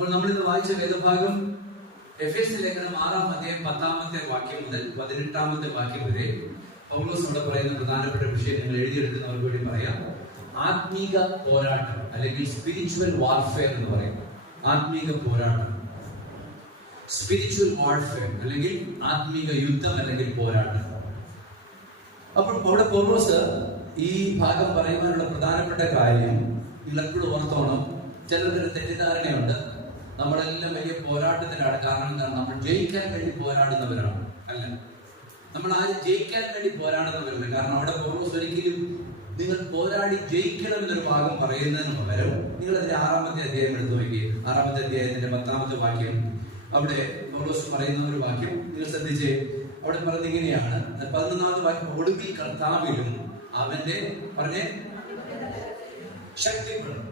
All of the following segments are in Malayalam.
അപ്പോൾ നമ്മളിന്ന് വായിച്ച വേദഭാഗം എഫേസ്യ ലേഖനം 6-ാം അധ്യായം 10-ാമത്തെ വാക്യം മുതൽ 18-ാമത്തെ വാക്യം വരെ പൗലോസ് ഇവിടെ പറയുന്ന പ്രധാനപ്പെട്ട വിഷയം നിങ്ങൾ എഴുതിയെടുക്കുന്നവർക്ക് വേണ്ടി പറയാം. ആത്മീക പോരാട്ടം അല്ലെങ്കിൽ സ്പിരിച്വൽ വാർഫെയർ എന്ന് പറയും. ആത്മീക പോരാട്ടം, സ്പിരിച്വൽ വാർഫെയർ അല്ലെങ്കിൽ ആത്മീക യുദ്ധം അല്ലെങ്കിൽ പോരാട്ടം. അപ്പോൾ അവിടെ പൗലോസ് ഈ ഭാഗം പറയുവാനുള്ള പ്രധാനപ്പെട്ട കാര്യം നിങ്ങൾ എപ്പോഴും ഓർത്തോണം. ചിലർക്ക് തെറ്റിദ്ധാരണയുണ്ട്, നമ്മളെല്ലാം വലിയ പോരാട്ടത്തിലാണ്. കാരണം എന്താണ്? നമ്മൾ ജയിക്കാൻ വേണ്ടി പോരാടുന്നവരാണ്. അല്ല, നമ്മൾ ആരും ജയിക്കാൻ വേണ്ടി പോരാടുന്നവരല്ല. കാരണം അവിടെ പൗലോസ് ഒരിക്കലും നിങ്ങൾ പോരാടി ജയിക്കണമെന്നൊരു ഭാഗം പറയുന്നതിന് പകരം നിങ്ങൾ അതിന്റെ 6-ാമത്തെ അധ്യായം എടുത്തു നോക്കി. 6-ാമത്തെ അധ്യായത്തിന്റെ 10-ാമത്തെ വാക്യം, അവിടെ പൗലോസ് പറയുന്ന ഒരു വാക്യം നിങ്ങൾ ശ്രദ്ധിച്ചേ. അവിടെ പറയുന്നത് ഇങ്ങനെയാണ്, 11-ാമത്തെ വാക്യം, ഒടുവിൽ കർത്താവിലും അവന്റെ പറഞ്ഞേ ശക്തിപ്പെടും.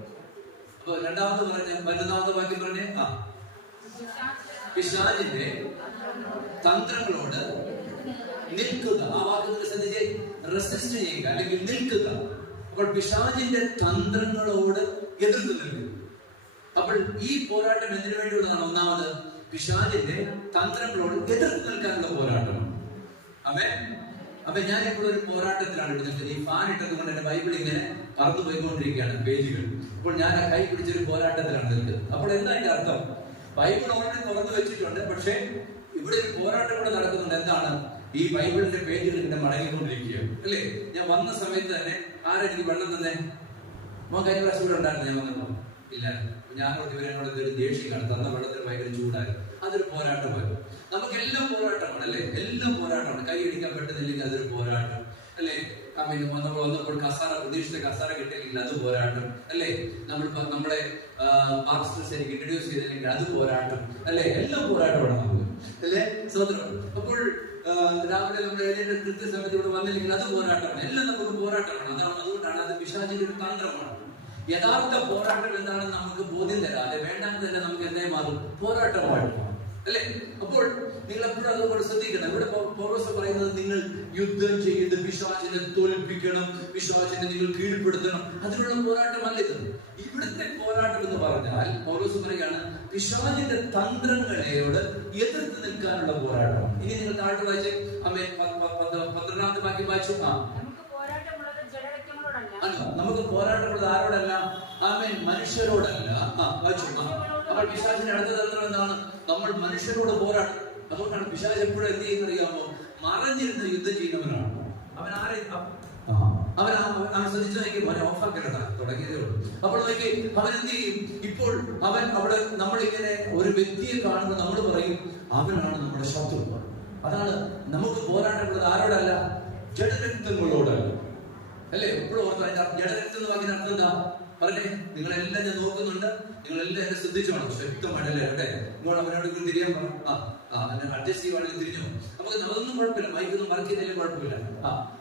അപ്പൊ രണ്ടാമത് പറഞ്ഞ 11-ാമത്തെ വാക്യം പറഞ്ഞേ പിശാചിന്റെ തന്ത്രങ്ങളോട് നിൽക്കുക. ആ വാക്കുകൾ ശ്രദ്ധിച്ച്, റെസിസ്റ്റ് ചെയ്യുക അല്ലെങ്കിൽ നിൽക്കുക. അപ്പോൾ പിശാചിന്റെ തന്ത്രങ്ങളോട് എതിർത്ത് നിൽക്കുക. അപ്പോൾ ഈ പോരാട്ടം എന്തിനു വേണ്ടിയുള്ളതാണ്? ഒന്നാമത് പിശാചിന്റെ തന്ത്രങ്ങളോട് എതിർത്ത് നിൽക്കാനുള്ള പോരാട്ടമാണ്. അപ്പൊ ഞാൻ ഇപ്പോൾ ഒരു പോരാട്ടത്തിലാണ് നിൽക്കുന്നത്. ഈ ഫാൻ ഇട്ടത് കൊണ്ട് എന്റെ ബൈബിൾ ഇങ്ങനെ പറന്നു പോയിക്കൊണ്ടിരിക്കുകയാണ് പേജുകൾ. അപ്പോൾ ഞാൻ ആ കൈ പിടിച്ചൊരു പോരാട്ടത്തിലാണ് നിൽക്കുന്നത്. അപ്പോൾ എന്താ അതിന്റെ അർത്ഥം? ബൈബിൾ ഓൾറെഡി തുറന്നു വെച്ചിട്ടുണ്ട്, പക്ഷെ ഇവിടെ ഒരു പോരാട്ടം കൂടെ നടക്കുന്നുണ്ട്. എന്താണ്? ഈ ബൈബിളിന്റെ പേജുകൾ ഇങ്ങനെ മടങ്ങിക്കൊണ്ടിരിക്കുകയാണ്, അല്ലേ? ഞാൻ വന്ന സമയത്ത് തന്നെ ആരെനിക്ക് വെള്ളം തന്നെ കഴിഞ്ഞ പ്രാവശ്യം ഇവിടെ ഉണ്ടായിരുന്നു. ഞാൻ വന്നപ്പോ ഇല്ല, ഞാനോട് ഇവരോട് ഇതൊരു ദേഷ്യമാണ്, തന്ന വെള്ളത്തിന് ഭയങ്കര ചൂടായിരുന്നു. അതൊരു പോരാട്ടമായിരുന്നു. നമുക്കെല്ലാം പോരാട്ടമാണ്, അല്ലെ? എല്ലാം പോരാട്ടമാണ്. കൈ അടിക്കാൻ പറ്റുന്നില്ലെങ്കിൽ അതൊരു പോരാട്ടം, അല്ലെ? നമ്മൾ വന്നപ്പോൾ കസാര, പ്രതീക്ഷിച്ച കസാര കിട്ടിയില്ലെങ്കിൽ അത് പോരാട്ടം, അല്ലെ? നമ്മളെ പാസ്റ്റേഴ്സ് എനിക്ക് ഇൻട്രൊഡ്യൂസ് ചെയ്തില്ലെങ്കിൽ അത് പോരാട്ടം, അല്ലെ? എല്ലാം പോരാട്ടമാണ് നമുക്ക്, അല്ലെ? സ്വതന്ത്രം. അപ്പോൾ രാവിലെ നമ്മൾ കൃത്യസമയത്ത് ഇവിടെ വന്നില്ലെങ്കിൽ അത് പോരാട്ടമാണ്. എല്ലാം നമുക്ക് പോരാട്ടമാണ്. അതുകൊണ്ടാണ് അത് പിശാചിന്റെ ഒരു തന്ത്രമാണ്. യഥാർത്ഥ പോരാട്ടം എന്താണെന്ന് നമുക്ക് ബോധ്യം തരാതെ വേണ്ടാന്ന് തന്നെ നമുക്ക് എന്തായി മാറും? പോരാട്ടമായിട്ട് മാറും, അല്ലെ? അപ്പോൾ നിങ്ങൾ എപ്പോഴും അതുകൊണ്ട് ശ്രദ്ധിക്കണം. ഇവിടെ പൗലോസ് പറയുന്നത് നിങ്ങൾ യുദ്ധം ചെയ്ത് പിശാചിനെ തോൽപ്പിക്കണം, പിശാചിനെ നിങ്ങൾ കീഴ്പ്പെടുത്തണം. അതിനുള്ള പോരാട്ടമല്ല ഇത്. ഇവിടുത്തെ പോരാട്ടം എന്ന് പറഞ്ഞാൽ പൗലോസ് പറയുകയാണ്, പിശാചിന്റെ തന്ത്രങ്ങളെയോട് എതിർത്ത് നിൽക്കാനുള്ള പോരാട്ടം. ഇനി നിങ്ങൾ താഴോട്ട് വായിച്ച് 12-ാമത്തെ വാക്യം വായിച്ചു. നമുക്ക് പോരാട്ടമുള്ളത് ആരോടല്ല? മനുഷ്യരോടല്ല. അപ്പോൾ പിശാചിന്റെ അടുത്ത തന്ത്രം എന്താണ്? നമ്മൾ മനുഷ്യരോട് പോരാടും. അതുകൊണ്ടാണ് പിശാച് എപ്പോഴും എന്ത് ചെയ്യുന്നറിയാമോ? മറഞ്ഞിരുന്ന് യുദ്ധം ചെയ്യുന്നവനാണ്. അവൻ ശ്രദ്ധിച്ചു നോക്കി, അവനെ ഓഫാക്കരുത്, തുടങ്ങിയതേ ഉള്ളൂ. അപ്പോൾ നോക്കി അവൻ എന്ത് ചെയ്യും? ഇപ്പോൾ അവൻ അവിടെ നമ്മളിങ്ങനെ ഒരു വ്യക്തിയെ കാണുമ്പോൾ നമ്മൾ പറയും അവനാണ് നമ്മുടെ ശത്രു. അതാണ് നമുക്ക് പോരാട്ടമുള്ളത് ആരോടല്ല? ജഡരക്തങ്ങളോടല്ല, അല്ലേ? എപ്പോഴും ഓർത്ത് അതിന്റെ ജഡരക്തം എന്ന് പറഞ്ഞ അർത്ഥം എന്താ? പറഞ്ഞേ, നിങ്ങളെല്ലാം ഞാൻ നോക്കുന്നുണ്ട്, നിങ്ങളെല്ലാം എന്നെ ശ്രദ്ധിച്ചോണം. ശക്തമാണല്ലേ? അവിടെ നിങ്ങൾ അവനോട് തിരിയാൻ പറഞ്ഞു. അഡ്ജസ്റ്റ് ചെയ്യുവാണെങ്കിൽ തിരിഞ്ഞു. നമുക്ക് അതൊന്നും കുഴപ്പമില്ല, മൈക്കൊന്നും വർക്ക് ചെയ്താലും കുഴപ്പമില്ല.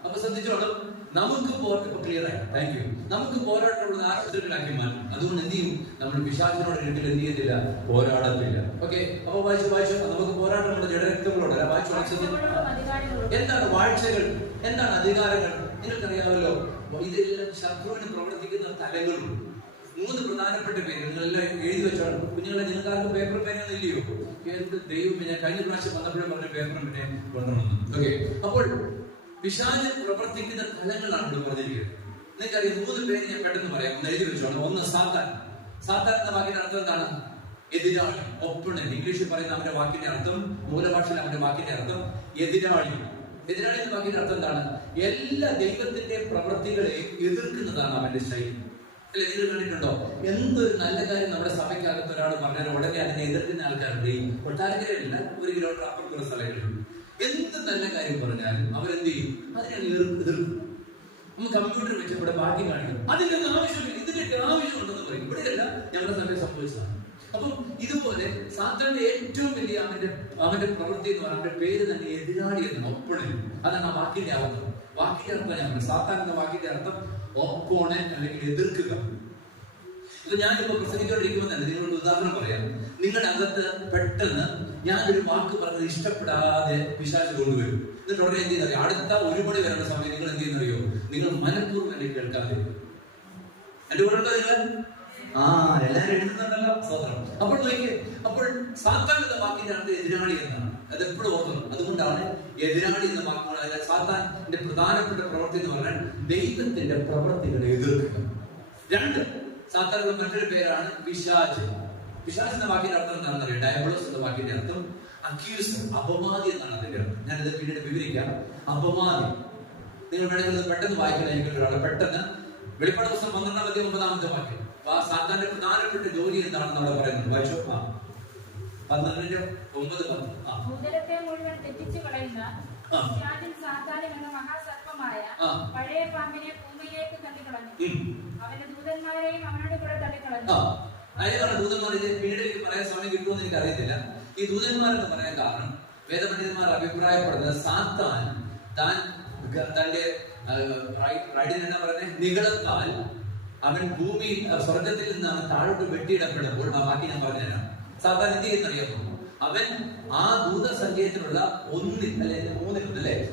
അപ്പൊ ശ്രദ്ധിച്ചോണം, നമുക്ക് ക്ലിയർ ആയി. Thank you. നമുക്ക് പോരാട്ടമുള്ളത് ആശുപത്രികളാക്കി മാറ്റും. അതുകൊണ്ട് എന്ത് ചെയ്യും? നമ്മൾ പിശാചിനോട് ഒരിക്കലും എന്ത് ചെയ്യത്തില്ല? പോരാടത്തില്ല. ഓക്കെ, അപ്പൊ വായിച്ചു നമുക്ക് പോരാട്ടമുള്ള ജഡരക്തങ്ങളോട് വായിച്ചു. എന്താണ് വാഴ്ചകൾ? എന്താണ് അധികാരങ്ങൾ? നിങ്ങൾക്കറിയാമല്ലോ, ഇതെല്ലാം ശത്രുവിന് പ്രവർത്തിക്കുന്ന തലങ്ങളും 3 പ്രധാനപ്പെട്ട പേര് നിങ്ങളെല്ലാം എഴുതി വെച്ചോളൂ. കുഞ്ഞുങ്ങളെ, നിങ്ങൾക്കാർക്ക് പേപ്പർ പേനൊന്നും ഇല്ലയോ? ദൈവം ഞാൻ കഴിഞ്ഞ പ്രാവശ്യം വന്നപ്പോഴും പറഞ്ഞ പേപ്പർ പിന്നെ കൊണ്ടുവന്നു. ഓക്കെ, അപ്പോൾ പിശാച് പ്രവർത്തിക്കുന്ന തലങ്ങളാണ് ഇവിടെ പറഞ്ഞിരിക്കുന്നത്. നിങ്ങൾക്കറിയാം, 3 പേര് ഞാൻ പെട്ടെന്ന് പറയാം, ഒന്ന് എഴുതി വെച്ചോളൂ. ഒന്ന് സാത്താൻ. സാത്താൻ എന്ന വാക്കിന്റെ അർത്ഥം എന്താണ്? എതിരാളി, ഒപ്പണന്റ്. ഇംഗ്ലീഷിൽ പറയുന്ന അവന്റെ വാക്കിന്റെ അർത്ഥം, മൂലഭാഷയിൽ അവന്റെ വാക്കിന്റെ അർത്ഥം എതിരാളി. എതിരാളി എന്ന വാക്കിന്റെ അർത്ഥം എന്താണ്? എല്ലാ ദൈവത്തിന്റെ പ്രവൃത്തികളെ എതിർക്കുന്നതാണ് അവന്റെ ശൈലി, അല്ലെ? നിങ്ങൾ കണ്ടിട്ടുണ്ടോ? എന്തൊരു നല്ല കാര്യം നമ്മുടെ സഭയ്ക്കകത്ത് ഒരാൾ പറഞ്ഞാൽ ഉടനെ അതിനെ എതിർക്കുന്ന ആൾക്കാരുണ്ട്. ഈ കൊട്ടാരക്കരയില്ല, 1 കിലോമീറ്റർ അപ്പുറത്തുള്ള സ്ഥലങ്ങളിൽ എന്ത് നല്ല കാര്യം പറഞ്ഞാലും അവരെന്ത് ചെയ്യും? അതിനെ എതിർക്കും. നമുക്ക് കമ്പ്യൂട്ടർ വെച്ച് ഇവിടെ ബാക്കി കാണിക്കും. അതിന്റെ ആവശ്യമില്ല, ഇതിന്റെ ആവശ്യമുണ്ടെന്ന് പറയും. ഇവിടെയല്ല, ഞങ്ങളുടെ സമയം സംഭവിച്ചതാണ്. അപ്പം ഇതുപോലെ സാത്താന്റെ ഏറ്റവും വലിയ അവന്റെ പ്രവൃത്തി എന്ന് പറഞ്ഞാൽ അവന്റെ പേര് തന്നെ എതിരാളി എന്നാണ്, ഒപ്പണന്റ്. അതാണ് ആ വാക്കിന്റെ അർത്ഥം. വാക്കിന്റെ അർത്ഥം ഞാൻ സാത്താൻ എന്ന വാക്കിന്റെ അർത്ഥം ഒപ്പോണന്റ് അല്ലെങ്കിൽ എതിർക്കുക. ഇത് ഞാനിപ്പോ പ്രസംഗിച്ചുകൊണ്ടിരിക്കുമ്പോൾ തന്നെ നിങ്ങളുടെ ഉദാഹരണം പറയാം. നിങ്ങളുടെ അകത്ത് പെട്ടെന്ന് ഞാനൊരു വാക്ക് പറഞ്ഞത് ഇഷ്ടപ്പെടാതെ പിശാച് കൊണ്ടുവരും. എന്നിട്ട് ഉടനെ എന്ത് ചെയ്യുന്നറിയോ? അടുത്ത 1 മണി വരേണ്ട സമയം നിങ്ങൾ എന്ത് ചെയ്യുന്നറിയോ? നിങ്ങൾ മനഃപൂർവ്വം എന്നെ കേൾക്കാതെ എന്റെ കൂടെ നിങ്ങൾ എല്ലാരും എഴുതുന്നുണ്ടല്ലോ സ്വതന്ത്രം. അപ്പോൾ നോക്കി, അപ്പോൾ സാത്താൻ എന്ന വാക്കിന്റെ അർത്ഥം എതിരാളി എന്നാണ്. അത് എപ്പോഴും ഓർക്കണം. അതുകൊണ്ടാണ് എതിരാളി എന്ന വാക്കുകൾ. അതായത് സാത്താന്റെ പ്രധാനപ്പെട്ട പ്രവൃത്തി എന്ന് പറഞ്ഞാൽ ദൈവത്തിന്റെ പ്രവൃത്തികളെ എതിർക്കുക. രണ്ട്, സാത്താനുള്ള മറ്റൊരു പേരാണ് പിശാച്. പിശാച് എന്ന വാക്കിന്റെ അർത്ഥം എന്താണെന്ന് അറിയാം? ഡയബോളസ് എന്ന വാക്കിന്റെ അർത്ഥം അക്യൂസർ, അപവാദി എന്നാണ് അതിന്റെ അർത്ഥം. ഞാനിത് പിന്നീട് വിവരിക്കാം. അപവാദി. നിങ്ങൾ വേണമെങ്കിൽ പെട്ടെന്ന് വായിക്കണം. എനിക്കൊരാളെ പെട്ടെന്ന് വെളിപ്പാട് പുസ്തകം 12-9 വാക്യം. സാത്താന്റെ പ്രധാനപ്പെട്ട ജോലി എന്താണെന്ന് അവിടെ പറയുന്നത്. വായിച്ചോ. 12:9-10. ഭൂതലത്തെ മുഴുവൻ തെറ്റിച്ചു കളയുന്ന സാത്താനും എന്ന മഹാസർപ്പമായ പഴയ പാമ്പിനെ ഭൂമിയിലേക്ക് തള്ളിക്കളഞ്ഞു. അവന്റെ ദൂതന്മാരെയും അവനോട് കൂടെ തള്ളിക്കളഞ്ഞു. അതിനാണ് ദൂതന്മാർ. പിന്നീട് എനിക്ക് പറയാൻ സമയം കിട്ടുമെന്ന് എനിക്ക് അറിയത്തില്ല. ഈ ദൂതന്മാരെന്ന് പറയാൻ കാരണം വേദപണ്ഡിതന്മാർ അഭിപ്രായപ്പെടുന്നത് സാത്താൻ തന്റെ എന്താ പറയുന്നത് നികളത്താൽ അവൻ ഭൂമി സ്വർഗത്തിൽ നിന്നാണ് താഴോട്ട് വെട്ടിയിടപ്പെടുമ്പോൾ, ആ ബാക്കി ഞാൻ പറഞ്ഞുതരാം. സാത്താൻ എന്ത് ചെയ്യുന്നറിയാമോ? അവൻ ആ ദൂതസഞ്ചയത്തിലുള്ള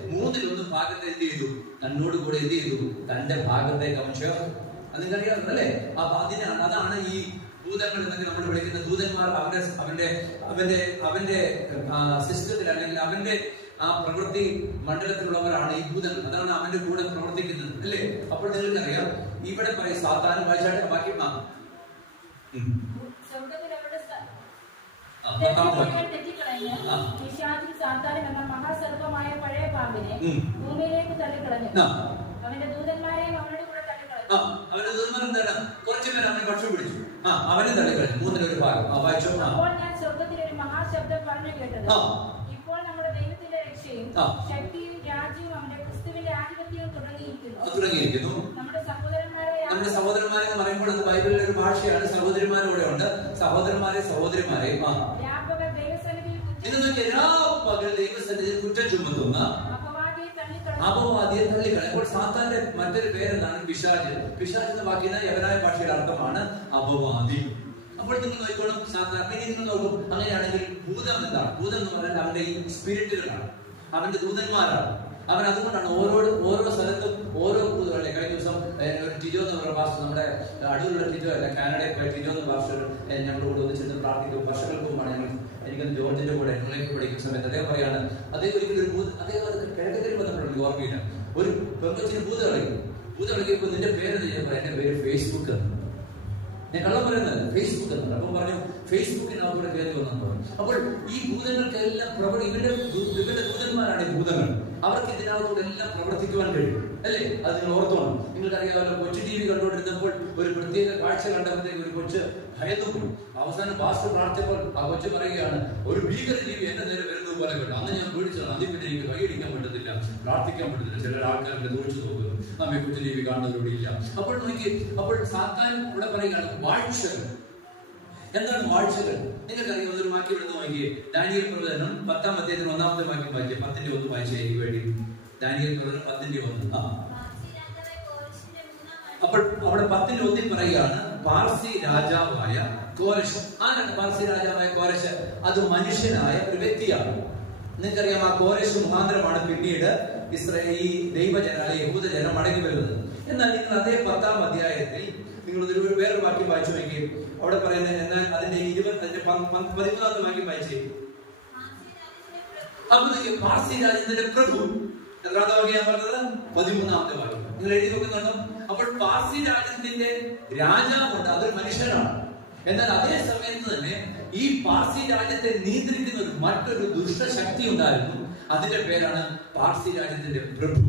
മൂന്നിലൊന്ന് ഭാഗത്തെ എന്ത് ചെയ്തു? തന്നോട് കൂടെ എന്ത് ചെയ്തു? തന്റെ ഭാഗത്തേക്ക് അവൻ ചേർന്നു. അത് നിങ്ങൾക്കറിയാവുന്നല്ലേ? അതാണ് ഈ ഭൂതങ്ങൾ എന്നൊക്കെ നമ്മൾ വിളിക്കുന്ന ദൂതന്മാർ. അവന്റെ സിസ്റ്റത്തിൽ അല്ലെങ്കിൽ അവന്റെ ആ പ്രവൃത്തി മണ്ഡലത്തിലുള്ളവരാണ് ഈ ഭൂതങ്ങൾ. അതാണ് അവന്റെ കൂടെ പ്രവർത്തിക്കുന്നത്, അല്ലേ? അപ്പോൾ നിങ്ങൾക്കറിയാം, ഇവിടെ പറയും സാത്താൻ വായിച്ചാട്ട് ബാക്കി മഹാസർപ്പമായ പഴയ പാമ്പിനെ ഭൂമിയിലേക്ക് തള്ളിക്കളഞ്ഞു. അവന്റെ ദൂതന്മാരെയും അവനോട് കൂടെ തള്ളിക്കളഞ്ഞു. അവന്റെ ദൂതന്മാർ എന്താണ്? കുറച്ചുപേർ അവനെ പക്ഷം പിടിച്ചു. അവനെ തള്ളിക്കളഞ്ഞു. മൂന്നിലൊരു ഭാഗം. അപ്പോൾ ഞാൻ സ്വർഗത്തിൽ ഒരു മഹാശബ്ദം പറഞ്ഞു കേട്ടത്, ഇപ്പോൾ നമ്മുടെ ദൈവത്തിന്റെ രക്ഷയും ശക്തിയും രാജ്യവും അവന്റെ ക്രിസ്തുവിന്റെ ആധിപത്യവും തുടങ്ങിയിരിക്കുന്നു. നമ്മുടെ സഹോദരന്മാരെ എന്ന് പറയുമ്പോൾ അത് ബൈബിളിലെ ഒരു ഭാഷയാണ്. സഹോദരിമാരോടെ ഉണ്ട്. സഹോദരന്മാരെ വ്യാപക ദൈവസന്നിധിയിൽ കുറ്റം ചുമത്തുന്ന അപവാദിയെ തള്ളിക്കളയും. അപ്പോൾ സാത്താന്റെ മറ്റൊരു പേരെന്താണ്? പിശാച്. പിശാച് എന്ന വാക്കിന് യവനായ ഭാഷയുടെ അർത്ഥമാണ് അപവാദി. അപ്പോൾ നിങ്ങൾ നോക്കണം, സാധാരണ നിങ്ങൾ നോക്കും. അങ്ങനെയാണെങ്കിൽ ഭൂതം എന്താണ്? ഭൂതം എന്ന് പറഞ്ഞാൽ അവന്റെ ഈ സ്പിരിറ്റുകളാണ്, അവന്റെ ദൂതന്മാരാണ്. അവൻ അതുകൊണ്ടാണ് ഓരോ സ്ഥലത്തും ഓരോ ഭൂതങ്ങളെ. കഴിഞ്ഞ ദിവസം ഒരു ടിജോ എന്ന് പറയുന്ന ഭാഷ, നമ്മുടെ അടുത്തുള്ള ടിജോ അല്ല, കാനഡയിൽ പോയ ടിജോ എന്ന ഭാഷ ഞങ്ങളുടെ കൂടെ ഒന്നിച്ചിരുന്ന് പ്രാർത്ഥിക്കും. വർഷങ്ങൾക്ക് മുമ്പാണ് എനിക്കൊന്ന് ജോർജിന്റെ കൂടെ ഞങ്ങളേക്ക് പഠിക്കുന്ന സമയത്ത് അദ്ദേഹം പറയാണ്, അദ്ദേഹം ഒരിക്കലും ഒരു അദ്ദേഹം കിഴക്കത്തിൽ വന്നപ്പോഴുണ്ട്, ഓർമ്മയില്ല, ഒരു പെങ്കൊച്ചിന് ഭൂത കളിക്കുമ്പോൾ നിന്റെ പേരെന്ന് ഞാൻ പറയാം, എന്റെ പേര് ഫേസ്ബുക്ക് എന്ന്. ഞാൻ കള്ളം പറയുന്നത് ഫേസ്ബുക്ക് എന്നാണ്. അപ്പം പറഞ്ഞു ഫേസ്ബുക്കിനകത്തൂടെ കയറി വന്നു. അപ്പോൾ ഈ ഭൂതങ്ങൾക്കെല്ലാം ഇവരുടെ ദൂതന്മാരാണ് ഈ ഭൂതങ്ങൾ. അവർക്ക് ഇതിനകത്തൂടെ എല്ലാം പ്രവർത്തിക്കുവാൻ കഴിയും, അല്ലേ? അത് നിങ്ങൾ ഓർത്തോണം. നിങ്ങൾക്കറിയാമല്ലോ, കൊച്ചു ടി വി കണ്ടുകൊണ്ടിരുന്നപ്പോൾ ഒരു പ്രത്യേക കാഴ്ച കണ്ടപ്പോഴത്തേക്ക് ഒരു കൊച്ച് ഭയന്നു പോയി. അവസാനം പാസ്റ്റർ പ്രാർത്ഥിച്ചപ്പോൾ ആ കൊച്ചു പറയുകയാണ്, ഒരു ഭീകര ജീവി എന്റെ നേരെ വരുന്നത് പോലെ കണ്ടു. അന്ന് ഞാൻ പേടിച്ചതാണ്. അതിൽ പിന്നെ എനിക്ക് കൈയടിക്കാൻ പറ്റത്തില്ല, പ്രാർത്ഥിക്കാൻ പറ്റത്തില്ല. ചില ആൾക്കാരുടെ ദൂഷിച്ചു നോക്കുന്നു, നമ്മെ കൊച്ചു ടി വി കാണുന്നവരോട് ഇല്ല. അപ്പോൾ സാത്താൻ ഇവിടെ പറയുകയാണ് വാഴ്ചകൾ. എന്താണ് വാഴ്ചകൾ? നിങ്ങൾക്കറിയാം, ഒരു വാക്യം എടുത്ത് നോക്കിയേ. ദാനിയേൽ പ്രവചനം 10-ാം അധ്യായത്തിൽ 1-ാമത്തെ വാക്യം വായിച്ചേ. 10-ന്റെ 1 വായിച്ചേ എനിക്ക് വേണ്ടി. ദാനിയേൽ പ്രവചനം 10-ന്റെ 1. അപ്പോൾ അവിടെ 10-ന്റെ 1 പറയുകയാണ്, പാർസി രാജാവായ കോരശ്. ആരാണ് പാർസി രാജാവായ കോരശ്? അത് മനുഷ്യനായ ഒരു വ്യക്തിയാണ്. നിങ്ങൾക്കറിയാം, ആ കോരശ് മുഖാന്തരമാണ് പിന്നീട് ഈ ദൈവജന യഹൂദജനം മടങ്ങി വരുന്നത്. എന്നാൽ നിങ്ങൾ അതേ 10-ാം അധ്യായത്തിൽ നിങ്ങൾ വേറൊരു വാക്യം വായിച്ചു നോക്കി. അവിടെ പറയുന്നത്, എന്നാൽ അതിന്റെ 13-ാമത്തെ വാക്യം വായിച്ചേ. അപ്പൊ പാർസി രാജ്യത്തിന്റെ പ്രഭു എത്രാമത്തെ വാക്യം ഞാൻ പറഞ്ഞത്? 13-ാമത്തെ വാക്യം. നിങ്ങൾ എഴുതി നോക്കുന്നുണ്ടോ? അപ്പോൾ പാർസി രാജ്യത്തിന്റെ രാജാവുണ്ട്, അതൊരു മനുഷ്യനാണ്. എന്നാൽ അതേ സമയത്ത് തന്നെ ഈ പാർസി രാജ്യത്തെ നിയന്ത്രിക്കുന്ന മറ്റൊരു ദുഷ്ടശക്തി ഉണ്ടായിരുന്നു. അതിന്റെ പേരാണ് പാർസി രാജ്യത്തിന്റെ പ്രഭു.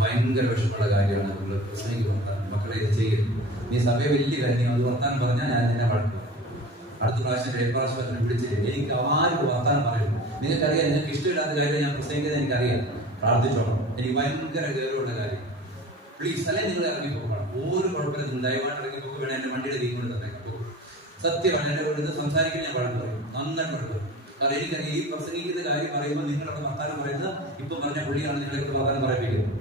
ഭയങ്കര വിഷമമുള്ള കാര്യമാണ് നമ്മൾ പ്രശ്നങ്ങൾ വർത്താനം. മക്കളെ ഇത് ചെയ്യുന്നു. നീ സഭയെ വലിയ കാര്യം അത് വർത്താനം പറഞ്ഞാൽ ഞാൻ നിന്നെ വളർത്തും. അടുത്ത പ്രാവശ്യം വിളിച്ചിട്ട് എനിക്ക് ആരും വർത്താനം പറയുന്നു. നിങ്ങൾക്കറിയാം, നിങ്ങൾക്ക് ഇഷ്ടമില്ലാത്ത കാര്യം ഞാൻ പ്രസംഗിക്കുന്നത് എനിക്കറിയാം. പ്രാർത്ഥിച്ചോളാം. എനിക്ക് ഭയങ്കര ഗൗരവമുള്ള കാര്യം. പ്ലീസ്, അല്ലെ നിങ്ങൾ ഇറങ്ങിപ്പോക്കണം. ഒരു കുഴപ്പമില്ല, നിങ്ങൾ ദയവായിട്ട് ഇറങ്ങിപ്പോക്ക്. വേണം എന്റെ വണ്ടിയുടെ തീ കൊണ്ട് തന്നെ സത്യമാണ്. എന്റെ കൂടെ സംസാരിക്കാൻ ഞാൻ വഴക്ക് പറയും, നന്നായി വഴക്ക് പറയും. കാരണം എനിക്കറിയാം, ഈ പ്രസംഗിക്കുന്ന കാര്യം പറയുമ്പോൾ നിങ്ങളവിടെ വർത്താനം പറയുന്നത് ഇപ്പൊ പറഞ്ഞ പുള്ളിയാണ് നിങ്ങളെ വർത്താനം പറയിപ്പിക്കുന്നത്.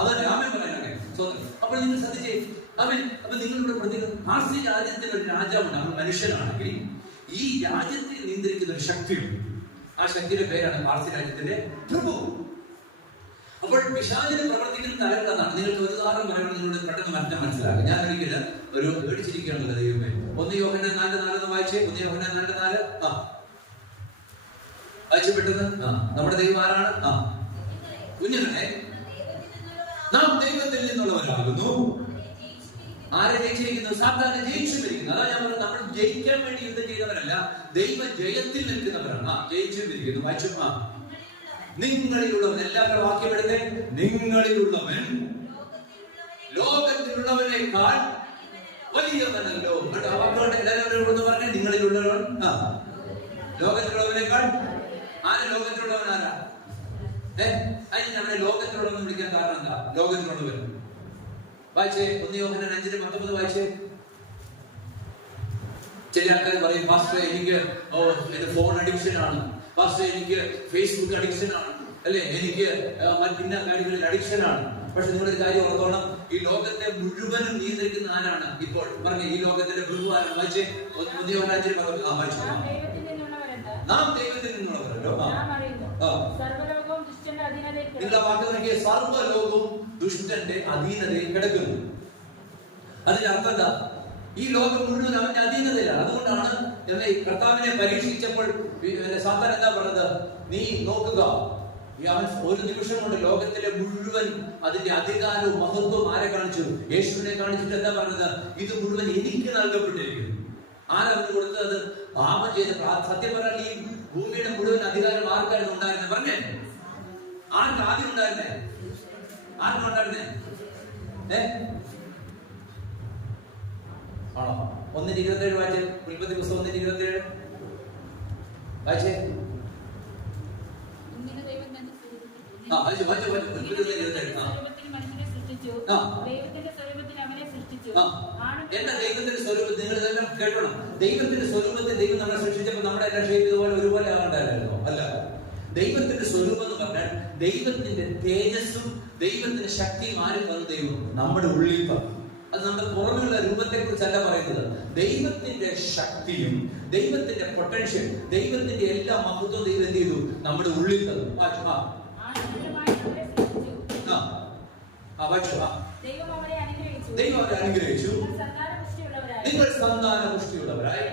അതല്ലേ ആമേൻ പറയാനൊക്കെ സ്വന്തം. അപ്പോൾ നിങ്ങൾ ശ്രദ്ധിച്ചേ, അപ്പൊ നിങ്ങളുടെ പ്രത്യേകം പാർസി രാജ്യത്തിന്റെ ഒരു രാജാവുണ്ട്. അവൻ മനുഷ്യനാണെങ്കിൽ ഈ രാജ്യത്തെ നിയന്ത്രിക്കുന്ന ഒരു ശക്തിയുണ്ട്. ആ ശക്തിയുടെ പേരാണ് പാർസി രാജ്യത്തിന്റെ പ്രഭു. അപ്പോൾ പിശാചിന് പ്രവർത്തിക്കുന്ന തലങ്ങളാണ്. നിങ്ങൾക്ക് ഒരു ഉദാഹരണം പറയുമ്പോൾ നിങ്ങളുടെ പെട്ടെന്ന് മാറ്റം മനസ്സിലാക്കുക. ഞാൻ ഒരിക്കലും ഒരു പേടിച്ചിരിക്കുകയാണല്ലോ ദൈവമേ. 1 യോഹന്നാൻ 4:4 വായിച്ചേ. 1 യോഹന്നാൻ 4:4 വായിച്ചു പെട്ടെന്ന്. നമ്മുടെ ദൈവം ആരാണ്? കുഞ്ഞുങ്ങളെ, നാം ദൈവത്തിൽ നിന്നുള്ളവരാകുന്നു. ആരെ ജയിച്ചിരിക്കുന്നു? സാത്താനെ ജയിച്ചുമിരിക്കുന്നു. അതാ ഞാൻ പറഞ്ഞത്, നമ്മൾ ജയിക്കാൻ വേണ്ടി യുദ്ധം ചെയ്തവരല്ല, ദൈവ ജയത്തിൽ നിൽക്കുന്നവരാണ്. ജയിച്ചുമിരിക്കുന്നു. വായിച്ചു. നിങ്ങളിലുള്ളവൻ, എല്ലാവരും വാക്യം എടുത്തേ. നിങ്ങളിലുള്ളവൻ ലോകത്തിലുള്ളവനേക്കാൾ വലിയവനല്ലോ. എല്ലാവരും പറഞ്ഞേ, നിങ്ങളിലുള്ളവൻ ലോകത്തിലുള്ളവനേക്കാൾ. ആര് ലോകത്തിലുള്ളവൻ? ആരാ? അതിന് നമ്മളെ ലോകത്തിലുള്ളവൻ വിളിക്കാൻ കാരണം എന്താ? ലോകത്തിലുള്ളവൻ. വായിച്ചേ 1 യോഹന്നാൻ 5:19 വായിച്ചേ. ചില ആൾക്കാർ പറയും, പാസ്റ്റർ എനിക്ക് എന്റെ ഫോൺ അഡിക്ഷൻ ആണ്, പാസ്റ്റർ എനിക്ക് ഫേസ്ബുക്ക് അഡിക്ഷൻ ആണ്, അല്ലെ എനിക്ക് മറ്റിന്ന കാര്യങ്ങളിൽ അഡിക്ഷൻ ആണ്. പക്ഷെ നിങ്ങളൊരു കാര്യം ഓർത്തോണം, ഈ ലോകത്തെ മുഴുവനും നിയന്ത്രിക്കുന്ന ആരാണ്? ഇപ്പോൾ പറഞ്ഞ ഈ ലോകത്തിന്റെ പ്രഭുവാണ്. വായിച്ചേ 1 യോഹന്നാൻ 5:19 വായിച്ചു. നാം ദൈവത്തിൽ നിന്നുള്ളവരല്ലോ. നിങ്ങളുടെ വാക്ക് നോക്കിയ സർവ്വലോകവും ദുഷ്ടന്റെ അധീനതയിൽ കിടക്കുന്നു. അതിന്റെ അർത്ഥം എന്താ? ഈ ലോകം മുഴുവൻ അവന്റെ അധീനതയിലാണ്. അതുകൊണ്ടാണ് കർത്താവിനെ പരീക്ഷിച്ചപ്പോൾ സാത്താൻ എന്താ പറഞ്ഞത്? നീ നോക്കുക, അവൻ ഒരു നിമിഷം കൊണ്ട് ലോകത്തിലെ മുഴുവൻ അതിന്റെ അധികാരവും മഹത്വവും ആരെ കാണിച്ചു? യേശുവിനെ കാണിച്ചിട്ട് എന്താ പറഞ്ഞത്? ഇത് മുഴുവൻ എനിക്ക് നൽകപ്പെട്ടിരിക്കുന്നു. ആരവന് കൊടുത്തത്? പാപം ചെയ്ത. സത്യം പറഞ്ഞാൽ ഈ ഭൂമിയുടെ മുഴുവൻ അധികാരം ആർക്കായിരുന്നു ഉണ്ടായിരുന്നത്? പറഞ്ഞേ, ആർക്ക് ആദ്യം ഉണ്ടായിരുന്നേ? ആർക്കും ഉണ്ടായിരുന്നേ? ആണോ? 1:27 വായിച്ചേ. ഉൽപ്പത്തി പുസ്തകം 1:27 വായിച്ചേ. എന്റെ ദൈവത്തിന്റെ സ്വരൂപത്തിൽ, നിങ്ങൾ ഇതെല്ലാം കേൾക്കണം. ദൈവത്തിന്റെ സ്വരൂപത്തിൽ ദൈവം നമ്മളെ സൃഷ്ടിച്ചപ്പോൾ നമ്മുടെ എല്ലാം ഷേപ്പ് ഇതുപോലെ ഒരുപോലെ ആകണ്ടായിരുന്നോ? അല്ല. ദൈവത്തിന്റെ സ്വരൂപം എന്ന് പറഞ്ഞാൽ ദൈവത്തിന്റെ തേജസ്സും ദൈവത്തിന്റെ ശക്തിയും ആരും തന്ന ദൈവം നമ്മുടെ ഉള്ളിൽ തന്നു. അത് നമ്മുടെ പുറമെയുള്ള രൂപത്തെ കുറിച്ചല്ല പറയുന്നത്. ദൈവത്തിന്റെ ശക്തിയും ദൈവത്തിന്റെ പൊട്ടൻഷ്യൽ, ദൈവത്തിന്റെ എല്ലാ മഹത്വവും ദൈവം എന്ത് ചെയ്തു? നമ്മുടെ ഉള്ളിൽ തന്നു. ദൈവം അവരെ അനുഗ്രഹിച്ചു. നിങ്ങൾ സന്താനപുഷ്ടിയുള്ളവരായി.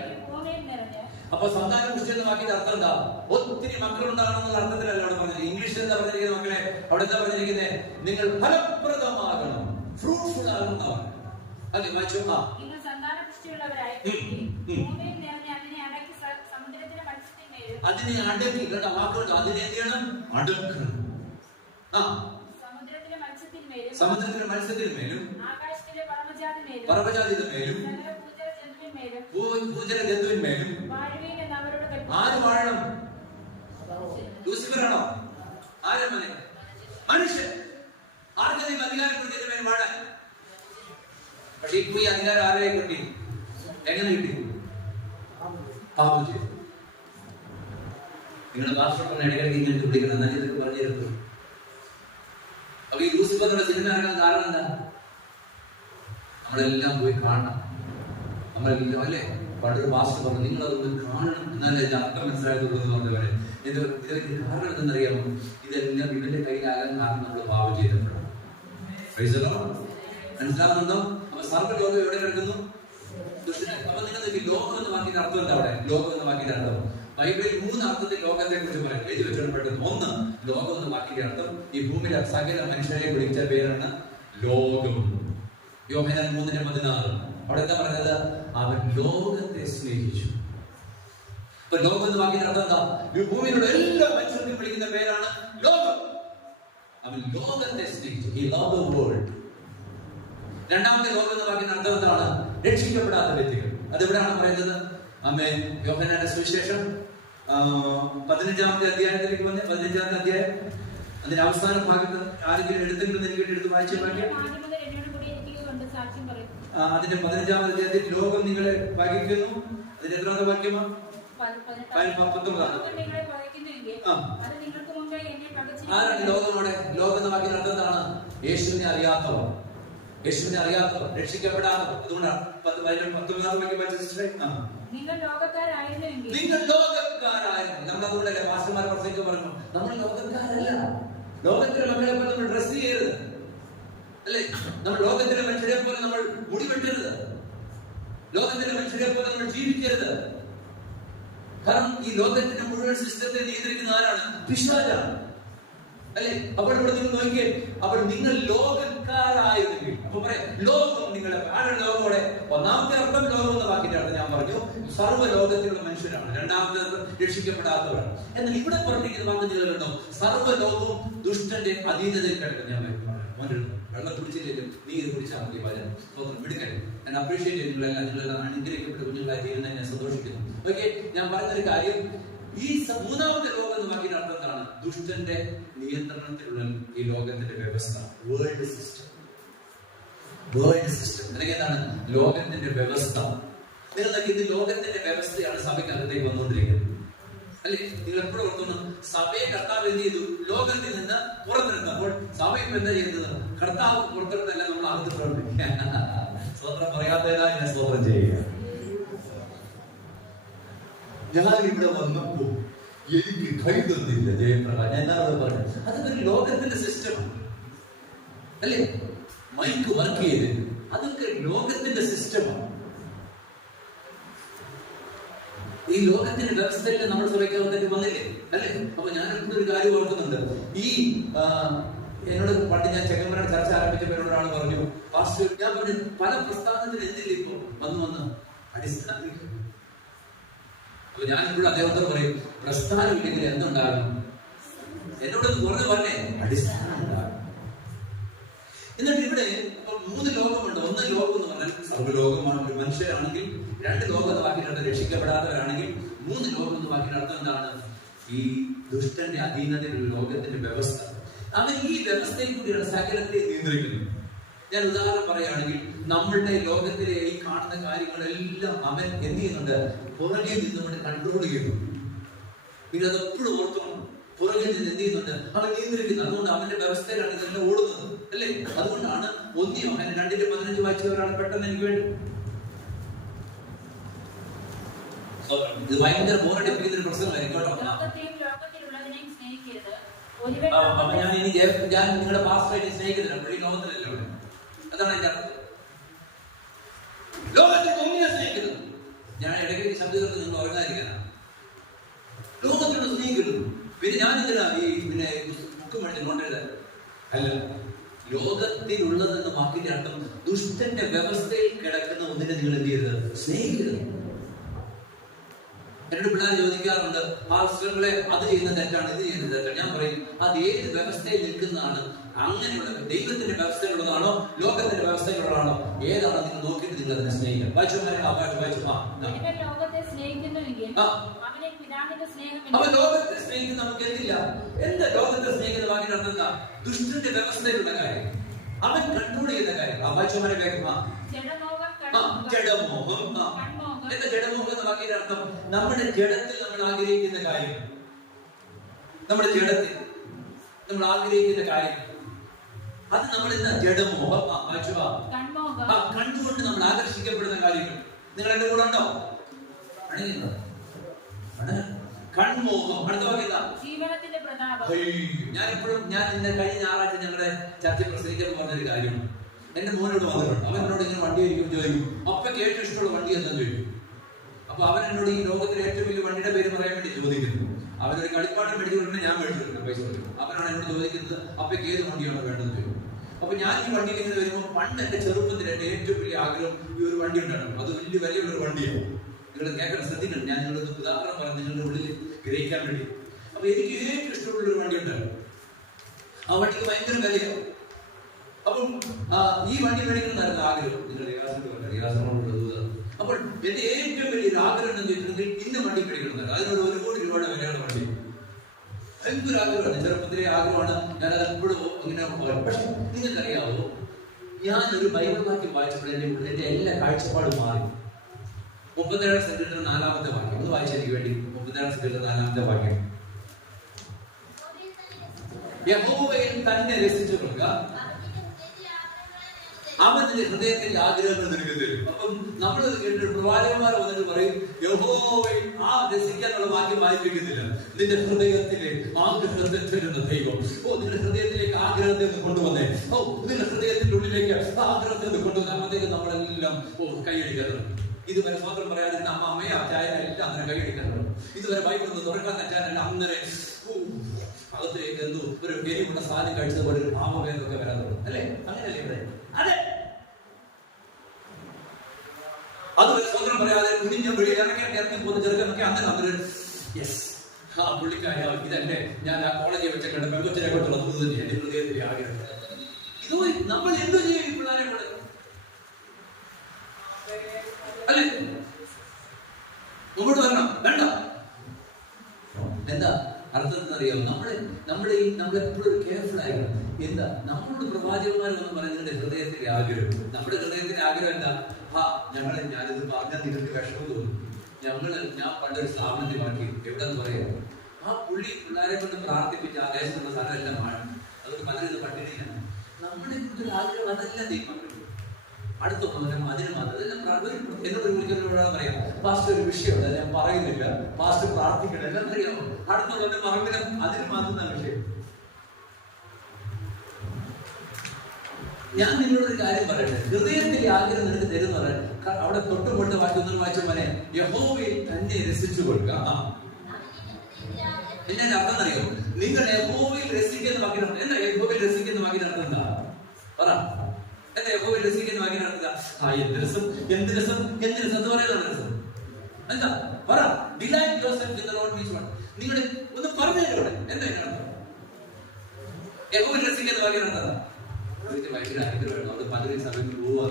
അപ്പൊ സന്താനപുഷ്ടി എന്ന വാക്കിന്റെ അർത്ഥം എന്താ? ഒത്തിരി മക്കളുണ്ടാകണമെന്നുള്ള അർത്ഥത്തിലല്ല അവിടെ പറഞ്ഞത്. ഇംഗ്ലീഷിൽ എന്താ പറഞ്ഞിരിക്കുന്നത് മക്കളെ? അവിടെ എന്താ പറഞ്ഞിരിക്കുന്നത്? നിങ്ങൾ ഫലപ്രദമാകണം, ഫ്രൂട്ട്ഫുൾ ആകണം. അതെ, വായിച്ചു. അതിനെ അടക്കി കേട്ടോ, വാക്കുകൊണ്ട് അതിനെ എന്ത് ചെയ്യണം? അടക്കണം. സമുദ്രത്തിലെ മത്സ്യത്തിന്മേലും പർവ്വജാതിയുടെ മേലും ഭൂചര ജന്തുവിന്മേലും. ആര് വാഴണം? ലൂസിഫറാണോ? ആരമ്മനെ? മനുഷ്യൻ. ആർക്കെങ്കിലും അധികാരം കൊടുത്തതിന്റെ മേൽ വാഴാൻ. പക്ഷെ ഇപ്പൊ ഈ അധികാരം ആരെ കിട്ടി? എങ്ങനെ കിട്ടി? പാപം ചെയ്തു. നിങ്ങളുടെ ഭാഷ ഇടയ്ക്കിടയ്ക്ക് ഇങ്ങനെ വിളിക്കണം, എന്നാൽ ഇതൊക്കെ പറഞ്ഞു തരുന്നു. അപ്പൊ ഈ ലൂസിഫറിന്റെ സിനിമ ഇറങ്ങാൻ കാരണം എന്താ? നമ്മളെല്ലാം പോയി കാണണം. നമ്മളെല്ലാം, അല്ലെ? പണ്ടൊരു മാസ്റ്റർ പറഞ്ഞു, നിങ്ങളതൊന്ന് കാണണം, എന്നാലേ ഇതിന്റെ അർത്ഥം മനസ്സിലായതുള്ളൂ എന്ന് പറഞ്ഞവരെ. ഇതൊക്കെ കാരണം എന്തെന്നറിയാമോ? ഇതെല്ലാം ഇവന്റെ കയ്യിലാകാൻ കാരണം നമ്മൾ പാപം ചെയ്തപ്പോഴാണ്. മനസ്സിലാവുന്നുണ്ടോ? അപ്പൊ സർവ്വലോകം എവിടെ കിടക്കുന്നു? അപ്പൊ നിങ്ങൾക്ക് ലോകം എന്ന് വാക്കിന്റെ അർത്ഥം എന്താ? അവിടെ ലോകം എന്ന് വാക്കിന്റെ അർത്ഥം ബൈബിളിൽ 3 അർത്ഥത്തിൽ ലോകത്തെ കുറിച്ച് പറയും. എഴുതി വെച്ചാൽ പെട്ടെന്ന്. 1, ലോകം എന്ന വാക്കിന്റെ അർത്ഥം ഈ ഭൂമിയിലെ സകല മനുഷ്യരെ വിളിച്ച പേരാണ് ലോകം. യോഹന്നാൻ 3:16 അവിടെ എന്താ പറഞ്ഞത്? അവൻ ലോകത്തെ സ്നേഹിച്ചു. അപ്പൊ ലോകം എന്ന വാക്കിന്റെ അർത്ഥം എന്താ? ഈ ഭൂമിയിലുള്ള എല്ലാ മനുഷ്യർക്കും വിളിക്കുന്ന പേരാണ് ലോകം. അവൻ ലോകത്തെ സ്നേഹിച്ചു. He loved the world. രണ്ടാമത്തെ ലോകം എന്ന വാക്കിന്റെ അർത്ഥം എന്താണ്? രക്ഷിക്കപ്പെടാത്ത വ്യക്തികൾ. അതെവിടെയാണ് പറയുന്നത്? ആമേൻ. യോഹന്നാന്റെ സുവിശേഷം 15-ാമത്തെ അധ്യായത്തിലേക്ക് വന്ന് 15-ാമത്തെ അധ്യായം അതിന്റെ അവസാന ഭാഗത്ത് ആരെങ്കിലും എടുത്തെങ്കിലും എനിക്ക് എടുത്ത് വായിച്ചു വാക്യം. അതിന്റെ 15-ാമത്തെ അധ്യായത്തിൽ ലോകം നിങ്ങളെ വഹിക്കുന്നു. അതിന്റെ എത്രാമത്തെ വാക്യമാണ്? 19. ആരാണ് ലോകമോടെ? ലോകം എന്ന വാക്കിന്റെ അർത്ഥം എന്താണ്? യേശുവിനെ അറിയാത്തവർ, യേശുവിനെ അറിയാത്തവർ, രക്ഷിക്കപ്പെടാത്തവർ. അതുകൊണ്ടാണ് 19-ാമത്തെ വാക്യം വായിച്ചത്. നിങ്ങൾ ലോകക്കാരായിരുന്നു. നമ്മൾ അതുകൊണ്ടല്ലേ പാസ്റ്റർമാർ പറഞ്ഞു, നമ്മൾ ലോകക്കാരല്ല. ലോകത്തിലെ മക്കളെ പോലെ നമ്മൾ ഡ്രസ് ചെയ്യരുത്, അല്ലേ? നമ്മൾ ലോകത്തിലെ മനുഷ്യരെ പോലെ നമ്മൾ മുടി വെട്ടരുത്, ലോകത്തിലെ മനുഷ്യരെ പോലെ നമ്മൾ ജീവിക്കരുത്. കാരണം ഈ ലോകത്തിന്റെ മുഴുവൻ സിസ്റ്റത്തെ നിയന്ത്രിക്കുന്ന ആരാണ്? പിശാചാണ്, അല്ലെ? അപ്പോൾ ഇവിടെ നിങ്ങൾ നോക്കിയേ, അപ്പോൾ നിങ്ങൾ ലോകക്കാരായിരുന്നെങ്കിൽ, അപ്പൊ പറയാം ലോകം നിങ്ങളെ ആരുടെ ലോകോടെ. ഒന്നാമത്തെ അർത്ഥം ലോകം എന്ന വാക്കിന്റെ അർത്ഥം ഞാൻ പറഞ്ഞു, സർവ്വ ലോകത്തിലുള്ള മനുഷ്യരാണ്. രണ്ടാമത്തെ അർത്ഥം രക്ഷിക്കപ്പെടാത്തവരാണ്. എന്നാൽ ഇവിടെ പറഞ്ഞിരിക്കുന്ന വാക്ക് നിങ്ങൾ കണ്ടോ, സർവ്വ ലോകവും ദുഷ്ടന്റെ അധീനതയിൽ കിടക്കുന്നു. ഞാൻ വെള്ളം കുടിച്ചില്ലെങ്കിലും നീ ഇത് കുടിച്ചാൽ മതി, വചനം എടുക്കാൻ ഞാൻ അപ്രീഷിയേറ്റ് ചെയ്യുന്നില്ല. നിങ്ങളെല്ലാം അനുഗ്രഹിക്കപ്പെട്ട കുഞ്ഞുങ്ങളായി ചെയ്യുന്നതിന് ഞാൻ സന്തോഷിക്കുന്നു. ഓക്കെ, ഞാൻ പറയുന്നൊരു കാര്യം, ഈ മൂന്നാമത്തെ ലോകം എന്ന് വാക്കിന്റെ അർത്ഥം എന്താണ്? ദുഷ്ടന്റെ നിയന്ത്രണത്തിലുള്ള ഈ ലോകത്തിന്റെ വ്യവസ്ഥ, വേൾഡ് സിസ്റ്റം. വേൾഡ് സിസ്റ്റം അല്ലെങ്കിൽ എന്താണ്? ലോകത്തിന്റെ വ്യവസ്ഥ. നിങ്ങൾ ഇത് ലോകത്തിന്റെ വ്യവസ്ഥയാണ് സഭയ്ക്കകത്തേക്ക് വന്നുകൊണ്ടിരിക്കുന്നത്, അല്ലെ? നിങ്ങൾ എപ്പോഴും ഓർക്കണം, സഭയെ കർത്താവ് എന്ത് ചെയ്തു? ലോകത്തിൽ നിന്ന് പുറത്തെടുത്തപ്പോൾ സഭ ഇപ്പൊ എന്താ ചെയ്യുന്നത്? കർത്താവ് പുറത്തെടുത്തല്ല, നമ്മൾ അകത്ത് പ്രവർത്തിക്കുക. സ്വതന്ത്രം പറയാത്തതായി ഞാൻ സ്വതന്ത്രം ചെയ്യുക. ഞാൻ ഇവിടെ വന്നപ്പോ എനിക്ക് കഴിയുന്നില്ല ജയപ്രകാശ്, ഞാൻ എന്താ പറഞ്ഞത്? അതൊക്കെ ഒരു ലോകത്തിന്റെ സിസ്റ്റമാണ്, അല്ലേ? മൈക്ക് വർക്ക് ചെയ്ത് അതൊക്കെ ലോകത്തിന്റെ സിസ്റ്റമാണ്. ഈ ലോകത്തിന്റെ വ്യവസ്ഥയിൽ നമ്മൾ സഭയ്ക്കകത്തേക്ക് വന്നില്ലേ, അല്ലേ? അപ്പൊ ഞാൻ എപ്പോഴും ഒരു കാര്യം ഓർക്കുന്നുണ്ട്. ഈ എന്നോട് പണ്ട് ഞാൻ ചെങ്ങമ്പനാട് ചർച്ച ആരംഭിച്ചപ്പോൾ എന്നോട് ഒരാൾ പറഞ്ഞു, പാസ്റ്റർ, ഞാൻ പറഞ്ഞു പല പ്രസ്ഥാനത്തിന് എന്തില്ല ഇപ്പൊ വന്ന് അടിസ്ഥാനം. അപ്പൊ ഞാൻ എപ്പോഴും അദ്ദേഹത്തോട് പറയും, പ്രസ്ഥാനം ഇല്ലെങ്കിൽ എന്തുണ്ടാകും? എന്നോട് കുറഞ്ഞു പറഞ്ഞേ, അടിസ്ഥാനം ഉണ്ടാകും. എന്നിട്ട് ഇവിടെ മൂന്ന് ലോകമുണ്ട്. ഒന്ന് ലോകം എന്ന് പറഞ്ഞാൽ സർവ്വലോകമാണ്, ഒരു മനുഷ്യരാണെങ്കിൽ. രണ്ട് ലോകം എന്ന് വാക്കിനർത്ഥം രക്ഷിക്കപ്പെടാത്തവരാണെങ്കിൽ. മൂന്ന് ലോകം എന്ന് വാക്കിനർത്ഥം എന്താണ്? ഈ ദുഷ്ടന്റെ അധീനതയിലുള്ള ലോകത്തിന്റെ വ്യവസ്ഥ. അവൻ ഈ വ്യവസ്ഥയിൽ കൂടിയാണ് സകലത്തെ നിയന്ത്രിക്കുന്നത്. ഞാൻ ഉദാഹരണം പറയുകയാണെങ്കിൽ, നമ്മളുടെ ലോകത്തിലെ ഈ കാണുന്ന കാര്യങ്ങളെല്ലാം അവൻ എന്ത് ചെയ്യുന്നുണ്ട്? പുറകെ നിന്നുകൊണ്ട് കൺട്രോൾ ചെയ്യുന്നു. പിന്നെ അത് എപ്പോഴും ഓർക്കണം, പുറകെ നിന്ന് എന്ത് ചെയ്യുന്നുണ്ട്? അവൻ നിയന്ത്രിക്കുന്നു. അതുകൊണ്ട് അവന്റെ വ്യവസ്ഥയിലാണ് ഇതെല്ലാം ഓടുന്നത്, അല്ലേ? അതുകൊണ്ടാണ് 1 യോഹന്നാൻ 2:15 വായിച്ചവരാണ് പെട്ടെന്ന് എനിക്ക് വേണ്ടി. ഇത് ഭയങ്കര ബോറടിപ്പിക്കുന്ന ഒരു പ്രശ്നമായിരിക്കും കേട്ടോ. ഞാൻ നിങ്ങളുടെ പാസ്റ്ററായിട്ട് സ്നേഹിക്കുന്നില്ല, അപ്പോൾ ഈ ലോകത്തിലല്ലോ. അതാണ് എന്റെ അർത്ഥം. ലോകത്തിൽ ഒന്നിനെ സ്നേഹിക്കുന്നു. ഞാൻ ഇടയ്ക്ക് ശബ്ദത്തിൽ നിങ്ങൾ ഉറങ്ങാതിരിക്കാനാണ്. ലോകത്തിനോട് സ്നേഹിക്കുന്നു. പിന്നെ ഞാൻ എന്തിനാ ഈ ബുക്ക് മേടിച്ച് കൊണ്ടെഴുതാൻ? അല്ല, ലോകത്തിലുള്ളതെന്ന് വാക്കിന്റെ അർത്ഥം ദുഷ്ടന്റെ വ്യവസ്ഥയിൽ കിടക്കുന്ന ഒന്നിനെ നിങ്ങൾ എന്ത് ചെയ്യരുത്? സ്നേഹിക്കരുത്. എന്നോട് പിള്ളേർ ചോദിക്കാറുണ്ട്, പാസ്റ്ററുകളെ അത് ചെയ്യുന്ന തെറ്റാണ്, ഇത് ചെയ്യുന്നത് തെറ്റാണ്. ഞാൻ പറയും, അത് ഏത് വ്യവസ്ഥയിൽ നിൽക്കുന്നതാണ്? അങ്ങനെയുള്ള ദൈവത്തിന്റെ വ്യവസ്ഥയിലുള്ളതാണോ ലോകത്തിന്റെ വ്യവസ്ഥയിലുള്ളതാണോ? ഏതാണോ നിങ്ങൾ നോക്കിയിട്ട് നിങ്ങൾ അതിനെ സ്നേഹിക്കണം. വായിച്ചു അവൻ ലോകത്തെ സ്നേഹിക്കുന്ന നമുക്ക് എന്തില്ല? എന്താ ലോകത്തെ സ്നേഹിക്കുന്ന വാക്കിന്റെ അർത്ഥം എന്താ? ദുഷ്ടന്റെ വ്യവസ്ഥയിലുള്ള കാര്യം, അവൻ കൺട്രോൾ ചെയ്യുന്ന കാര്യം. വായിച്ചവരെ വേഗം ജഡമോഹം. എന്താ ജഡമോഹം എന്ന വാക്കിന്റെ അർത്ഥം? നമ്മുടെ ജഡത്തിൽ നമ്മൾ ആഗ്രഹിക്കുന്ന കാര്യം, നമ്മുടെ ജഡത്തിൽ നമ്മൾ ആഗ്രഹിക്കുന്ന കാര്യം, അത് നമ്മൾ എന്താ? ജഡമോഹം. കണ്ടുകൊണ്ട് നമ്മൾ ആകർഷിക്കപ്പെടുന്ന കാര്യങ്ങൾ. നിങ്ങൾ എന്റെ കൂടെ ഉണ്ടോ? കൺമോഹം. അടുത്ത വാക്കെന്താ? ഞാൻ ഇന്ന് കഴിഞ്ഞ ഞായറാഴ്ച ഞങ്ങളുടെ ചർച്ച പ്രസംഗിക്കാൻ പറഞ്ഞൊരു കാര്യമാണ്. എന്റെ മോനോട് വന്നിട്ടുണ്ട്. അവൻ എന്നോട് ഇങ്ങനെ വണ്ടി ആയിരിക്കും ചോദിക്കും, അപ്പയ്ക്ക് ഏറ്റവും ഇഷ്ടമുള്ള വണ്ടി എന്താന്ന് ചോദിക്കും. അപ്പൊ അവൻ എന്നോട് ഈ ലോകത്തിലെ ഏറ്റവും വലിയ വണ്ടിയുടെ പേര് പറയാൻ വേണ്ടി ചോദിക്കുന്നു. അവനൊരു കളിപ്പാട്ടം മേടിച്ചിട്ടുണ്ട്, ഞാൻ മേടിച്ചിട്ടുണ്ട്, പൈസ കൊടുക്കും. അവനാണ് എന്നോട് ചോദിക്കുന്നത്, അപ്പയ്ക്ക് ഏത് വണ്ടിയാണ് വേണ്ടതെന്ന് ചോദിക്കും. അപ്പൊ ഞാൻ ഈ വണ്ടിയിൽ ഇങ്ങനെ വരുമ്പോൾ, പണ്ട് എന്റെ ചെറുപ്പത്തിൽ എന്റെ ഏറ്റവും വലിയ ആഗ്രഹം ഈ ഒരു വണ്ടി ഉണ്ടായിരുന്നു. അത് വലിയ വിലയുള്ളൊരു വണ്ടിയാണ്. നിങ്ങൾ കേൾക്കാൻ ശ്രദ്ധിക്കണം, ഞാൻ നിങ്ങളുടെ ഉദാഹരണം പറഞ്ഞു നിങ്ങളുടെ ഉള്ളിൽ ഗ്രഹിക്കാൻ വേണ്ടി. അപ്പൊ എനിക്ക് ഏറ്റവും ഇഷ്ടമുള്ള ഒരു വണ്ടി ഉണ്ടായിരുന്നു. ആ വണ്ടിക്ക് ഭയങ്കര വിലയാവും. അപ്പം ഈ വണ്ടി മേടിക്കണമെന്നായിരുന്നു ആഗ്രഹം. നിങ്ങൾ അപ്പോൾ എന്റെ ഏറ്റവും വലിയൊരു ആഗ്രഹം എന്ന് ചോദിച്ചിട്ടുണ്ടെങ്കിൽ ഇന്ന വണ്ടി മേടിക്കണമെന്നായിരുന്നു. അതിനോട് 1 കോടി രൂപയുടെ വിലയുള്ള വണ്ടി. ഭയങ്കര ആഗ്രഹമാണ്, ചെറുപ്പത്തിലെ ആഗ്രഹമാണ്. ഞാൻ എപ്പോഴും ഇങ്ങനെ. പക്ഷെ നിങ്ങൾക്കറിയാവോ, ഞാനൊരു ബൈബിൾ വാക്യം വായിച്ചപ്പോൾ എന്റെ എല്ലാ കാഴ്ചപ്പാടും മാറി. 37 സെന്റിന്റെ 4-ാമത്തെ വാക്യം ഒന്ന് വായിച്ചെനിക്ക് വേണ്ടി. 37 സെന്റിന്റെ 4-ാമത്തെ വാക്യം. യഹോവയിൽ തന്നെ രസിച്ചു കൊള്ളുക, അവൻ നിന്റെ ഹൃദയത്തിന്റെ ആഗ്രഹങ്ങൾ നിനക്ക് തരും. അപ്പം നമ്മളത് കേട്ടിട്ട് പ്രവാചകന്മാർ വന്നിട്ട് പറയും, യഹോവേ ആ രസിക്കാനുള്ള വാക്യം വായിപ്പിക്കുന്നില്ല, നിന്റെ ഹൃദയത്തിലെ ആഗ്രഹത്തെ തരുന്ന ദൈവം. നിന്റെ ഹൃദയത്തിലേക്ക് ആഗ്രഹത്തെ കൊണ്ടുവന്നേ, നിന്റെ ഹൃദയത്തിന്റെ ഉള്ളിലേക്ക് ആഗ്രഹത്തെ കൊണ്ടുവന്നേ. അപ്പോഴത്തേക്ക് നമ്മളെല്ലാം കൈയടിക്കാറുണ്ട്. ഇതുവരെ സ്വന്തം പറയാതിരുന്ന അമ്മയെ അച്ചായനെ എല്ലാം അങ്ങനെ കൈയടിക്കാറുണ്ട്. ഇതുവരെ ബൈബിൾ ഒന്ന് തുറക്കാൻ അച്ചായനെല്ലാം അന്നേരം അകത്തേക്ക് എന്തോ ഒരു എരിവുള്ള സാധനം കഴിച്ചതുപോലെ ഒരു പാപവേദമൊക്കെ വരാൻ തുടങ്ങും. അല്ലേ? അങ്ങനെയല്ലേ ഇവിടെ? അതെ. അതുവരെ സ്വന്തം പറയാതെ കുഞ്ഞ വഴി ഇറക്കി പോകുന്ന ചെറുക്കനൊക്കെ അങ്ങനെ യെസ്, ആ പുള്ളിക്കായ ഇതല്ലേ ഞാൻ ആ കോളേജിൽ വെച്ചിട്ടുണ്ട്, പെൺകൊച്ചിനെ കൊണ്ടുള്ള തോന്നുന്നു തന്നെയാണ് ഹൃദയത്തിലെ ആഗ്രഹം. ഇത് നമ്മൾ എന്തോ ചെയ്യും ഈ പിള്ളേരെ കൂടെ? അല്ലേ? മുമ്പോട്ട് വരണം, വേണ്ട. എന്താ അർത്ഥത്തിനറിയാമോ? നമ്മളെപ്പോഴും കെയർഫുൾ ആയിരിക്കണം. എന്താ നമ്മളോട് പ്രവാചകന്മാർ എന്ന് പറയുന്നത് നിങ്ങളുടെ ഹൃദയത്തിന്റെ ആഗ്രഹം. നമ്മുടെ ഹൃദയത്തിന്റെ ആഗ്രഹം എന്താ? ഞാനിത് പറഞ്ഞാൽ നിങ്ങൾക്ക് വിഷമം തോന്നും. ഞാൻ പണ്ടൊരു സ്ഥാപനത്തിൽ മാറ്റി എവിടെന്ന് പറയാം, ആ പുള്ളി പിള്ളേരെ കൊണ്ട് പ്രാർത്ഥിപ്പിച്ച് ആ ദേശത്തുള്ള സ്ഥലമെല്ലാം ആണ്, അതുകൊണ്ട് പലരും ഇത് പട്ടിണിയാണ്. നമ്മളെ കുറിച്ചൊരു ആഗ്രഹം അതല്ല ദൈവം. അടുത്ത അതിന് എന്നോട് വിളിക്കുന്നവരോട് പറയാം, പാസ്റ്റർ ഒരു വിഷയമുണ്ട്, ഞാൻ പറയുന്നില്ല, പാസ്റ്റർ പ്രാർത്ഥിക്കണം, എല്ലാം അറിയാമോ? അടുത്ത മറവിലും അതിന് മാറ്റുന്ന വിഷയം. ഞാൻ നിങ്ങളൊരു കാര്യം പറയട്ടെ, ഹൃദയത്തിന്റെ ആഗ്രഹം നിനക്ക് തരുന്നത് അവിടെ തൊട്ടുപൊട്ട് വാക്കി ഒന്നും വായിച്ച പോലെ യഹോവയിൽ തന്നെ രസിച്ചു കൊടുക്കുക. എന്നെ അർത്ഥം അറിയോ? നിങ്ങൾ യഹോവയിൽ രസിക്കുന്ന വാക്കിന് എന്താ? യഹോവയിൽ രസിക്കുന്ന വാക്കിന് അർത്ഥം എന്താ? പറ. എന്താ യഹോവയിൽ രസിക്കുന്ന വാക്കിന് അർത്ഥം? എന്ത് രസം, എന്ത് രസം, എന്ത് രസം എന്ന് പറയുന്ന രസം എന്താ? പറ. Delight yourself in the Lord means what? നിങ്ങൾ ഒന്ന് പറഞ്ഞു തരുവിടെ എന്താ അർത്ഥം? യഹോവയിൽ രസിക്കുന്ന വാക്കിന് അർത്ഥം ഭയങ്കര ആഗ്രഹമാണ്. അവിടെ പലരും സമയത്ത് പോവാ.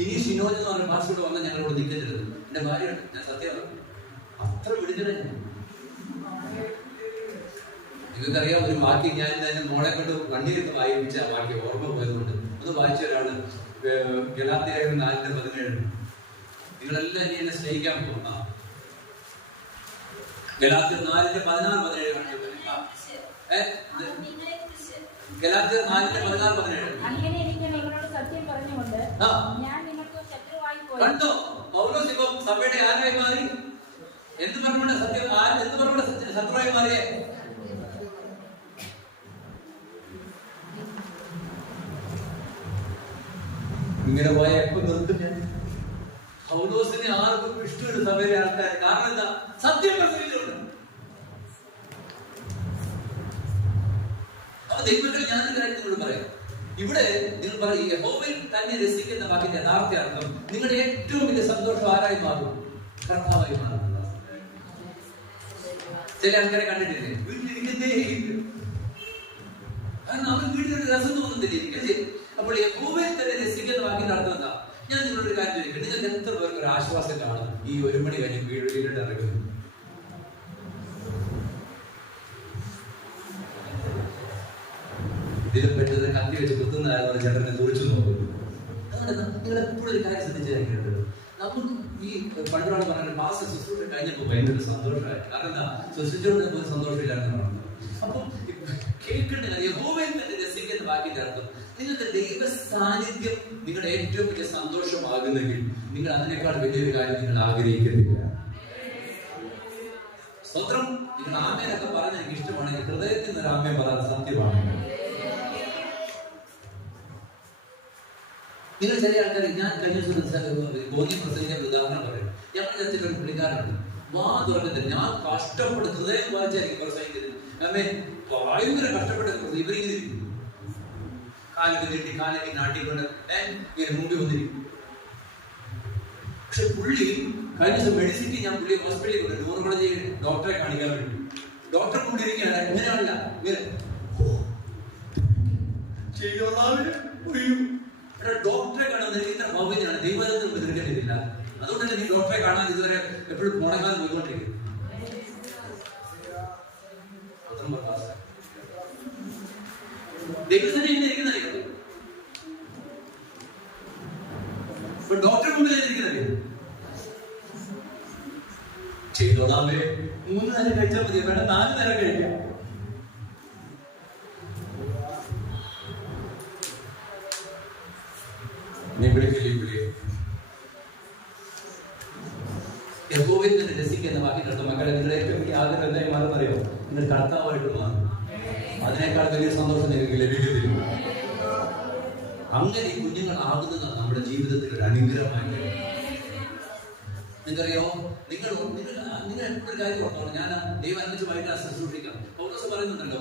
ഇനി ഷിനോജ് എന്ന് പറഞ്ഞ പാസ്പോർട്ട് വന്നാൽ ഞങ്ങളോട് നിൽക്കരുത്. എന്റെ ഭാര്യയാണ്, ഞാൻ സത്യം അത്ര വിടുതല. നിങ്ങൾക്കറിയാം ഒരു വാക്യം, ഞാൻ തന്നെ മോളെ കൊണ്ട് വണ്ടിയിരുന്ന് വായിപ്പിച്ച ആ വാക്യം ഓർമ്മ പോയതുകൊണ്ട് ഒന്ന് വായിച്ച ഒരാള് ഗലാത്യർ 4:17. നിങ്ങളെല്ലാം ഇനി എന്നെ സ്നേഹിക്കാൻ പോകുന്ന ഗലാത്യർ 4:16-17. ഗലാത്യർ 4:16-17. അങ്ങനെ എനിക്ക് നിങ്ങളോട് സത്യം പറഞ്ഞുകൊണ്ട് ഞാൻ നിങ്ങൾക്ക് ശത്രുവായി പോയി. കണ്ടോ? പൗലോസ് ഇപ്പം സഭയുടെ ആരായി മാറി? എന്ത് പറഞ്ഞുകൊണ്ട് സത്യം എന്ത് പറഞ്ഞുകൊണ്ട് ശത്രുവായി മാറിയേ? ഇങ്ങനെ പോയ എപ്പോ നിർത്തും ഞാൻ? പൗലോസിനെ ആർക്കും ഇഷ്ടമുള്ള സഭയിലെ ആൾക്കാർ. കാരണം എന്താ? സത്യം പ്രസംഗിച്ചുകൊണ്ട്. ദൈവങ്ങൾ ഞാനൊരു കാര്യം നിങ്ങളോട് പറയാം. ഇവിടെ നിങ്ങൾ പറയും യഹോവയിൽ തന്നെ രസിക്കുന്ന വാക്കിന്റെ യഥാർത്ഥ അർത്ഥം നിങ്ങളുടെ ഏറ്റവും വലിയ സന്തോഷം ആരായി മാറും? കർത്താവായി മാറും. ചില ആൾക്കാരെ കണ്ടിട്ടില്ലേ? വീട്ടിലിരിക്കുന്നേ കാരണം അവൻ വീട്ടിലൊരു രസം തോന്നുന്നില്ലേ? അപ്പോൾ യഹോവയിൽ തന്നെ രസിക്കുന്ന വാക്കിന്റെ അർത്ഥം എന്താ? ഞാൻ നിങ്ങളൊരു കാര്യം ചോദിക്കട്ടെ, നിങ്ങൾക്ക് എത്ര പേർക്ക് ഒരു ആശ്വാസം കാണും ഈ 1 മണി കഴിഞ്ഞ് വീട്ടിൽ ഇറങ്ങുന്നു? ഇതിലും പറ്റുന്നത് കത്തി വെച്ച് കുത്തുന്നതായ ചേട്ടനെ തുറിച്ചു നോക്കുന്നു. അതുകൊണ്ട് നിങ്ങൾ എപ്പോഴും ഒരു കാര്യം ശ്രദ്ധിച്ചിട്ടുണ്ട്, നമുക്ക് ഈ പണ്ടൊരാൾ പറഞ്ഞ മാസം ശുശ്രൂഷ കഴിഞ്ഞപ്പോൾ ഭയങ്കര സന്തോഷമായി. കാരണം എന്താ? ശുശ്രൂഷയോട് ഒരു സന്തോഷമില്ലാന്ന് പറഞ്ഞു. അപ്പം കേൾക്കേണ്ട യഹോവയിൽ തന്നെ രസിക്കുന്ന വാക്കിന്റെ അർത്ഥം നിങ്ങൾക്ക് ദൈവ സാന്നിധ്യം നിങ്ങളുടെ ഏറ്റവും വലിയ സന്തോഷമാകുന്നെങ്കിൽ നിങ്ങൾ അതിനേക്കാൾ വലിയൊരു കാര്യം നിങ്ങൾ ആഗ്രഹിക്കുന്നില്ല. സ്വന്തം നിങ്ങൾ ആമേനൊക്കെ പറഞ്ഞ എനിക്ക് ഇഷ്ടമാണെങ്കിൽ ഹൃദയത്തിൽ നിന്ന് ആമേ പറയാൻ സത്യമാണ്. നിങ്ങൾ ചില ആൾക്കാർ, ഞാൻ കഴിഞ്ഞ ബോധ്യം പ്രസംഗിക്കാൻ ഉദാഹരണം പറയും. ഞങ്ങളുടെ ചർച്ചയിൽ ഒരു പുള്ളിക്കാരുണ്ട്, വാ തുറന്നിട്ട് ഞാൻ കഷ്ടപ്പെട്ട് ഹൃദയം വായിച്ചായിരിക്കും പ്രസംഗിക്കുന്നത്. അമ്മേ ഭയങ്കര കഷ്ടപ്പെട്ട ഇവരിങ്ങനെ കാലൊക്കെ നീട്ടി കാലൊക്കെ നാട്ടിക്കൊണ്ട് ഇങ്ങനെ മുമ്പിൽ വന്നിരിക്കും. പക്ഷെ പുള്ളി കഴിഞ്ഞ ദിവസം മെഡിസിറ്റി ഞാൻ പുള്ളിയെ ഹോസ്പിറ്റലിൽ കൊണ്ട് ന്യൂറോളജി ഡോക്ടറെ കാണിക്കാൻ വേണ്ടി ഡോക്ടറെ കൊണ്ടിരിക്കുകയാണ്. ഇങ്ങനെയാണല്ല ഇങ്ങനെ ഡോക്ടറെ കാണാൻ ഇത്ര ഭൗതികമാണ്. ദൈവത്തിൽ എതിർക്കേണ്ടിയില്ല. അതുകൊണ്ട് തന്നെ നീ ഡോക്ടറെ കാണാൻ ഇതുവരെ എപ്പോഴും മുടങ്ങാതെ പോയിക്കൊണ്ടിരിക്കും. ദൈവത്തിന് ഇരിക്കുന്നറിയാം, ഡോക്ടറെ മുമ്പിൽ ഇരിക്കുന്നറിയാം. ചെയ്തോളാമേ 3 നേരം കഴിച്ചാൽ മതി, വേണം 4 നേരം കഴിക്കാം. നീ വിളിക്കില്ലേ യഹോവയിൽ തന്നെ രസിക്കുന്ന വാക്കിനടുത്ത് മക്കളെ നിങ്ങളുടെ ഏറ്റവും വലിയ ആഗ്രഹം എന്തായി മാറുന്നറിയോ? നിങ്ങൾ കർത്താവായിട്ട് മാറും. അതിനേക്കാൾ വലിയ സന്തോഷം നിങ്ങൾക്ക് ലഭിക്കത്തില്ല. അങ്ങനെ ഈ കുഞ്ഞുങ്ങളാകുന്നതാണ് നമ്മുടെ ജീവിതത്തിൽ ഒരു അനുഗ്രഹമായി. നിങ്ങൾക്കറിയോ, നിങ്ങൾ എപ്പോഴും കാര്യം ഓർത്തോളൂ. ഞാൻ ദൈവാനുസരിച്ച് ശുശ്രൂഷിക്കാം. പൗലോസ് പറയുന്നുണ്ടല്ലോ,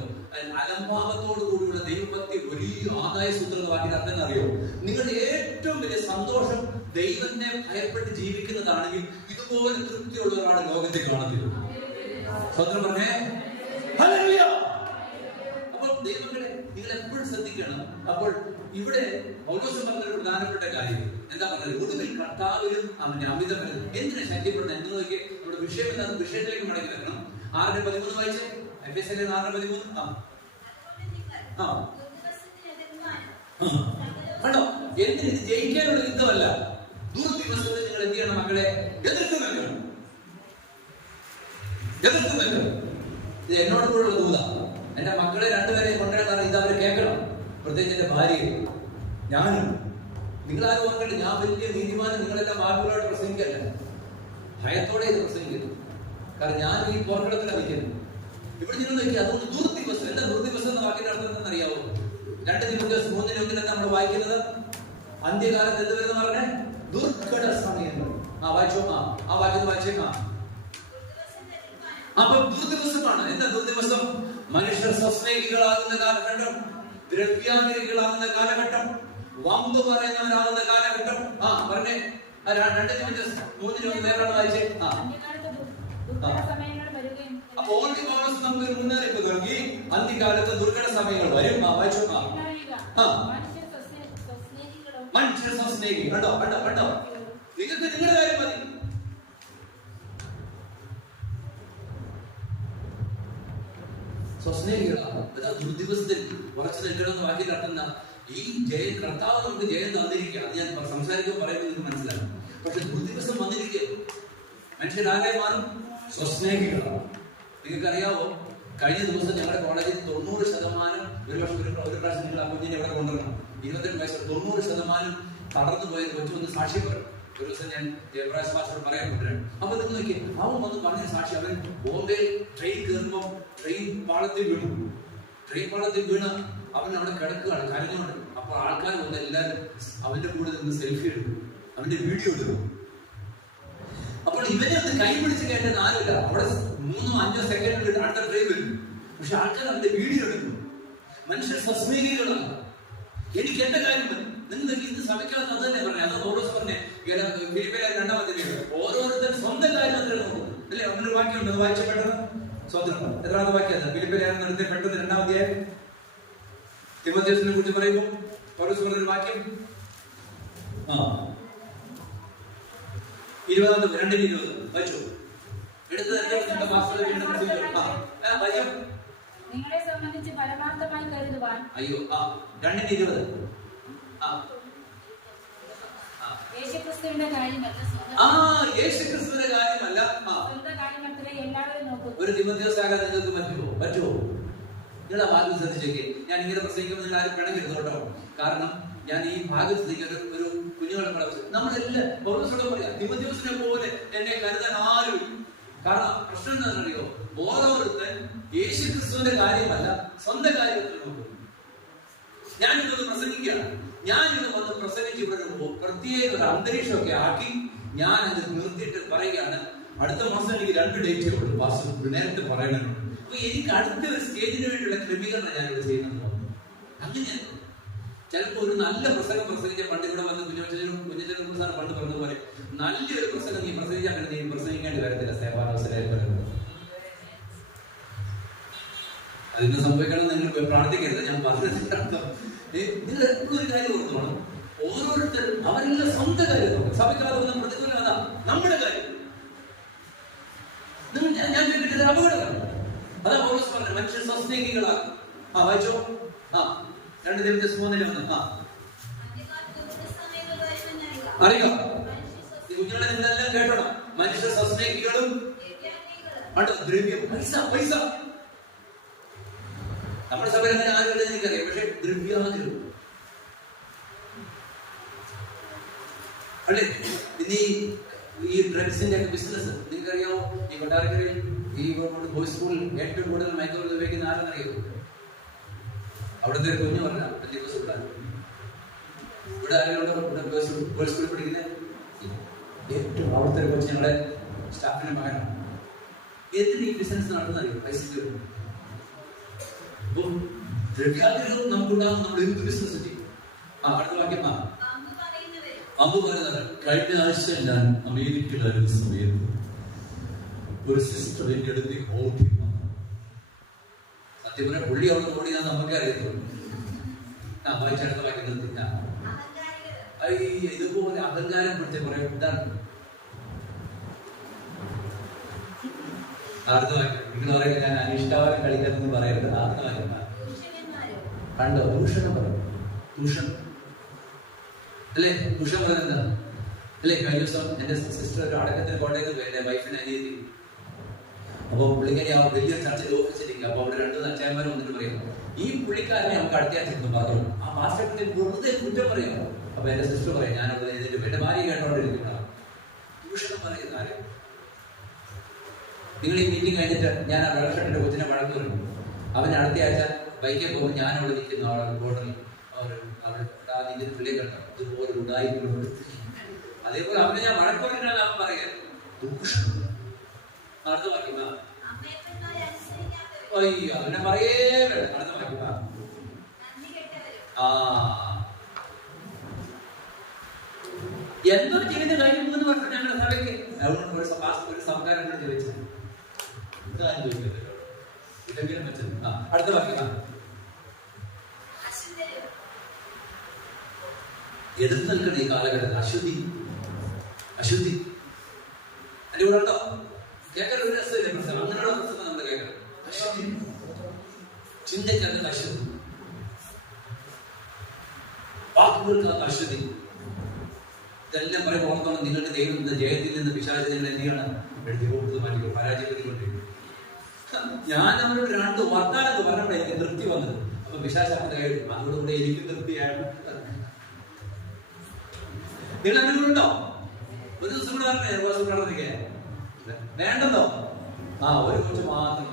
അലംഭാവത്തോടു കൂടിയുള്ള ദൈവഭക്തി വലിയ ആദായ സൂത്രത്തെ വാക്കിന് അർത്ഥം അറിയോ? നിങ്ങളുടെ ഏറ്റവും വലിയ സന്തോഷം ദൈവത്തെ ഭയപ്പെട്ട് ജീവിക്കുന്നതാണെങ്കിൽ ഇതുപോലെ തൃപ്തിയുള്ള ഒരാൾ ലോകത്തിൽ കാണത്തില്ല. സ്വന്തം പറഞ്ഞേ ഹല്ലേലൂയ. അപ്പോൾ ദൈവങ്ങളെ നിങ്ങൾ എപ്പോഴും ശ്രദ്ധിക്കണം. അപ്പോൾ ഇവിടെ പൗലോസ് പറഞ്ഞൊരു പ്രധാനപ്പെട്ട കാര്യം എന്താ പറഞ്ഞത്? ഒടുവിൽ കർത്താവിലും അവന്റെ അമിതബലം എന്തിനെ ശക്തിപ്പെടുന്നത് എന്ന് നോക്കി നമ്മുടെ വിഷയം എന്താ? വിഷയത്തിലേക്ക് മടങ്ങി വെക്കണം. 6:13 വായിച്ചേ. എഫെസ്യർ 6:13. കണ്ടോ? എന്തിന്? ഇത് ജയിക്കാനുള്ള യുദ്ധമല്ല. ദുർദിവസത്തിൽ നിങ്ങൾ എന്ത് ചെയ്യണം മക്കളെ? എതിർത്ത് നിൽക്കണം. ഇത് എന്നോട് കൂടെയുള്ള ദൂത. എന്റെ മക്കളെ രണ്ടുപേരെ കൊണ്ടുവരാൻ ഇത് അവർ കേൾക്കണം. പ്രത്യേകിച്ച് എന്റെ ഭാര്യയെ. ഞാനും നിങ്ങളാരും ഓർക്കണ്ട, ഞാൻ വലിയ നീതിമാനും നിങ്ങളെല്ലാം വാക്കുകളോട് പ്രസംഗിക്കല്ല, ഭയത്തോടെ ഇത് പ്രസംഗിക്കുന്നു. കാരണം ഞാൻ ഈ പോർക്കളത്തിലാണ് നിൽക്കുന്നത്. ഇവിടെ നിങ്ങൾ നോക്കി. അതുകൊണ്ട് ദുർദിവസം. എന്താ ദുർദിവസം എന്ന വാക്കിന്റെ അർത്ഥം എന്താണെന്നറിയാവോ? 2 തിമോഥെയോസ് 3:1 നമ്മൾ വായിക്കുന്നത് അന്ത്യകാലത്ത് എന്ത് വരുന്ന പറഞ്ഞേ? ദുർഘട സമയങ്ങൾ. വായിച്ചോ. ആ വാക്യം വായിച്ചേ. അപ്പൊ ദുർദിവസമാണ്. എന്താ ദുർദിവസം? മനുഷ്യർ സ്വസ്നേഹികളാകുന്ന കാലഘട്ടം, ദ്രവ്യാഗ്രഹികളാകുന്ന കാലഘട്ടം, വമ്പ് പറയുന്നവരാകുന്ന കാലഘട്ടം. പറഞ്ഞേ. 2 തിമോഥെയോസ് 3:1 നേരാണ് വായിച്ചേ. അപ്പൊ ഓൾറെഡി പൗലോസ് നമുക്ക് മുന്നറിയിപ്പ് നൽകി. അന്ത്യകാലത്ത് ദുർഘട സമയങ്ങൾ വരും. വായിച്ചോ. മനുഷ്യർ സ്വസ്നേഹി. കണ്ടോ? നിങ്ങൾക്ക് നിങ്ങളുടെ കാര്യം മതി. സ്വസ്നേഹികളാണ്. ദുർദിവസത്തിൽ ഉറച്ചു നിൽക്കണമെന്ന് വാക്കിൽ അർത്ഥം. ഈ ജയം കർത്താവ് നമുക്ക് ജയം തന്നിരിക്കുക. അത് ഞാൻ സംസാരിക്കുമ്പോൾ പറയുമ്പോൾ നിങ്ങൾക്ക് മനസ്സിലാക്കും. പക്ഷെ ദുർദിവസം വന്നിരിക്കുക. മനുഷ്യരാകെ മാറും സ്വസ്നേഹികളാണ്. നിങ്ങൾക്കറിയാവോ, കഴിഞ്ഞ ദിവസം ഞങ്ങളുടെ കോളേജിൽ 90% ഒരു പ്രാവശ്യം നിങ്ങൾ ആ കുഞ്ഞിനെ ഇവിടെ കൊണ്ടുവരണം. 22 വയസ്സ് 90% തളർന്നു പോയ കൊച്ചു സാക്ഷി പറയും. ഒരു ദിവസം ഞാൻ ജയപ്രകാശ് മാസ്റ്റർ പറയാൻ കൊണ്ടുവരാം. അപ്പൊ നിങ്ങൾ നോക്കി, അവൻ വന്ന് പറഞ്ഞ സാക്ഷി. അവൻ ബോംബെ ട്രെയിൻ കയറുമ്പോൾ ട്രെയിൻ പാളത്തിൽ വീണ് അവൻ അവിടെ കിടക്കുകയാണ് കരഞ്ഞുകൊണ്ട്. അപ്പൊ ആൾക്കാർ വന്ന് എല്ലാവരും അവന്റെ കൂടെ നിന്ന് സെൽഫി എടുക്കും, അവന്റെ വീഡിയോ എടുക്കും. അപ്പോൾ ഇവനെ ഒന്ന് കൈ പിടിച്ച് കേട്ടത് ആരുമില്ല. അവിടെ 3-5 സെക്കൻഡ് അടുത്ത ട്രെയിൻ വരും. പക്ഷെ ആൾക്കാർ അവന്റെ വീഡിയോ എടുക്കും. മനുഷ്യർ സ്വസ്നേഹികളാണ്. എനിക്ക് എന്റെ കാര്യം മതി. നിങ്ങൾ ഇന്ന് സഭയ്ക്കകത്ത് അത് തന്നെ പറഞ്ഞത്. അത് പൗലോസ് പറഞ്ഞേ ഫിലിപ്പിയർ 2 ഓരോരുത്തർ സ്വന്തം കാര്യം അത്ര നോക്കും അല്ലേ? അവനൊരു വാക്യമുണ്ട്, അത് വായിച്ച പെട്ടെന്ന്. സ്വന്തം എത്രാമത്തെ വാക്യം? ഫിലിപ്പിയർ പെട്ടെന്ന് 2-ാം അധ്യായം തിമോഥെയോസിനെ കുറിച്ച് പറയുമ്പോൾ പൗലോസ് പറഞ്ഞൊരു വാക്യം. 2:20 വായിച്ചു. നിങ്ങളെ സംബന്ധിച്ച് പരമാർത്ഥമായി കരുതുവാൻ. 2:20 യേശുക്രിസ്തുവിന്റെ കാര്യമല്ല, യേശുക്രിസ്തുവിന്റെ കാര്യമല്ല, സ്വന്തം കാര്യമത്രേ എല്ലാവരും നോക്കും. ഒരു തിമോഥെയോസ് ആകാൻ നിങ്ങൾക്ക് പറ്റുമോ? നിങ്ങൾ ആ ഭാഗ്യം ശ്രദ്ധിച്ചേക്ക്. ഞാൻ ഇങ്ങനെ പ്രസംഗിക്കുമ്പോൾ നിങ്ങൾ ആരും പിണങ്ങരുത് കേട്ടോ. കാരണം ഞാൻ ഈ ഭാഗ്യം ശ്രദ്ധിക്കുന്ന ഒരു കുഞ്ഞുങ്ങളെ കളവ് നമ്മളെല്ലാം പൗലോസോട് പറയാം, തിമോഥെയോസിനെ പോലെ എന്നെ കരുതാൻ ആരും. കാരണം പ്രശ്നം എന്താണെന്നറിയോ? ഓരോരുത്തൻ യേശുക്രിസ്തുവിന്റെ കാര്യമല്ല സ്വന്തം കാര്യത്തിൽ നോക്കും. ഞാനിതൊന്ന് പ്രസംഗിക്കുകയാണ്. ഞാനിത് വന്ന് പ്രസംഗിച്ച് ഇവിടെ പ്രത്യേക ഒരു അന്തരീക്ഷമൊക്കെ ആക്കി ഞാൻ അത് നിർത്തിയിട്ട് പറയുകയാണ്, അടുത്ത മാസം എനിക്ക് 2 ഡേറ്റുകൾ ഉണ്ട്. വാസ്തു നേരത്തെ പറയണമെന്നുണ്ട്. അപ്പൊ എനിക്ക് അടുത്ത ഒരു സ്റ്റേജിന് വേണ്ടിയുള്ള ക്രമീകരണം ഞാനിവിടെ ചെയ്യുന്നത്. അങ്ങനെയാണ്. ചിലപ്പോൾ ഒരു നല്ല പ്രസംഗം പ്രസംഗിച്ച പണ്ട് ഇവിടെ വന്ന് കുഞ്ഞച്ചനും പണ്ട് പറഞ്ഞതുപോലെ നല്ലൊരു പ്രസംഗം നീ പ്രസംഗിച്ചാൽ പിന്നെ നീ പ്രസംഗിക്കേണ്ടി വരത്തില്ല. അതിന് സംഭവിക്കണം നിങ്ങൾ പ്രാർത്ഥിക്കരുത്. ഞാൻ പറഞ്ഞതിന്റെ അർത്ഥം നിങ്ങൾ എപ്പോഴും ഒരു കാര്യം ഓർത്തോണം. ഓരോരുത്തരും അവരെല്ലാം സ്വന്തം കാര്യം നോക്കും. സഭയ്ക്കാവുന്ന പ്രതികൂലം അതാ നമ്മുടെ കാര്യം. ഞാൻ കേട്ടിട്ട് അപകടമാണ്. അതാ പൗലോസ് പറഞ്ഞത് മനുഷ്യർ സ്വസ്നേഹികളാകും. വായിച്ചോ. 2 തിമോഥെയോസ് 3:1 അറിയാം. കുഞ്ഞുങ്ങളെ നിങ്ങളെല്ലാം കേട്ടോണം. മനുഷ്യർ സ്വസ്നേഹികളും ദ്രവ്യം പൈസ നമ്മുടെ സഭയിൽ അങ്ങനെ ആരും എനിക്കറിയാം. പക്ഷെ ദ്രവ്യാഗ്രഹം അല്ലേ? ഇനി ഈ ഡ്രഗ്സിന്റെ ബിസിനസ് നിങ്ങൾക്കറിയാമോ? ഈ കൊട്ടാരക്കരയിൽ ഈ ബോയ്സ് സ്കൂളിൽ ഏറ്റവും കൂടുതൽ മയക്കുമരുന്ന് ഉപയോഗിക്കുന്ന ആരെന്നറിയോ? അവിടുത്തെ ഒരു കുഞ്ഞു പറഞ്ഞ വലിയ ബസ് ഇവിടെ ആരെങ്കിലും ബോയ്സ് സ്കൂളിൽ പഠിക്കുന്നത് ഏറ്റവും അവിടുത്തെ ഒരു കൊച്ചു ഞങ്ങളുടെ സ്റ്റാഫിന്റെ മകനാണ്. എന്തിന് ഈ ബിസിനസ് നടത്തുന്നറിയോ? പൈസക്ക് വരും. അപ്പം ദ്രവ്യാഗ്രഹം നമുക്കുണ്ടാകും. നമ്മൾ എന്ത് ബിസിനസ് ചെയ്യും? അടുത്ത വാക്യം അമ്പ് പറയുന്നത്, കഴിഞ്ഞ ആഴ്ച ഞാൻ അമേരിക്കയിലായിരുന്ന സമയത്ത് ഒരു സിസ്റ്റർ എന്റെ അടുത്ത് ഓടി. സത്യം പറഞ്ഞ പുള്ളി അവിടെ ഓടിയാന്ന് നമുക്ക് അറിയത്തുള്ളൂ. വായിച്ചടുത്ത വാക്യം നിർത്തില്ല. ഇതുപോലെ അഹങ്കാരം പിടിച്ച കുറെ ഇതാണ്. അടുത്ത വാക്യം നിങ്ങൾ പറയുന്നത് ഞാൻ അനിഷ്ടാവനം കളിക്കാനെന്ന് പറയരുത്. അടുത്ത വാക്യം കണ്ടോ? ദൂഷണം പറയും. ദൂഷണം അല്ലേ? ദൂഷണം പറയുന്നത് അല്ലേ? കഴിഞ്ഞ ദിവസം എന്റെ സിസ്റ്റർ ഒരു അടക്കത്തിന് കോട്ടയത്ത് പോയി, എന്റെ വൈഫിനെ അനിയത്തി. അപ്പൊ പുള്ളിക്കാരി ആ വലിയൊരു ചർച്ചയിൽ ഓഫീസിലേക്ക്. അപ്പൊ അവിടെ 2 അച്ചായന്മാരും വന്നിട്ട് പറയും, ഈ പുള്ളിക്കാരനെ നമുക്ക് അടുത്തയാഴ്ച പറഞ്ഞു. ആ മാസ്റ്റർ വെറുതെ കുറ്റം പറയാം. അപ്പൊ എന്റെ സിസ്റ്റർ പറയും, ഞാനവിടെ എന്റെ ഭാര്യ കേട്ടോണ്ടിരിക്കുന്ന ദൂഷണം പറയുന്ന ആരും. നിങ്ങൾ ഈ മീറ്റിംഗ് കഴിഞ്ഞിട്ട് ഞാൻ ആ വെള്ളഷട്ടിന്റെ കൊച്ചിനെ വഴക്ക് പറഞ്ഞു. അവൻ അടുത്ത ആഴ്ച ബൈക്കിൽ പോകുമ്പോൾ ഞാൻ അവിടെ നിൽക്കുന്ന ആളെ ബോർഡറിൽ അവിടെ പുള്ളിയെ കണ്ടോ ഇതുപോലെ ഉണ്ടായിട്ടുണ്ട്. അതേപോലെ അവനെ ഞാൻ വഴക്ക് പറഞ്ഞാൽ അവൻ പറയാൻ ദൂഷണം. അടുത്ത വാക്യം അയ്യോ അവനെ പറയേ വേണം. അടുത്ത വാക്യം എന്തോ ചെയ്ത് കഴിഞ്ഞ 3 വർഷം ഞങ്ങളുടെ സഭയ്ക്ക് ഒരു സംസ്കാരം ചോദിച്ചു. ഇതെങ്കിലും വെച്ചത്. അടുത്ത വാക്യം എതിർത്ത് നിൽക്കുന്ന ഈ കാലഘട്ടത്തിൽ അശുദ്ധി അശുദ്ധി എന്റെ കൂടെ ഉണ്ടോ? കേൾക്കാൻ ഒരു രസമില്ല പ്രശ്നം. അങ്ങനെയുള്ള പ്രശ്നം നമ്മൾ കേൾക്കണം. അശുദ്ധി, ചിന്തയ്ക്കകത്ത് അശുദ്ധി, വാക്കുകൾക്ക് അശുദ്ധി. ഇതെല്ലാം പറയുമ്പോൾ ഓർത്തോളം നിങ്ങളുടെ ദൈവത്തിന്റെ ജയത്തിൽ നിന്ന് പിശാചിൽ നിങ്ങൾ എന്തിനാണ് എഴുതി കൊടുത്ത് മാറ്റി പരാജയപ്പെടുത്തിക്കൊണ്ടിരിക്കും. ഞാൻ നമ്മളോട് 2 വർത്താനത്ത് പറഞ്ഞപ്പോൾ എനിക്ക് തൃപ്തി വന്നത്. അപ്പൊ പിശാചിന്റെ കയ്യിൽ അതോടുകൂടെ എനിക്ക് തൃപ്തിയാണ്. നിങ്ങൾ അനുകൂലുണ്ടോ? ഒരു ദിവസം കൂടെ പറഞ്ഞേ വേണ്ടതോ? ഒരു കൊച്ചു മാത്രം.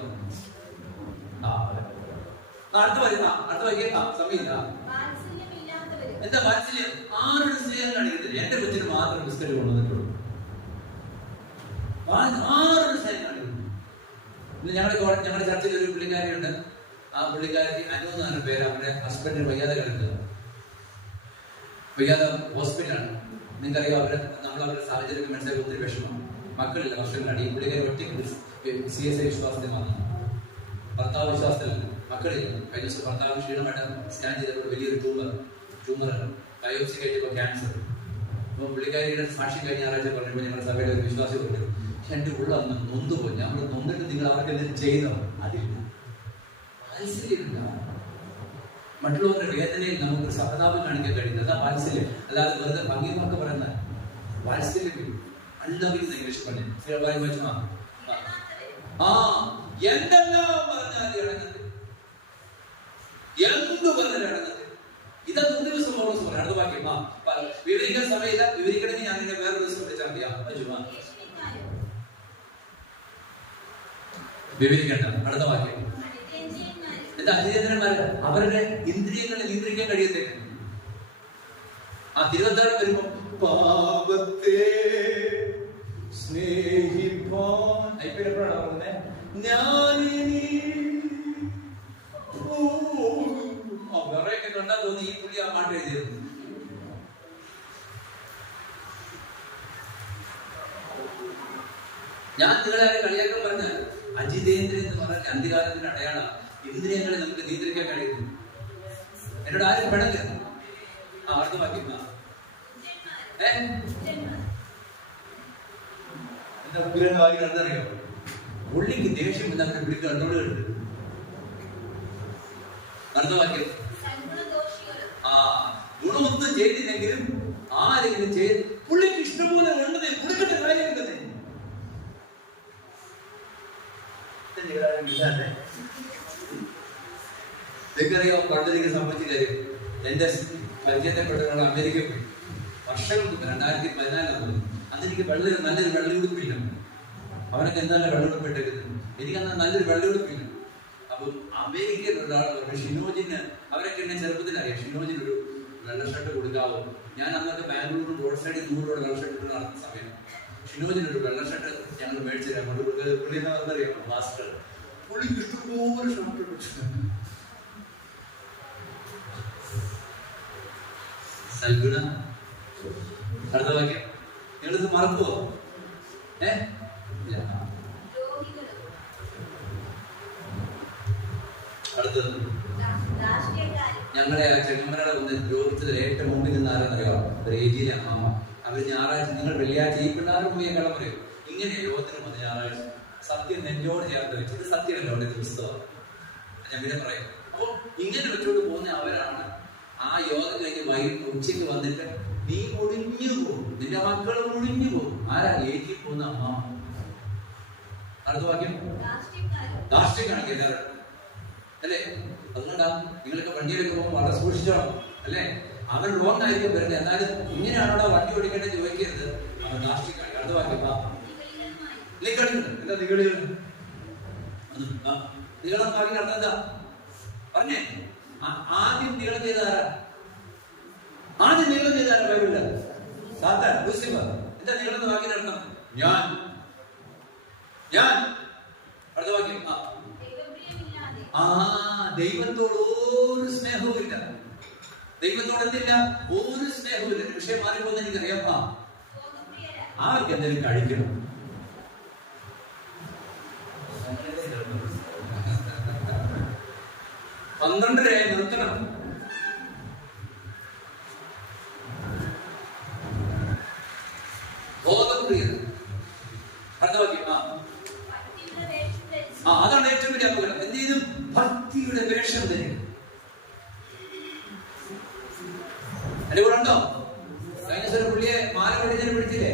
അടുത്ത വൈകിയ സമയമില്ല. എന്താ വാത്സല്യം? ആരുടെ സ്നേഹം കാണിക്കത്തില്ല. എന്റെ കൊച്ചിന് മാത്രം ബിസ്ക്കറ്റ് കൊണ്ടുവന്നിട്ടുള്ളൂ. ആരുടെ സ്നേഹം കാണിക്കുന്നു? ഞങ്ങളുടെ ചർച്ചയിൽ ഒരു പുള്ളിക്കാരിയുണ്ട്. ആ പുള്ളിക്കാരി അനു എന്നാണ് പേര്. അവരുടെ ഹസ്ബൻഡിന് വയ്യാതെ കിടക്കുക. വയ്യാതെ ഹോസ്പിറ്റലാണ്. നിങ്ങൾക്കറിയാം, അവരുടെ സാഹചര്യം മനസ്സിലാക്കി ഒത്തിരി വിഷമം. മക്കളില്ല, വർഷങ്ങളാണ്. ഈ പുള്ളിക്കാരി ഒറ്റയ്ക്ക് CSI വിശ്വാസത്തിൽ വന്നു. ഭർത്താവ് വിശ്വാസത്തിലല്ല, മക്കളില്ല. കഴിഞ്ഞ ദിവസം ഭർത്താവ് ക്ഷീണമായിട്ട് സ്കാൻ ചെയ്തപ്പോൾ വലിയൊരു ട്യൂമർ ബയോപ്സി കഴിഞ്ഞപ്പോൾ ക്യാൻസർ. അപ്പോൾ പുള്ളിക്കാരിയുടെ സാക്ഷ്യം കഴിഞ്ഞ ഞായറാഴ്ച പറഞ്ഞപ്പോൾ ഞങ്ങളുടെ സഭയുടെ ഒരു വിശ്വാസം പറഞ്ഞു, എന്റെ ഉള്ള അന്ന് നൊന്തുപോയി. ഞങ്ങൾ നൊന്നിട്ട് നിങ്ങൾ അവർക്ക് എന്തെങ്കിലും ചെയ്തോ? അതില്ല. വാത്സല്യമില്ല. മറ്റുള്ളവരുടെ വേദനയിൽ നമുക്ക് സഹതാപം കാണിക്കാൻ കഴിയുന്നത് അതാ വാത്സല്യം. അല്ലാതെ വെറുതെ ഭംഗിമാർക്ക് പറയുന്ന വാത്സല്യം അല്ലവിന്ന് ഇംഗ്ലീഷ് പറഞ്ഞു. എന്തെല്ലാം പറഞ്ഞാൽ ഇടങ്ങുന്നത്, എന്ത് പറഞ്ഞാൽ ഇടങ്ങുന്നത്. ഇതാ 3 ദിവസം പൗലോസ് പറഞ്ഞു. അടുത്ത വാക്യം വിവരിക്കാൻ സമയമില്ല. വിവരിക്കണമെങ്കിൽ ഞാൻ നിന്നെ വേറെ ദിവസം വിളിച്ചാൽ മതിയാ. വിവരിക്കണ്ട. അടുത്ത വാക്യം എന്താ? അജിതേന്ദ്രന്മാര് അവരുടെ ഇന്ദ്രിയങ്ങളെ നിയന്ത്രിക്കാൻ കഴിയത്തില്ല. തിരുവനന്തപുരം വരുമ്പോ പാപത്തെ സ്നേഹിപ്പാൻ എപ്പോഴാണ് പറഞ്ഞത്? വേറെയൊക്കെ കണ്ടാൽ തോന്നി ഈ പുള്ളി ആ പാട്ട് എഴുതിയിരുന്നു. ഞാൻ നിങ്ങളെ കളിയാക്കാൻ പറഞ്ഞാൽ അജിതേന്ദ്രൻ എന്ന് പറഞ്ഞാൽ അന്ത്യകാലത്തിന്റെ അടയാളം. ഇന്ദ്രിയങ്ങളെ നമുക്ക് നിയന്ത്രിക്കാൻ കഴിയുന്നു. എന്നോട് ആരും പെടരുത്. അടുത്ത വാക്യം എന്താ ഉഗ്രൻ വായിക്കാൻ എന്തറിയോ? പുള്ളിക്ക് ദേഷ്യം എന്നവരെ പിടിക്കുക കണ്ടോളുകളുണ്ട്. അടുത്ത വാക്യം ഗുണമൊന്നും ചെയ്തില്ലെങ്കിലും ആരെങ്കിലും ചെയ്ത് പുള്ളിക്ക് ഇഷ്ടംപോലെ ഉണ്ടെന്നേ കൊടുക്കട്ടെ കാര്യം ഉണ്ടെന്നേ. നിങ്ങൾക്കറിയാം പണ്ടൊരിക്കൽ സംഭവിച്ച കാര്യം. എന്റെ പരിചയത്തെപ്പെട്ട അമേരിക്കയിൽ പോയി. വർഷങ്ങൾക്ക് 2014 അന്ന് എനിക്ക് നല്ലൊരു വെള്ളയുടുപ്പില്ല. അവനൊക്കെ എന്താണ് വെള്ളയുടുപ്പിട്ടേക്കുന്നത്? എനിക്കന്ന് നല്ലൊരു വെള്ളയുടുപ്പില്ല. അപ്പം അമേരിക്കയിൽ ഒരാൾ പറഞ്ഞു, ഷിനോജിന്, അവരൊക്കെ എന്നെ ചെറുപ്പത്തിലറിയാം, ഷിനോജിന് ഒരു വെള്ള ഷർട്ട് കൊടുക്കാവോ? ഞാൻ അന്നൊക്കെ ബാംഗ്ലൂരിൽ റോഡ് സൈഡിൽ 100 രൂപ വെള്ള ഷർട്ട് നടന്ന സമയം ഷിനോജിനൊരു വെള്ള ഷർട്ട് ഞങ്ങൾ മേടിച്ചു തരാം. പുള്ളി എന്നറിയാമോ? മാസ്റ്റർ. പുള്ളിക്ക് ഇഷ്ടംപോലെ ഷർട്ട്. സൽഗുണ. അടുത്ത വാക്യം നിങ്ങളിത് മറക്കുവോ? അടുത്തത് ഞങ്ങളുടെ ചെങ്ങമ്മനയുടെ ഒന്ന് ദ്രോഹിച്ചതിൽ ഏറ്റവും മുമ്പിൽ നിന്ന് ആരെന്നറിയോ? ഒരു ഏജിയിലെ അമ്മ. അവർ ഞായറാഴ്ച, നിങ്ങൾ വെള്ളിയാഴ്ച ഈ പിള്ളേർ പോയി കളം പറയും, ഇങ്ങനെ ലോകത്തിന് വന്ന് ഞായറാഴ്ച സത്യം നെഞ്ചോട് ചേർത്ത് വെച്ച്, ഇത് സത്യമല്ല, അവിടെ ഇത് പുസ്തകം ഞാൻ പിന്നെ പറയും. അപ്പൊ ഇങ്ങനെ വെച്ചോണ്ട് പോകുന്ന അവരാണ്. ആ യോഗം കഴിഞ്ഞ് ഉച്ചയ്ക്ക് വന്നിട്ട് നീ ഒഴിഞ്ഞു പോകും, നിന്റെ മക്കൾ ഒഴിഞ്ഞു പോകും. ആരാ? ഏജിൽ പോകുന്ന അമ്മ. അടുത്ത വാക്യം രാഷ്ട്രീയം കാണിക്കുക അല്ലേ? അതുകൊണ്ടാ നിങ്ങളൊക്കെ വണ്ടിയിലൊക്കെ പോകുമ്പോൾ വളരെ സൂക്ഷിച്ചോണം അല്ലേ? അവൻ റോങ് ആയിരിക്കും വരുന്നത്, എന്നാലും ഇങ്ങനെയാണോ വണ്ടി ഓടിക്കേണ്ടത് ചോദിക്കരുത്. അവൻ രാഷ്ട്രീയം കാണിക്കുക. അടുത്ത വാക്യം എന്താ നികളികൾ? നികളം വാക്കിന്റെ അർത്ഥം എന്താ പറഞ്ഞേ? ആദ്യം നികളം ചെയ്താരാ? ആദ്യം നികളം ചെയ്താരാ? ബൈബിളില് സാത്താൻ, ലൂസിഫർ. എന്താ നികളം വാക്കിന്റെ അർത്ഥം? ഞാൻ. അടുത്ത വാക്യം ദൈവത്തോട് ഒരു സ്നേഹവും ഇല്ല. ദൈവത്തോട് എന്തില്ല? ഒരു സ്നേഹവും ഇല്ല. വിഷയം മാറിപ്പോന്ന് എനിക്കറിയാം. ആർക്ക് എന്തെങ്കിലും കഴിക്കണം. പന്ത്രണ്ടരയായി നിർത്തണം. ബോധപ്രിയത. അടുത്ത വാക്യം അതാണ് ഏറ്റവും വലിയ അപകടം. എന്ത് ചെയ്തും ഭക്തിയുടെ വേഷം ധരിക്കും. എന്റെ കൂടെ ഉണ്ടോ? കഴിഞ്ഞ ദിവസം പുള്ളിയെ മാല പഠിച്ചതിന് പിടിച്ചില്ലേ?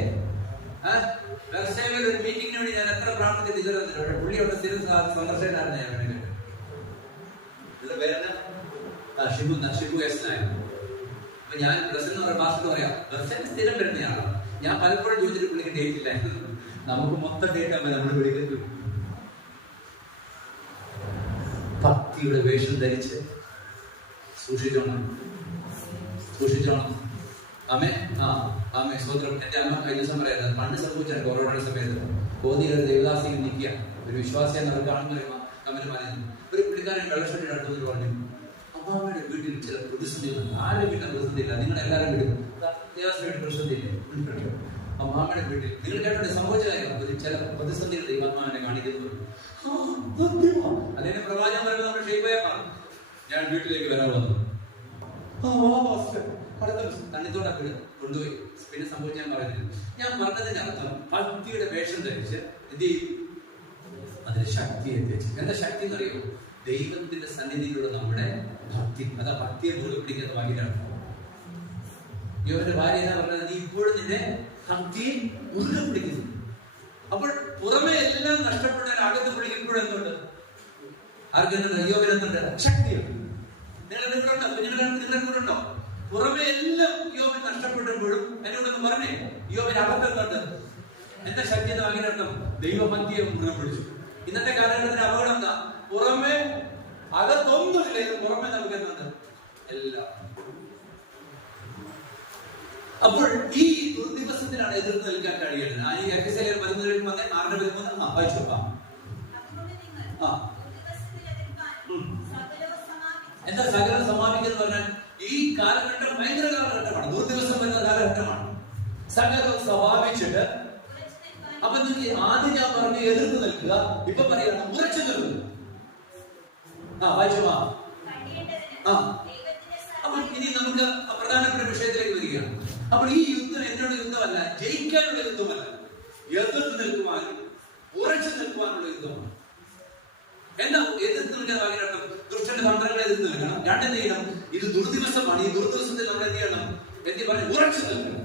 ഒരു മീറ്റിംഗിന് വേണ്ടി ഞാൻ എത്ര പ്രാർത്ഥിച്ച് ടീച്ചർ പുള്ളി അവിടെ സ്ഥിരം സന്ദർശകനായിരുന്നു. ഞാൻ ഷിബു എസ് നായിരുന്നു. അപ്പൊ ഞാൻ മാസ്റ്റർ പറയാം, സ്ഥിരം വരുന്നയാളാണ്. ഞാൻ പലപ്പോഴും ചോദിച്ചിട്ട് പുള്ളിക്ക് ഡേറ്റ് ഇല്ലായിരുന്നു. നമുക്ക് മൊത്തം ഡേറ്റ് ആകുമ്പോൾ നമ്മൾ വിളിക്കുന്നു. ഭക്തിയുടെ വേഷം ധരിച്ച് സൂക്ഷിച്ചോണം. ആമേ. സ്തോത്രം. എന്റെ അമ്മ കഴിഞ്ഞ ദിവസം പറയുന്നത് പണ്ട് സംഭവിച്ചാണ് കൊറോണയുടെ സമയത്ത് കോതിയുടെ ദേവദാസിയിൽ നിൽക്കുക. ഒരു വിശ്വാസിയെന്ന് അവർ കാണുന്ന കമന്റ് പറയുന്നു. ഒരു പുള്ളിക്കാരൻ വെള്ളഷട്ടിയുടെ അടുത്ത് പറഞ്ഞു, അമ്മാമ്മയുടെ വീട്ടിൽ ചില പ്രതിസന്ധികൾ. ആരുടെ വീട്ടിൽ പ്രതിസന്ധിയില്ല, നിങ്ങളുടെ എല്ലാവരും വീട്ടിൽ ദേവദാസിയുടെ വീട്ടിൽ പ്രതിസന്ധിയില്ലേ? അമ്മാമ്മയുടെ വീട്ടിൽ നിങ്ങൾ കേട്ടോ സംഭവിച്ച കാര്യം. ചില പ്രതിസന്ധികൾ ദൈവാത്മാവിനെ കാണിക്കുന്നു. അല്ലെങ്കിൽ പ്രവാചകൻ പറയുമ്പോൾ നമ്മുടെ ഷെയ്ബയാണ്, ഞാൻ വീട്ടിലേക്ക് വരാൻ വന്നു. തണ്ണിത്തോടെ കൊണ്ടുപോയി. പിന്നെ സംഭവിച്ച് ഞാൻ പറഞ്ഞില്ല. ഞാൻ പറഞ്ഞതിന്റെ അർത്ഥം ഭക്തിയുടെ വേഷം ധരിച്ച് എന്ത് ചെയ്യും? അതിന് ശക്തിയെ ധരിച്ച്. എന്താ ശക്തി എന്നറിയോ? ദൈവത്തിന്റെ സന്നിധിയിലുള്ള നമ്മുടെ ഭക്തി. അതാ ഭക്തിയെ മുറുകെ പിടിക്കുന്ന വാക്കിലാണ്. ഇവരുടെ ഭാര്യ എന്നാ പറഞ്ഞത്, നീ ഇപ്പോഴും നിന്റെ ഭക്തിയെ മുറുകെ പിടിക്കുന്നു. അപ്പോൾ പുറമെ എല്ലാം നഷ്ടപ്പെട്ടാൽ അകത്ത് പിടിക്കുമ്പോഴും എന്തുണ്ട്? ആർക്കെന്തുണ്ട്? യോബിനെന്തുണ്ട്? ശക്തിയുണ്ട്. നിങ്ങളുടെ കൂടെ ഉണ്ടോ? പുറമെ എല്ലാം യോബിന് നഷ്ടപ്പെടുമ്പോഴും എന്നോടൊന്ന് പറഞ്ഞേ, യോബിന് അകത്തുണ്ട്. എന്താ ശക്തി എന്ന് വാങ്ങിനർത്ഥം? ദൈവഭക്തിയെ മുറുകെ പിടിച്ചു. ഇന്നത്തെ കാലഘട്ടത്തിന്റെ അപകടം എന്താ? പുറമെ അകത്തൊന്നുമില്ല, ഇത് പുറമെ നമുക്ക് എന്തുണ്ട്? എല്ലാം. അപ്പോൾ ഈ ദുർദിവസത്തിനാണ് എതിർത്ത് നിൽക്കാൻ കഴിയുന്നത്. ഈ എഫെസ്യർ 13 വായിച്ചു. എന്താ സകലം സമാപിക്കുന്ന പറഞ്ഞാൽ ഈ കാലഘട്ടം ഭയങ്കര കാലഘട്ടമാണ്. ദുർദിവസം വരുന്ന കാലഘട്ടമാണ്. സകലം സമാപിച്ചിട്ട് അപ്പൊ ആദ്യം ഞാൻ പറഞ്ഞു എതിർത്ത് നിൽക്കുക, ഇപ്പൊ പറയാണ് ഉറച്ചു നിൽക്കുക. വായിച്ചു. അപ്പൊ ഇനി നമുക്ക് പ്രധാനപ്പെട്ട വിഷയത്തിലേക്ക് വരികയാണ്. അപ്പോൾ ഈ യുദ്ധം എന്നുള്ള യുദ്ധമല്ല, ജയിക്കാനുള്ള യുദ്ധമല്ല, എതിർത്ത് നിൽക്കുവാനും ഉറച്ചു നിൽക്കുവാനുള്ള യുദ്ധമാണ്. എന്താ എതിർത്ത് നിൽക്കാൻ ആഗ്രഹം? ദുഷ്ടന്റെ തന്ത്രങ്ങളെ എതിർത്ത് നിൽക്കണം. രണ്ടെന്ത് ചെയ്യണം? ഇത് ദുർദിവസമാണ്. ഈ ദുർദിവസത്തിൽ നമ്മൾ എന്ത് ചെയ്യണം? എന്ത് പറഞ്ഞു? ഉറച്ചു നിൽക്കണം.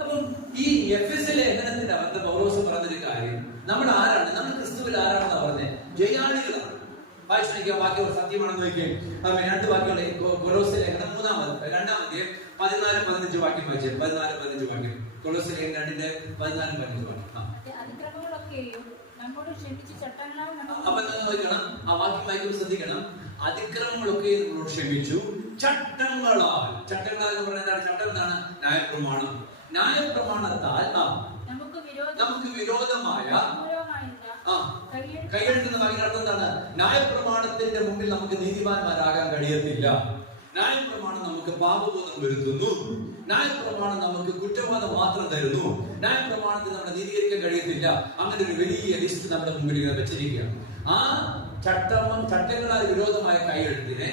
അപ്പം ഈ എഫെസ്യ ലേഖനത്തിന്റെ അകത്ത് പൗലോസ് പറഞ്ഞൊരു കാര്യം, നമ്മൾ ആരാണ്? നമ്മൾ ക്രിസ്തുവിൽ ആരാണെന്നാ പറഞ്ഞത്? ജയാളികളാണ്. വായിച്ചു വാക്യം സത്യമാണെന്ന് നോക്കിയേ. രണ്ട് വാക്യങ്ങളെ കൊലോസ്യ ലേഖനം 2-ാമത്തെ 14-15 വാക്യം വായിച്ചേ. 14-15 വാക്യം. കൊലോസ്യ ലേഖനം 2-15 വാക്യം. അപ്പൊ നോക്കണം, ആ വാക്യം വായിക്കുമ്പോൾ ശ്രദ്ധിക്കണം. അതിക്രമങ്ങളൊക്കെ നമ്മളോട് ക്ഷമിച്ചു ചട്ടങ്ങളാൽ. ചട്ടങ്ങളാൽ എന്ന് പറഞ്ഞാൽ എന്താണ്? ചട്ടം എന്താണ്? ന്യായപ്രമാണം. ന്യായപ്രമാണത്താൽ നമുക്ക് വിരോധമായ കൈയെഴുത്തുന്ന വാക്കിനർത്ഥം എന്താണ്? ന്യായപ്രമാണത്തിന്റെ മുമ്പിൽ നമുക്ക് നീതിമാന്മാരാകാൻ കഴിയത്തില്ല. ന്യായപ്രമാണം നമുക്ക് പാപബോധം വരുത്തുന്നു. ന്യായപ്രമാണം നമുക്ക് കുറ്റവാദം മാത്രം തരുന്നു. ന്യായപ്രമാണത്തിൽ നമ്മുടെ നീതീകരിക്കാൻ കഴിയത്തില്ല. അങ്ങനെ ഒരു വലിയ ലിസ്റ്റ് നമ്മുടെ മുമ്പിൽ വെച്ചിരിക്കുകയാണ്. ആ ചട്ടങ്ങളാൽ വിരോധമായ കൈയെഴുത്തിനെ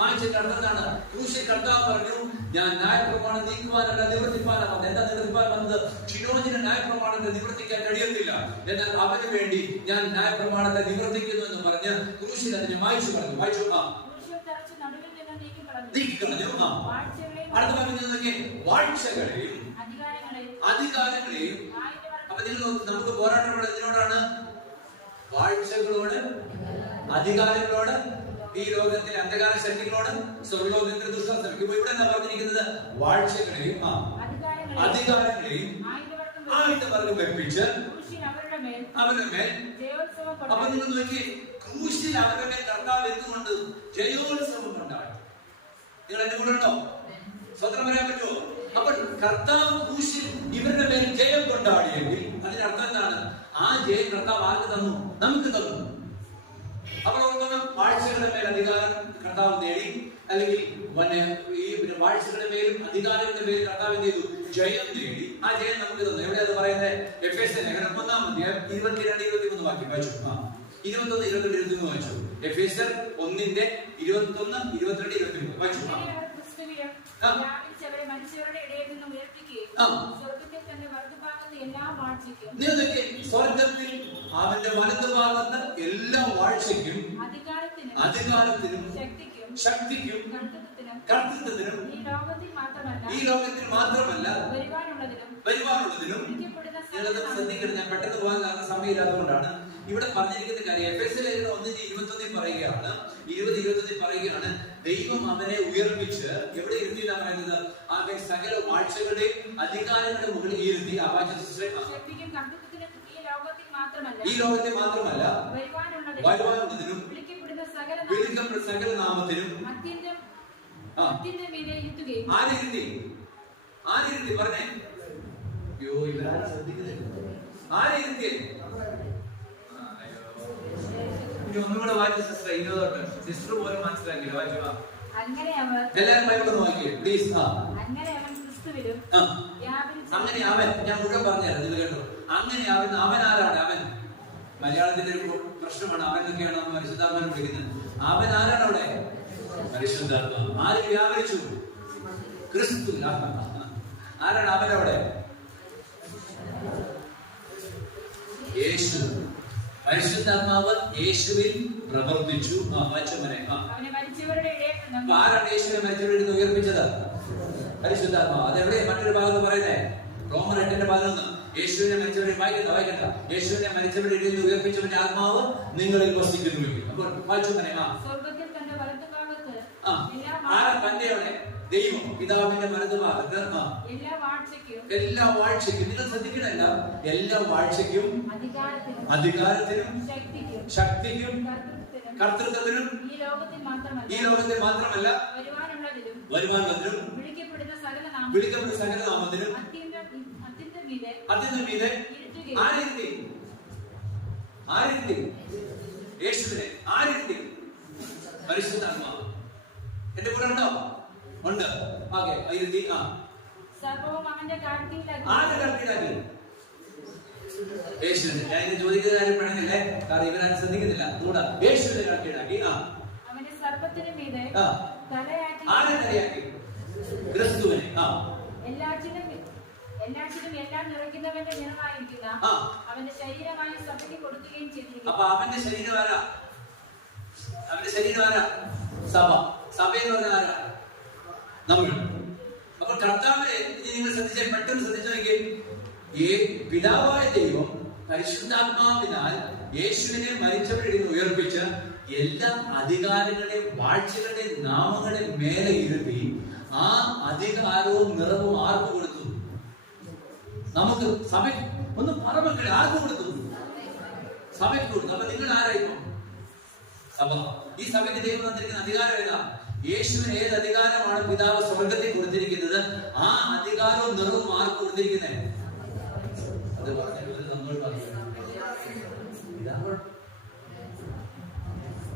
മായ്ച്ചിട്ട് എന്താണ്? ക്രൂശിൽ കർത്താവ് പറഞ്ഞു, ഞാൻ ന്യായപ്രമാണം നീക്കുവാനല്ല നിവർത്തിപ്പാനാ വന്നത്. എന്താ നിവർത്തിപ്പാൻ വന്നത്? ഷിനോജിന് ന്യായപ്രമാണത്തെ നിവർത്തിക്കാൻ കഴിയത്തില്ല, എന്നാൽ അവന് വേണ്ടി ഞാൻ ന്യായപ്രമാണത്തെ നിവർത്തിക്കുന്നു എന്ന് പറഞ്ഞ് ക്രൂശിൽ അതിനെ മായ്ച്ചു കളഞ്ഞു. വായിച്ചു നീക്കിക്കളഞ്ഞു. അടുത്ത പറഞ്ഞ വാഴ്ചകളെയും അധികാരങ്ങളെയും. അപ്പൊ നിങ്ങൾ നമുക്ക് പോരാട്ടമുള്ള ഇതിനോടാണ്, വാഴ്ചകളോട്, അധികാരങ്ങളോട്, ഈ ലോകത്തിലെ അന്ധകാര ശക്തികളോട്, സ്വർലോകത്തിന്റെ ദുഷ്ടം. ഇവിടെ എന്താ പറഞ്ഞിരിക്കുന്നത്? വാഴ്ചകളെയും അധികാരങ്ങളെയും ആയുധവർഗം വെപ്പിച്ച് അവരുടെ മേൽ. അപ്പൊ നിങ്ങൾ നോക്കി, ക്രൂശിൽ അവരുടെ മേൽ കർത്താവ് എന്തുകൊണ്ട് ജയോത്സവം കൊണ്ടാണ്. നിങ്ങൾ എന്റെ കൂടെ ഉണ്ടോ? സ്വതന്ത്രം പറയാൻ പറ്റുമോ? അപ്പോൾ കർത്താവ് ക്രൂശിൽ ഇവരുടെ മേൽ ജയം കൊണ്ടാടിയെങ്കിൽ അതിനർത്ഥം എന്താണ്? ആ ജയം കർത്താവ് ആർക്ക് തന്നു? നമുക്ക് തന്നു. അപ്പോൾ വാഴ്ചകളുടെ മേൽ അധികാരം കർത്താവ് നേടി, അല്ലെങ്കിൽ ഈ വാഴ്ചകളുടെ മേലും അധികാരങ്ങളുടെ മേലും കർത്താവ് എന്ത് ചെയ്തു? ജയം നേടി. ആ ജയം നമുക്ക് തന്നു. എവിടെ അത് പറയുന്നത്? എഫേസ്യർ ലേഖനം 1-ാം അധ്യായം 22-23 വാക്യം വായിച്ചു. 21, 22, 23 വായിച്ചു. എഫേസ്യർ 1-ന്റെ 21, 22, 23 വായിച്ചു. സ്വർഗത്തിൽ അവന്റെ വലതുഭാഗത്ത് എല്ലാ വാഴ്ചയ്ക്കും അധികാരത്തിനും ശക്തിക്കും കർത്തൃത്വത്തിനും ഈ ലോകത്തിൽ മാത്രമല്ല വരുവാനുള്ളതിനും. ശ്രദ്ധിക്കണം, ഞാൻ പെട്ടെന്ന് പോകാൻ കാരണം സമയമില്ലാത്തതുകൊണ്ടാണ്. ഇവിടെ പറഞ്ഞിരിക്കുന്ന കാര്യം എഫേസ്യർ ലേഖനം 1-21 പറയുകയാണ്, 20-21 പറയുകയാണ്, ദൈവം അവനെ ഉയർപ്പിച്ച് എവിടെ ഇരുത്തി എന്നാ പറയുന്നത്? അവൻ സകല വാഴ്ചകളുടെയും അധികാരങ്ങളുടെ മുകളിൽ ഇരുത്തി. ആ വാഴ്ച ഈ ലോകത്തെ മാത്രമല്ല വരുവാനുള്ളതിനും വിളിക്കപ്പെടുന്ന സകല നാമത്തിനും. ആരിരുത്തി പറഞ്ഞേ? അയ്യോ, ഇവരാരും ശ്രദ്ധിക്കുന്നില്ല. ആരിരുത്തി? ഒന്നുകൂടെ വായിച്ച സിസ്റ്റർ. 20 സിസ്റ്റർ പോലും മനസ്സിലാക്കില്ല. വായിച്ചു. എല്ലാവരും ബൈബിൾ നോക്കിയേ പ്ലീസ്. അങ്ങനെ അവൻ, ഞാൻ മുഴുവൻ പറഞ്ഞുതരാം, നിങ്ങൾ കേട്ടോ. അങ്ങനെ അവൻ ആരാണ്? അവൻ മലയാളത്തിന്റെ ഒരു പ്രശ്നമാണ്. അവൻ എന്നൊക്കെയാണ് നമ്മൾ പരിശുദ്ധാത്മാവിനെ വിളിക്കുന്നത്. അവൻ ആരാണ് അവിടെ? പരിശുദ്ധാത്മാവ്. ആര് വ്യാപരിച്ചു? ക്രിസ്തു. ആരാണ് അവൻ അവിടെ? യേശു. പരിശുദ്ധാത്മാവ് യേശുവിൽ പ്രവർത്തിച്ചു. ആരാണ് യേശുവിനെ മരിച്ചവരിൽ നിന്ന് ഉയർപ്പിച്ചത്? പരിശുദ്ധാത്മാവ്. അതെവിടെ? മറ്റൊരു ഭാഗത്ത് പറയുന്നേ, റോമർ 8:11. യേശുവിനെ മരിച്ചവരെ വായിക്കണ്ട. യേശുവിനെ മരിച്ചവരുടെ ഇടയിൽ നിന്ന് ഉയർപ്പിച്ചവന്റെ ആത്മാവ് നിങ്ങളിൽ വസിക്കുന്നു. അപ്പോൾ വായിച്ചു തന്നെ. തന്റെ ദൈവം പിതാവിന്റെ വലതുഭാഗത്ത് എല്ലാ വാഴ്ചയ്ക്കും. നിങ്ങൾ ശ്രദ്ധിക്കണല്ല, എല്ലാ വാഴ്ചയ്ക്കും അധികാരത്തിനും ശക്തിക്കും കർത്തൃത്വത്തിനും ഈ ലോകത്തിൽ മാത്രമല്ല വരുവാനുള്ളതിനും വിളിക്കപ്പെടുന്ന സകല നാമത്തിനും അതിന്റെ മീതെ ആരിരുത്തി? യേശുവിനെ ആരിരുത്തി? പരിശുദ്ധാത്മാവ്. എന്റെ കൂടെ ഉണ്ടോ? ഉണ്ട്. ഓക്കെ, ഇരുത്തി. ആരുടെ കർത്തിയിലാക്കി? യേശുവിനെ. ഞാൻ ഇത് ചോദിക്കുന്ന കാര്യം പണിയല്ലേ, കാരണം ഇവരാരും ശ്രദ്ധിക്കുന്നില്ല. കൂടെ യേശുവിനെ കർത്തിയിലാക്കി. ആരെ തലയാക്കി? ക്രിസ്തുവിനെ. എല്ലാറ്റിനും എല്ലാം നിറയ്ക്കുന്നവന്റെ നിറമായിരിക്കുന്ന അവന്റെ ശരീരമായി സഭയ്ക്ക് കൊടുക്കുകയും ചെയ്തിരിക്കുന്നു. അപ്പൊ അവന്റെ ശരീരം ആരാ? അവന്റെ ശരീരം ആരാ? സഭ. സഭ എന്ന് പറഞ്ഞാൽ ആരാ? നമ്മൾ. അപ്പോൾ കർത്താവിനെ നിങ്ങൾ ശ്രദ്ധിച്ചാൽ, പെട്ടെന്ന് ശ്രദ്ധിച്ചു നോക്കിയേ, പിതാവായ ദൈവം പരിശുദ്ധാത്മാവിനാൽ യേശുവിനെ മരിച്ചവരിൽ നിന്ന് ഉയർപ്പിച്ച് എല്ലാ അധികാരങ്ങളുടെയും വാഴ്ചകളുടെയും നാമങ്ങളെ മേലെ ഇരുത്തി ആ അധികാരവും നിറവും ആർക്ക് കൊടുത്തു? നമുക്ക് സഭയ്ക്ക്. ഒന്ന് പറമക്കളെ, ആർക്ക് കൊടുത്തു? സഭയ്ക്ക് കൊടുത്തു. അപ്പൊ നിങ്ങൾ ആരായിരുന്നു? സഭ. ഈ സഭയ്ക്ക് ദൈവം തന്നിരിക്കുന്ന അധികാരം ഏതാ? യേശുവിന് ഏത് അധികാരമാണ് പിതാവ് സ്വർഗത്തിൽ കൊടുത്തിരിക്കുന്നത്? ആ അധികാരവും നിറവും ആർക്ക് കൊടുത്തിരിക്കുന്നത്? അത്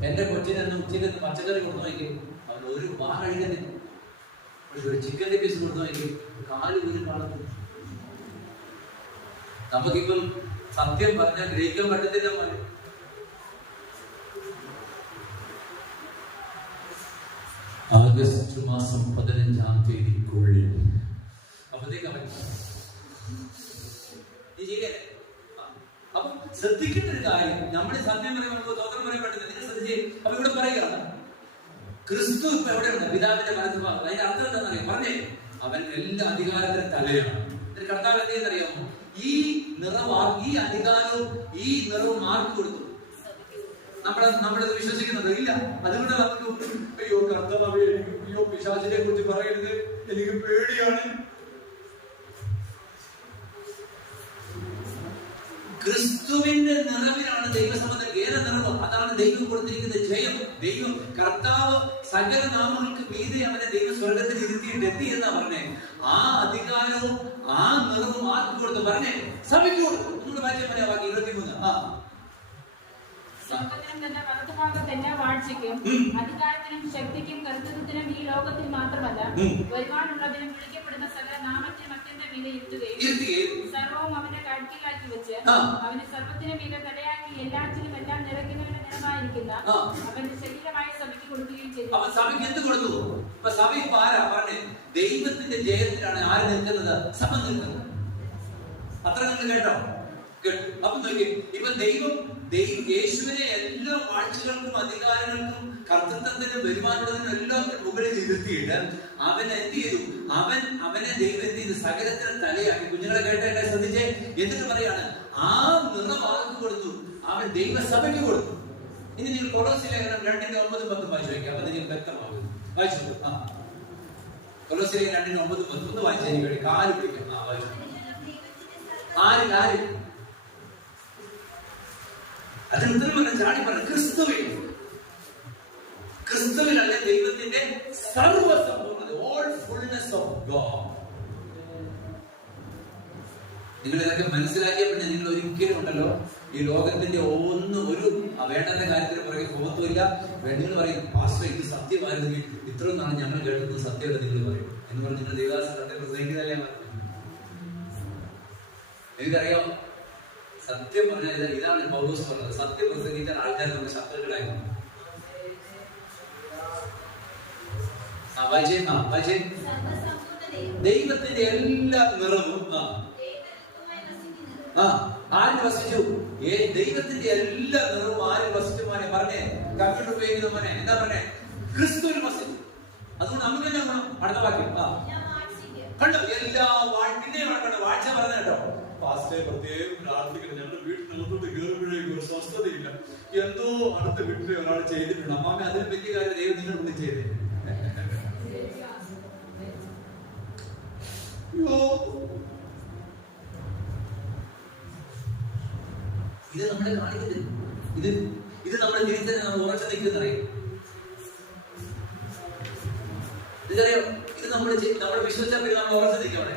എന്റെ കൊച്ചിനെന്ന് ഉച്ചയ്ക്ക് പച്ചക്കറി കൊടുത്തു നോക്കി, അവൻ ഒരു വാ കഴിക്കുന്നില്ല. പക്ഷെ ഒരു ചിക്കന്റെ പീസ് കൊടുത്തു നോക്കി, കാല് ഒരു കാണുന്നു. നമുക്കിപ്പം സത്യം പറഞ്ഞാൽ ഗ്രഹിക്കാൻ പറ്റത്തില്ല. ആഗസ്റ്റ് മാസം 15-ാം തീയതിക്കുള്ളിൽ അപ്പത്തേക്ക് അവൻ അപ്പൊ ശ്രദ്ധിക്കേണ്ട ഒരു കാര്യം, നമ്മുടെ സത്യം പറയുമ്പോൾ തോത്രം പറയാൻ പറ്റുന്നത് നിങ്ങൾ ശ്രദ്ധിച്ചേ. അപ്പൊ ഇവിടെ പറയുകയാണ് ക്രിസ്തു ഇപ്പൊ എവിടെയുണ്ട്? പിതാവിന്റെ വലത്ത് ഭാഗത്ത്. അതിന്റെ അർത്ഥം എന്താണെന്നറിയാം? പറഞ്ഞേ, അവൻ എല്ലാ അധികാരത്തിനും തലയാണ്. കർത്താവ് എന്തെന്നറിയാമോ? ഈ അധികാരവും ഈ നിറവും ആർക്ക് കൊടുത്തു? നമ്മളത് വിശ്വസിക്കുന്നുണ്ടോ? ഇല്ല. അതുകൊണ്ട് നമുക്ക് അയ്യോ കർത്താവേ, അയ്യോ പിശാചിനെ കുറിച്ച് പറയരുത്, എനിക്ക് പേടിയാണ്. ക്രിസ്തുവിന്റെ നിറവിലാണ് ദൈവസഭ. ഏത നിറവ്? അതാണ് ദൈവം കൊടുത്തിരിക്കുന്ന ജയം. ദൈവം കർത്താവ് സകല നാമങ്ങൾക്ക് മീതെ അവനെ ദൈവ സ്വർഗത്തിൽ ഇരുത്തിയിട്ട് എത്തി എന്നാ പറഞ്ഞേ. ആ അധികാരവും ആ നിറവും ആർക്ക് കൊടുത്തു? പറഞ്ഞേ, സഭയ്ക്ക് കൊടുത്തു. നിങ്ങൾ വായിച്ചാൽ മതി വാക്യം 23. അധികാരത്തിനും ശക്തിക്കും കർത്തൃത്വത്തിനും ഈ ലോകത്തിൽ മാത്രമല്ല വരുവാനുള്ളതിനും വിളിക്കപ്പെടുന്ന സകല നാമത്തിനും അത്യന്തം വിലയിരുത്തുകയും സർവവും അവന്റെ കഴുത്തിലാക്കി വെച്ച് അവന് സർവത്തിന് മീതെ തലയാക്കി എല്ലാറ്റിനും എല്ലാം നിറയ്ക്കുന്നവന്റെ നിറമായിരിക്കുന്ന അവന്റെ ശരീരമായ സഭയ്ക്ക് കൊടുക്കുകയും ചെയ്തു. അപ്പൊ സഭയ്ക്ക് എന്ത് കൊടുത്തു? അപ്പൊ സഭ ഇപ്പൊ ആരാ പറഞ്ഞേ? ദൈവത്തിന്റെ ജയത്തിലാണ് ആര് നിൽക്കുന്നത്? സഭ നിൽക്കുന്നത്. അത്ര നിങ്ങൾ കേട്ടോ? അപ്പൊ നോക്കി, ഇപ്പൊ ദൈവം യേശുവിനെ എല്ലാ വാഴ്ചകൾക്കും അധികാരങ്ങൾക്കും കർത്തൃത്വത്തിനും വരുമാനത്തിനും എല്ലാത്തിനും മുകളിൽ ഇരുത്തിയിട്ട് അവൻ എന്ത് ചെയ്തു? അവനെ ദൈവം എന്ത് ചെയ്തു? സകലത്തിന് തലയാക്കി. കുഞ്ഞുങ്ങളെ കേട്ടെ, ശ്രദ്ധിച്ചേ. എന്നിട്ട് പറയാണ്, ആ നിറം ആർക്ക് കൊടുത്തു? അവൻ ദൈവസഭയ്ക്ക് കൊടുത്തു. ഇനി നിങ്ങൾ കൊലോസ്യ ലേഖനം 2:9-10 വായിച്ചു വയ്ക്കാം. അപ്പൊ നിങ്ങൾക്ക് വ്യക്തമാകും. വായിച്ചു. കൊലോസ്യ ലേഖനം 2:9-10 ഒന്ന് വായിച്ചു എനിക്ക് കാല് പിടിക്കാം. വായിച്ചു. ആര് അതിന് ഉത്തരം പറഞ്ഞ ചാടി പറഞ്ഞു, ക്രിസ്തുവിലല്ല ദൈവത്തിന്റെ സർവ്വസമ്പൂർണ്ണത, ഓൾ ഫുൾനെസ് ഓഫ് ഗോഡ്. നിങ്ങൾ ഇതൊക്കെ മനസ്സിലാക്കിയ പിന്നെ നിങ്ങൾ ഒരിക്കലും ഉണ്ടല്ലോ ഈ ലോകത്തിന്റെ ഒരു വേണ്ടന്റെ കാര്യത്തിന് പുറകെ പോകത്തുമില്ല. നിങ്ങൾ പറയും, പാസ്റ്റർ ഇത് സത്യമായിരുന്നെങ്കിൽ ഇത്രയും നാളെ ഞങ്ങൾ കേൾക്കുന്നത് സത്യമല്ല നിങ്ങൾ പറയും എന്ന് പറഞ്ഞ് നിങ്ങൾ ദൈവദാസ സത്യം പ്രസംഗിക്കുന്നതല്ലേ? എനിക്കറിയാം, സത്യം പറഞ്ഞാൽ ഇതാണ് പൗലോസ് പറഞ്ഞത്. സത്യം പ്രസംഗിക്കാൻ ആൾക്കാർ നമ്മുടെ ശത്രുക്കളായിരുന്നു. ദൈവത്തിന്റെ എല്ലാ നിറവും ആര് വസിച്ചു? ദൈവത്തിന്റെ എല്ലാ നിറവും ആര് വസിച്ചു? മോനെ പറഞ്ഞേ, കമ്പ്യൂട്ടർ ഉപയോഗിക്കുന്ന മോനെ എന്താ പറഞ്ഞേ? ക്രിസ്തുവിൽ വസിച്ചു. അതുകൊണ്ട് നമുക്ക് തന്നെ അടുത്ത വാക്യം കണ്ടോ? എല്ലാ പിന്നെ വാഴ്ച പറഞ്ഞ കേട്ടോ. പാസ്റ്റേ പ്രത്യേകം പ്രാർത്ഥിക്കണം, ഞങ്ങളുടെ വീട്ടിനകത്തോട്ട് കയറുമ്പോഴേക്കും ഒരു സ്വസ്ഥതയില്ല. എന്തോ അടുത്ത വീട്ടിൽ ഒരാൾ ചെയ്തിട്ടുണ്ട്. അമ്മാമ അതിന് വലിയ കാര്യം ദൈവം നിങ്ങൾ കൊണ്ട് ചെയ്തേ. ഇത് നമ്മളെ കാണിക്കുന്നത്, ഇത് നമ്മളെ തിരിച്ചറിയാൻ നമ്മൾ ഉറച്ചു നിൽക്കുന്നറിയാം. ഇതറിയോ? ഇത് നമ്മൾ വിശ്വസിച്ചാൽ പിന്നെ നമ്മൾ ഉറച്ചു നിൽക്കണേ.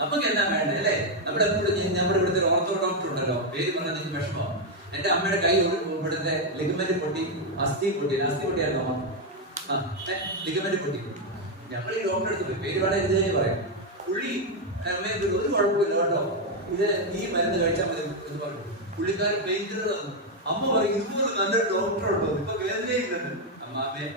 നമുക്ക് എന്താ വേണ്ടത് അല്ലേ? നമ്മുടെ ഇവിടുത്തെ ഒരു ഓർത്തോ ഡോക്ടർ ഉണ്ടല്ലോ, പേര് പറഞ്ഞാൽ നിങ്ങൾക്ക് വിഷമമാണ്. എന്റെ അമ്മയുടെ കൈ ഇവിടുത്തെ ലിഗമെന്റ് പൊട്ടി, അസ്ഥി പൊട്ടിയായിരുന്നു അമ്മ. ലിഗമെന്റ് പൊട്ടി. ഞങ്ങൾ ഈ ഡോക്ടറെ അടുത്ത് പോയി, പേര് വളരെ ഇത് പറയാം. പുള്ളി അമ്മയെ ഒരു കുഴപ്പമില്ല കേട്ടോ, ഇത് ഈ മരുന്ന് കഴിച്ചാൽ മതി എന്ന് പറഞ്ഞു. പുള്ളിക്കാരൻ പെയിൻ കില്ലർ തന്നു. അമ്മ പറയും, ഇതുപോലെ നല്ലൊരു ഡോക്ടർ ഉണ്ടോ? ഇപ്പൊ വേദനയില്ലെന്ന്. അമ്മാമ്മയെ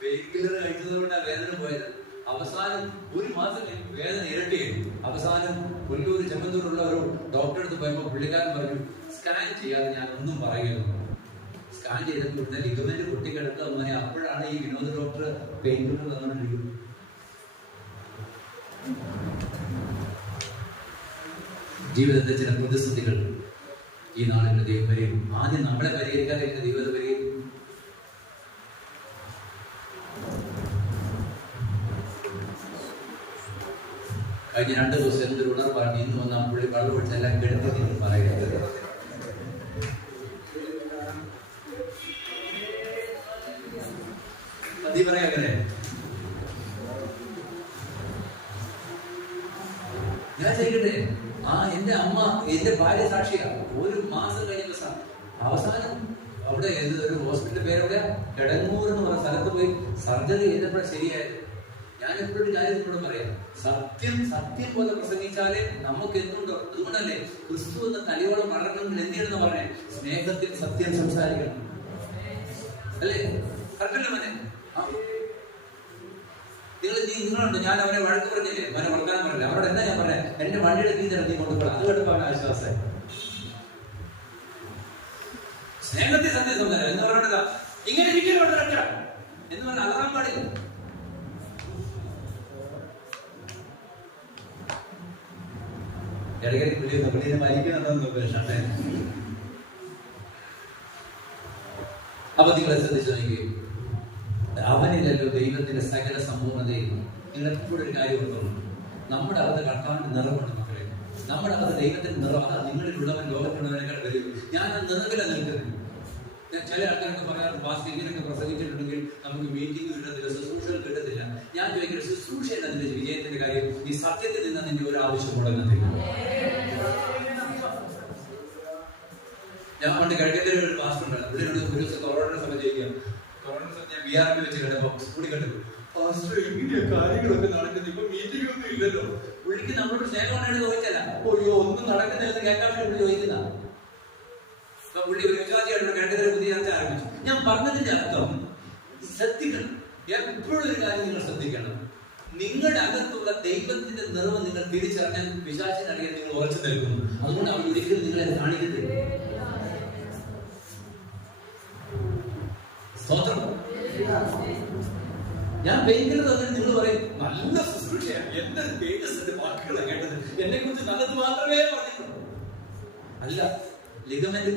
പെയിൻ കില്ലർ കഴിച്ചത് കൊണ്ടാണ് വേദന പോയത്. അവസാനം ഒരു മാസം വേദന ഇരട്ടിയായിരുന്നു. അവസാനം കൊല്ലൂർ ചെമ്മന്തൂരുള്ള ഒരു ഡോക്ടറെ അടുത്ത് പോയപ്പോൾ പുള്ളിക്കാരൻ പറഞ്ഞു, സ്കാൻ ചെയ്യാതെ ഞാൻ ഒന്നും പറയുന്നു. സ്കാൻ ചെയ്തപ്പോൾ ഇവിടുത്തെ ലിഗമെന്റ് പൊട്ടിക്കിടക്കുക അങ്ങനെ. അപ്പോഴാണ് ഈ വിനോദ ഡോക്ടർ പെയിൻ കില്ലർ തന്നിരിക്കുന്നത്. ജീവിതത്തെ ചില പ്രതിസന്ധികൾ ഈ നാളിൽ ദൈവം പരിഹരിക്കും. ആദ്യം നമ്മളെ പരിഹരിക്കാതെ ദൈവത്തെ പരിഹരിക്കും. കഴിഞ്ഞ 2 ദിവസം എന്തൊരു ഉണർവാണ്. ഇന്ന് വന്ന പുള്ളി കള്ളു പിടിച്ച് എല്ലാം കെടുത്തി നിങ്ങൾ പറയുന്നത്. സത്യം പറയാ അങ്ങനെ ഞാൻ ചെയ്യട്ടെ. എന്റെ അമ്മ, എന്റെ ഭാര്യ സാക്ഷിയാ. 1 മാസം കഴിഞ്ഞ അവസാനം അവിടെ ഒരു ഹോസ്പിറ്റലിന്റെ പേരെവിടെയാ, കിടങ്ങൂർ എന്ന് പറഞ്ഞ സ്ഥലത്ത് പോയി സർജറി ചെയ്തപ്പോഴാണ് ശരിയായത്. ഞാൻ എപ്പോഴും കാര്യം നിങ്ങളോട് പറയാം, സത്യം പോലെ പ്രസംഗിച്ചാലേ നമുക്ക് എന്തുണ്ടോ. അതുകൊണ്ടല്ലേ ക്രിസ്തു എന്ന തലയോളം വളരണമെങ്കിൽ എന്ത് ചെയ്യണമെന്ന് പറഞ്ഞേ, സ്നേഹത്തിൽ സത്യം സംസാരിക്കണം. അല്ലേ? കറക്റ്റല്ലേ മനെ? നിങ്ങളുണ്ട്. ഞാൻ അവരെ വഴക്ക് പറഞ്ഞില്ലേ, അവനെ വളർത്താൻ പറഞ്ഞില്ല. അവരോട് എന്താ ഞാൻ പറഞ്ഞത്, എന്റെ വണ്ടിയുടെ കീ നീ കൊണ്ടുപോകണം. അത് കേട്ടപ്പോ അവൻ ആശ്വാസം. സ്നേഹത്തിൽ സത്യം സംസാരം എന്ന് പറയണതാ. ഇങ്ങനെ ഇരിക്കലും എന്ന് പറഞ്ഞാൽ അലറാൻ പാടില്ല. ഇടയ്ക്ക് പുള്ളിയെ മരിക്കുന്നുണ്ടെന്ന് നോക്കുക. അപ്പൊ നിങ്ങളെ ശ്രദ്ധിച്ചു നോക്കി, അവനിലല്ലോ ദൈവത്തിന്റെ സകല സമ്പൂർണ്ണതയും. നിങ്ങൾ എപ്പോഴും ഒരു കാര്യം ഓർക്കണം, നമ്മുടെ അകത്ത് കർത്താവിന്റെ നിറവുണ്ട് മക്കളെ. നമ്മുടെ അകത്ത് ദൈവത്തിന്റെ നിറം. അതാ നിങ്ങളിലുള്ളവൻ ലോകത്തിലുള്ളവനേക്കാൾ വരും. ഞാൻ ആ നിറവില നിൽക്കുന്നത്. ചില ആൾക്കാരൊക്കെ പറയാറുണ്ട്, പാസ്റ്റ് ഇങ്ങനെയൊക്കെ പ്രസംഗിച്ചിട്ടുണ്ടെങ്കിൽ നമുക്ക് മീറ്റിംഗ് കിട്ടത്തില്ല, ശുശ്രൂഷകൾ കിട്ടത്തില്ല. ഞാൻ ചോദിക്കുന്നത്, ശുശ്രൂഷ എന്നതിന്റെ വിജയത്തിന്റെ കാര്യം ഈ സത്യത്തിൽ നിന്ന് നിന്റെ ഒരു ആവശ്യം മുടങ്ങുന്നില്ല. ഞാൻ പണ്ട് കഴിക്കത്തിൽ ഒരു പാസ്റ്റർ ഉണ്ടായിരുന്നു. ഇവിടെ ഒരു ദിവസം കൊറോണയുടെ സമയം ചോദിക്കാം. കൊറോണ സമയത്ത് ഞാൻ BRP വെച്ച് കേട്ടപ്പോ കൂടി കണ്ടു, പാസ്റ്റർ എങ്ങനെയാ കാര്യങ്ങളൊക്കെ നടക്കുന്നത്, ഇപ്പൊ മീറ്റിംഗ് ഒന്നും ഇല്ലല്ലോ. പുള്ളിക്ക് നമ്മളോട് സ്നേഹമായിട്ട് ചോദിച്ചല്ല, അയ്യോ ഒന്നും നടക്കുന്നില്ലെന്ന് കേൾക്കാൻ വേണ്ടി പുള്ളി ചോദിക്കുന്ന. അപ്പൊ പുള്ളി ഒരു വിശ്വാസിയായിട്ട് കേട്ടതിൽ പുതിയ ചർച്ച ആരംഭിച്ചു. ഞാൻ പറഞ്ഞതിന്റെ അർത്ഥം ശ്രദ്ധിക്കണം. എപ്പോഴും ഒരു കാര്യം നിങ്ങൾ ശ്രദ്ധിക്കണം, നിങ്ങളുടെ അകത്തുള്ള ദൈവത്തിന്റെ നിറവ് നിങ്ങൾ തിരിച്ചറിഞ്ഞാൽ പിശാചിനറിയാൻ നിങ്ങൾ ഉറച്ചു നിൽക്കുന്നു. അതുകൊണ്ട് അവർ ഒരിക്കലും നിങ്ങളെ കാണിക്കത്തില്ല. സ്തോത്രം. ഞാൻ പെയിന്റിൽ തന്നിട്ട് നിങ്ങൾ പറയും, നല്ല ശുശ്രൂഷയാണ്, എന്റെ പേജസിന്റെ വാക്കുകളാണ് കേട്ടത്, എന്നെ കുറിച്ച് നല്ലത് മാത്രമേ പറഞ്ഞിട്ടുള്ളൂ. അല്ല, ലിഗമെന്റ്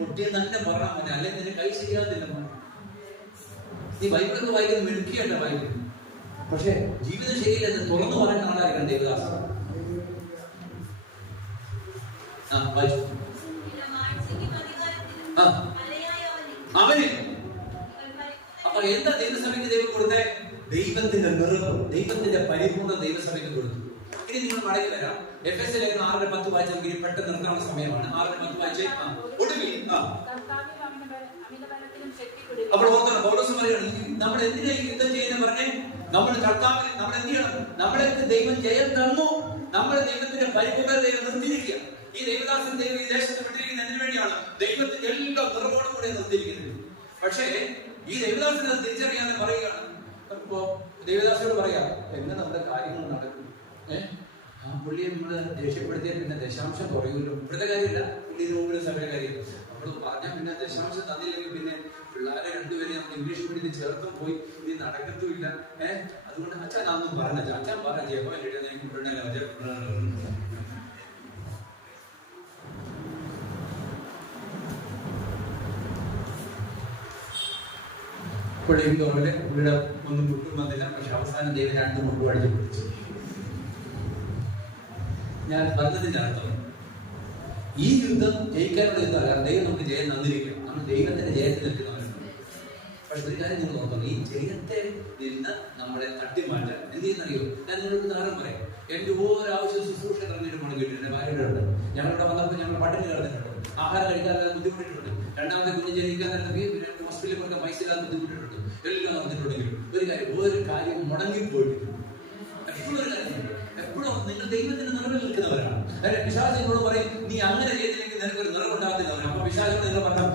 പൊട്ടിയെന്ന് തന്നെ പറഞ്ഞാൽ മതി, അല്ലെങ്കിൽ നിന്റെ കൈ ശരിയാകത്തില്ല. നീ ബൈബിളൊക്കെ വായിക്കുന്നത് മെടുക്കിയായിട്ടാ വായിക്കുന്നത്. പക്ഷെ ജീവിതശൈലിയിൽ എന്ന് തുറന്നു പറയുന്ന ആളായിരിക്കണം ദേവദാസ്. അവന് അപ്പൊ എന്താ ദൈവസഭയ്ക്ക് ദൈവം കൊടുത്തേ? ദൈവത്തിന്റെ നിറവ്, ദൈവത്തിന്റെ പരിപൂർണ്ണ ദൈവസഭയ്ക്ക് കൊടുത്തു. ഇനി നിങ്ങൾ മടങ്ങി വരാം. FS 6:10 വായിച്ചെങ്കിൽ പെട്ടെന്ന് നിർത്താനുള്ള സമയമാണ്. 6:10 വായിച്ചേ. ഒടുവിൽ അപ്പോൾ ഓർക്കണം, പൗലോസ് പറയുകയാണ്, നമ്മൾ എന്തിനാ യുദ്ധം ചെയ്യാൻ പറഞ്ഞേ? നമ്മൾ കർത്താവിൽ നമ്മൾ എന്ത് ചെയ്യണം? നമ്മളെ ദൈവം ജയം തന്നു, നമ്മളെ ദൈവത്തിന്റെ പരിപൂർണ്ണ ദൈവം നിർത്തിയിരിക്കുക. ഈ ദൈവദാസൻ ദൈവം ഈ ദേശത്ത് വിട്ടിരിക്കുന്നത് എന്തിനു വേണ്ടിയാണ്? ദൈവത്തിന്റെ എല്ലാ നിറവോടും കൂടെ നിർത്തിയിരിക്കുന്നത്. പക്ഷേ ഈ ദൈവദാസൻ അത് തിരിച്ചറിയാതെ പറയുകയാണ്. ഇപ്പോ ദേവദാസിയോട് പറയാ, എങ്ങനെ നമ്മുടെ കാര്യങ്ങൾ നടക്കും? ആ പുള്ളിയെ നമ്മള് ദേഷ്യപ്പെടുത്തിയ പിന്നെ ദശാംശം കുറയുമല്ലോ. ഇവിടുത്തെ കാര്യമില്ല, പുള്ളി മുമ്പിൽ സഭയുടെ കാര്യം. നമ്മൾ പറഞ്ഞാൽ പിന്നെ ദശാംശം തന്നില്ലെങ്കിൽ പിന്നെ പിള്ളേരെ 2 പേരെ നമ്മൾ ഇംഗ്ലീഷ് മീഡിയത്തിൽ ചേർത്തും പോയി ഇനി നടക്കത്തുമില്ല. അതുകൊണ്ട് അച്ഛൻ അതൊന്നും പറഞ്ഞ അച്ഛൻ പറഞ്ഞ പുള്ളിക്ക് പുള്ളിയുടെ ഒന്നും മുട്ടും വന്നില്ല. പക്ഷെ അവസാനം ദൈവം 2 മുട്ടും അടിച്ചു പിടിച്ചു. ഞാൻ പറഞ്ഞതിന്റെ അർത്ഥം, ഈ യുദ്ധം ജയിക്കാനുള്ള യുദ്ധമല്ല, ദൈവം നമുക്ക് ജയം തന്നിരിക്കണം. നമ്മൾ ദൈവത്തിന്റെ ജയത്തിൽ നിൽക്കുന്നവരാണ്. പക്ഷെ ഒരു കാര്യം നിങ്ങൾ ഓർക്കണം, ഈ ജയത്തെ നിന്ന് നമ്മളെ തട്ടിമാറ്റാൻ എന്ത് ചെയ്യുന്നറിയോ? ഞാൻ നിങ്ങളൊരു ഉദാഹരണം പറയാം. എന്റെ ഓരോവശ്യം ശുശ്രൂഷ തന്നിട്ട് മുടങ്ങി കിട്ടും. എന്റെ ഭാര്യയുടെ ഉണ്ട്. ഞങ്ങളുടെ വന്നപ്പോൾ ഞങ്ങൾ പട്ടിണി കിടന്നിട്ടുണ്ട്, ആഹാരം കഴിക്കാതെ ബുദ്ധിമുട്ടിട്ടുണ്ട്. രണ്ടാമത്തെ കുഞ്ഞ് ജനിക്കാൻ ഹോസ്പിറ്റലിൽ കൊണ്ട് പൈസ ഇല്ലാതെ ബുദ്ധിമുട്ടിട്ടുണ്ട്. എല്ലാം നടന്നിട്ടുണ്ടെങ്കിലും ഒരു കാര്യം മുടങ്ങിപ്പോയിട്ടുണ്ട്. എപ്പോഴും നിങ്ങൾ ദൈവത്തിന്റെ നിറവിൽ നിൽക്കുന്നവരാണ്. പിശാചിനോട് പറയും, നീ അങ്ങനെ ചെയ്തില്ലെങ്കിൽ നിനക്കൊരു നിറവ് ഉണ്ടാകുന്നവരാണ്. അപ്പൊ പിശാചിനോട് നിങ്ങൾ പറഞ്ഞാൽ,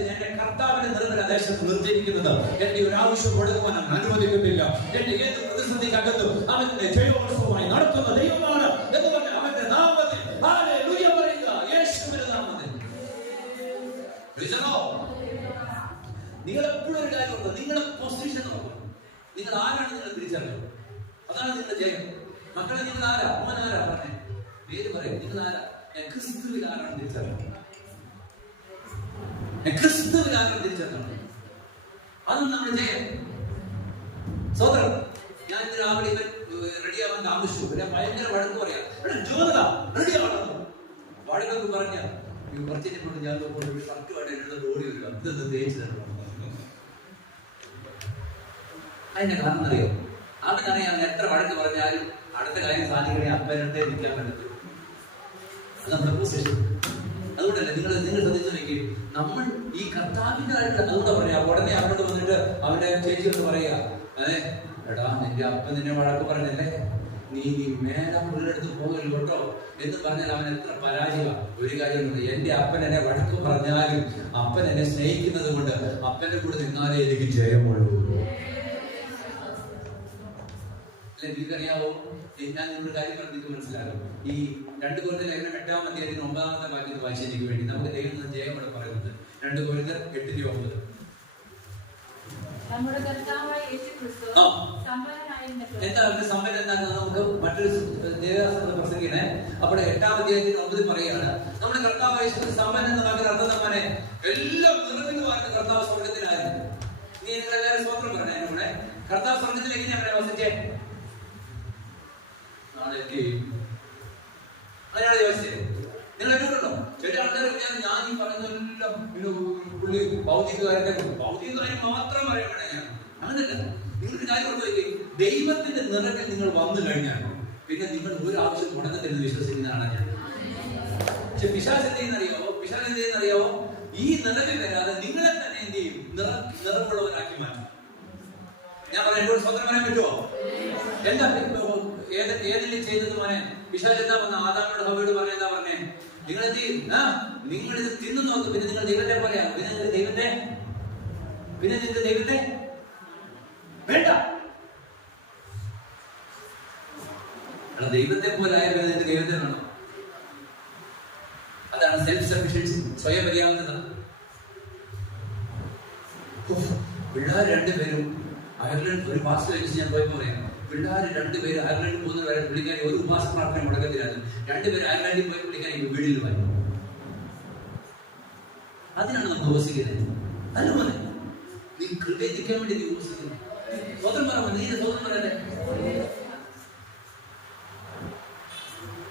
എന്റെ കർത്താവിന്റെ നിറവിൽ ദേശത്ത് നിർത്തിയിരിക്കുന്നത് എന്റെ ഒരു ആവശ്യം കൊടുക്കുവാൻ അനുവദിക്കുന്നില്ല. എന്റെ ഏത് പ്രതിസന്ധിക്കകത്തും അവന്റെ ജയോത്സവമായി നടത്തുന്ന ദൈവമാണ് എന്ന് പറഞ്ഞാൽ അവന്റെ നാമത്തിൽ ഹല്ലേലൂയ പറയുക. യേശുവിന്റെ നാമത്തിൽ. നിങ്ങൾ എപ്പോഴും ഒരു കാര്യം ഓർക്കുക, നിങ്ങളുടെ പൊസിഷൻ നോക്കണം. നിങ്ങൾ ആരാണ് നിങ്ങൾ തിരിച്ചറിയുന്നത്? അതാണ് നിങ്ങളുടെ ജയം. മക്കളെ, നിങ്ങൾ ആരാ? മോൻ ആരാ? പറഞ്ഞേ പേര് പറയും. നിങ്ങൾ ആരാ? ക്രിസ്തുവിൽ ആരാണ് തിരിച്ചറിയുന്നത്? ക്രിസ്തുവിലാണ് തിരിച്ചെത്തണം. അതും നമ്മൾ ചെയ്യാം. സ്വതന്ത്രം. ഞാൻ ഇന്ന് രാവിലെ ഇവൻ റെഡിയാവാൻ താമസിച്ചു. പിന്നെ ഭയങ്കര വഴക്ക് പറയാം, റെഡിയാവണം. വഴക്കൊക്കെ പറഞ്ഞ കുറച്ചിട്ട് ഞാൻ ഷർട്ട് വേണ്ട ഓടി വരിക, ഇതൊന്ന് തേച്ച് തരണം. അതിന്റെ കാരണം അറിയോ? അവനറിയാം എത്ര വഴക്ക് പറഞ്ഞാലും അടുത്ത കാര്യം സാധിക്കണേ അപ്പനത്തെ നിൽക്കാൻ പറ്റത്തുള്ളൂ. അത് നമ്മുടെ പൊസിഷൻ. അതുകൊണ്ടല്ലേ നിങ്ങൾ ശ്രദ്ധിച്ചു നോക്കി, നമ്മൾ ഈ കർത്താവിന്റെ ആയിട്ട് അതുകൂടെ പറയാ. ഉടനെ അവനോട് വന്നിട്ട് അവന്റെ ചേച്ചി എന്ന് പറയാ, എടാ നിന്റെ അപ്പൻ നിന്നെ വഴക്ക് പറഞ്ഞല്ലേ, നീ മേലെ പുള്ളിടത്ത് പോകല്ലോ കേട്ടോ എന്ന് പറഞ്ഞാൽ അവൻ എത്ര പരാജയമാണ്. ഒരു കാര്യമുണ്ട്, എന്റെ അപ്പൻ എന്നെ വഴക്ക് പറഞ്ഞാലും അപ്പൻ എന്നെ സ്നേഹിക്കുന്നത് കൊണ്ട് അപ്പന്റെ കൂടെ നിന്നാലേ എനിക്ക് ജയമുള്ളൂ. നിങ്ങൾക്കറിയാവോ, ഞാൻ നിങ്ങളുടെ കാര്യം പറഞ്ഞിട്ട് മനസ്സിലാകും. ഈ 2 കൊരിന്ത്യർ ലേഖനം 8-ാം അധ്യായത്തിന് 9-ാമത്തെ വാക്യത്തിൽ വായിച്ചതിന് വേണ്ടി നമുക്ക് ദൈവം ജയം ഇവിടെ പറയുന്നത് 2 കൊരിന്ത്യർ 8:9. എന്താ സമ്പന്നൻ എന്താണെന്ന് നമുക്ക് മറ്റൊരു ദേവദാസനോട് പ്രസംഗിക്കണേ. അപ്പോൾ 8-ാം അധ്യായത്തിൽ 9 പറയുകയാണ്, നമ്മുടെ കർത്താവായ സമ്പന്നൻ എന്ന വാക്കിന് അർത്ഥം തന്നെ എല്ലാം നിറഞ്ഞു കർത്താവ് സ്വർഗത്തിലായിരുന്നു. നീ നിങ്ങളെല്ലാവരും സ്വന്തം പറഞ്ഞേ കൂടെ കർത്താവ് സ്വർഗത്തിലേക്ക് ഞാൻ വസിച്ചേ അങ്ങനെയാണ് ചോദിച്ചത്. നിങ്ങൾ കേട്ടിട്ടുണ്ടോ? ചില ആൾക്കാർ ഞാൻ ഈ പറയുന്നതെല്ലാം പുള്ളി ഭൗതികകാര്യം മാത്രം പറയണേ. ഞാൻ അങ്ങനല്ല. നിങ്ങൾക്ക് കാര്യം കൊടുത്തു, ദൈവത്തിന്റെ നിറവിൽ നിങ്ങൾ വന്നു കഴിഞ്ഞാൽ പിന്നെ നിങ്ങൾ ഒരു ആവശ്യം മുടങ്ങത്തില്ലെന്ന് വിശ്വസിക്കുന്നതാണ് ഞാൻ. പക്ഷെ പിശാച് എന്ത് ചെയ്യുന്നറിയാവോ? ഈ നിറവിൽ വരാതെ നിങ്ങളെ തന്നെ എന്ത് ചെയ്യും? നിറമുള്ളവരാക്കി മാറ്റും. ഞാൻ പറയാം, എന്നോട് സ്വന്തം പറയാൻ പറ്റുമോ? എന്താ ഏതെങ്കിലും ചെയ്തത് മോനെ? പിശാച് എന്താ വന്ന ആദാമിനോട് ഹവ്വയോട് പറഞ്ഞെന്താ പറഞ്ഞേ? നിങ്ങൾ എന്ത് ചെയ്യും? നിങ്ങൾ ഇത് തിന്നു നോക്കും, പിന്നെ നിങ്ങൾ ദൈവത്തെ പറയാം, പിന്നെ നിങ്ങൾക്ക് ദൈവത്തെ വേണ്ട. ദൈവത്തെ പോലെ ആയ നിങ്ങൾക്ക് ദൈവത്തെ വേണം. അതാണ് സെൽഫ് സഫിഷ്യൻസി, സ്വയം പര്യാപ്തത. പിള്ളേർ 2 പേരും അയർലൻഡ് ഒരു മാസം കഴിച്ച് ഞാൻ പോയപ്പോ പറയാം, പിള്ളേർ 2 പേര് അയർലൻഡിൽ പോകുന്നത് വരെ പുള്ളിക്കാൻ ഒരു മാസം പ്രാർത്ഥന മുടക്കത്തിലാണ്. 2 പേര് അയർലൻഡിൽ പോയി പുള്ളിക്കാൻ വീടിൽ പോയി. അതിനാണ് നമ്മൾ ഉപസിക്കുന്നത്. അതുപോലെ നീ കൃപയിക്കാൻ വേണ്ടി നീ ഉപസിക്കുന്നു. സ്വതന്ത്രം പറയാൻ നീ സ്വതന്ത്രം പറയല്ലേ.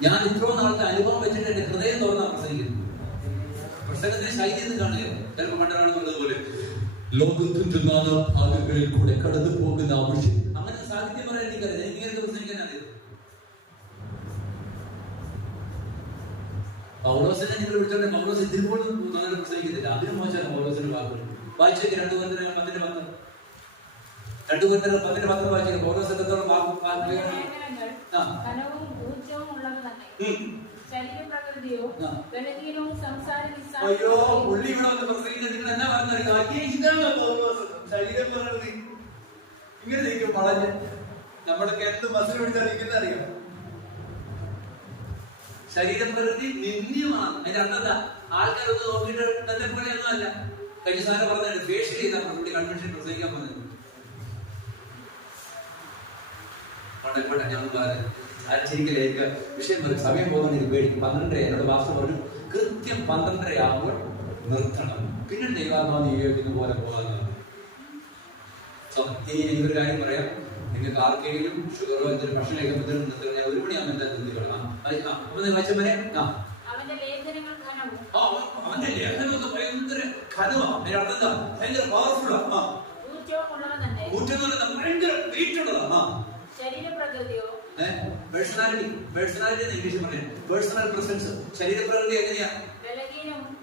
ഞാൻ ഇത്രയും നാളത്തെ അനുഭവം വെച്ചിട്ട് എന്റെ ഹൃദയം തുറന്നാ പ്രസംഗിക്കുന്നു. പ്രസംഗത്തിന്റെ ശൈലി എന്ന് കാണുക ചിലപ്പോൾ പണ്ടറാണെന്നുള്ളതുപോലെ ലോകത്തിന്റെ നാനാ ഭാഗങ്ങളിൽ കൂടെ കടന്നു പോകുന്ന ആവശ്യം. അങ്ങനെ സാഹിത്യം പറയാൻ എനിക്കറിയാം. എനിക്കിങ്ങനെ പ്രസംഗിക്കാൻ അറിയാം. പൗലോസിനെ നിങ്ങൾ വിളിച്ചോട്ടെ, പൗലോസ് ഇതിനുപോലും നന്നായിട്ട് പ്രസംഗിക്കുന്നില്ല. അതിനും മോശമാണ് പൗലോസിന്റെ വാക്കുകൾ. വായിച്ചേക്ക് 2 കൊരിന്ത്യർ 10:10. 2 കൊരിന്ത്യർ 10:10 വായിച്ചേക്ക്. പൗലോസ് എത്രത്തോളം അയ്യോ പുള്ളി ഇവിടെ വന്ന് പ്രസംഗിക്കുന്നത് നിങ്ങൾ എന്നാ പറഞ്ഞറിയോ? ഇതാണ് പൗലോസ് ശരീരം പറഞ്ഞത്. ഇങ്ങനെ നിൽക്കും വളഞ്ഞ്. നമ്മുടെ കേരളത്തിൽ ബസ്സിൽ പിടിച്ചാൽ നിൽക്കുന്ന അറിയാം. ശരീരം പ്രകൃതി നിന്ദ്യമാണ്. അതിന്റെ അർത്ഥം ആൾക്കാരൊന്ന് നോക്കിയിട്ട് ഇന്നത്തെ പോലെയൊന്നും അല്ല. കഴിഞ്ഞ സാധനം പറഞ്ഞത് ഫേഷ്യൽ ചെയ്താണ് പുള്ളി കൺവെൻഷൻ പ്രസംഗിക്കാൻ പോകുന്നത്. അവിടെ ഞാൻ പറഞ്ഞത് ആശ്ചര്യത്തിലേക്ക് വിഷയം പറയും. സമയം പോകുന്ന എനിക്ക് പേടി. 12 എന്നോട് വാസ്തു പറഞ്ഞു, കൃത്യം 12 ആകുമ്പോൾ നിർത്തണം, പിന്നെ ദൈവാത്മാവ് നിയോഗിക്കുന്ന പോലെ പോകാൻ. എനിക്കൊരു കാര്യം പറയാം, നിങ്ങൾക്ക് ആർക്കെങ്കിലും ഷുഗറോ എന്തെങ്കിലും ഭക്ഷണം കഴിക്കുമ്പോൾ നിർത്തുക. ഞാൻ 1 മണിയാകുമ്പോൾ എന്താ നിർത്തിക്കൊള്ളാം. അപ്പൊ നിങ്ങൾ വായിച്ച വരെ അവന്റെ ലേഖനമൊക്കെ ഭയങ്കര ഘനമാണ്. അതിന്റെ അർത്ഥം ഭയങ്കര പവർഫുള്ളാ. ഭയങ്കര വെയിറ്റ് ഉള്ളതാ. പേഴ്സണാലിറ്റി ഇംഗ്ലീഷ് പറയാം. Personal presence. ശരീരപ്രകൃതി എങ്ങനെയാ?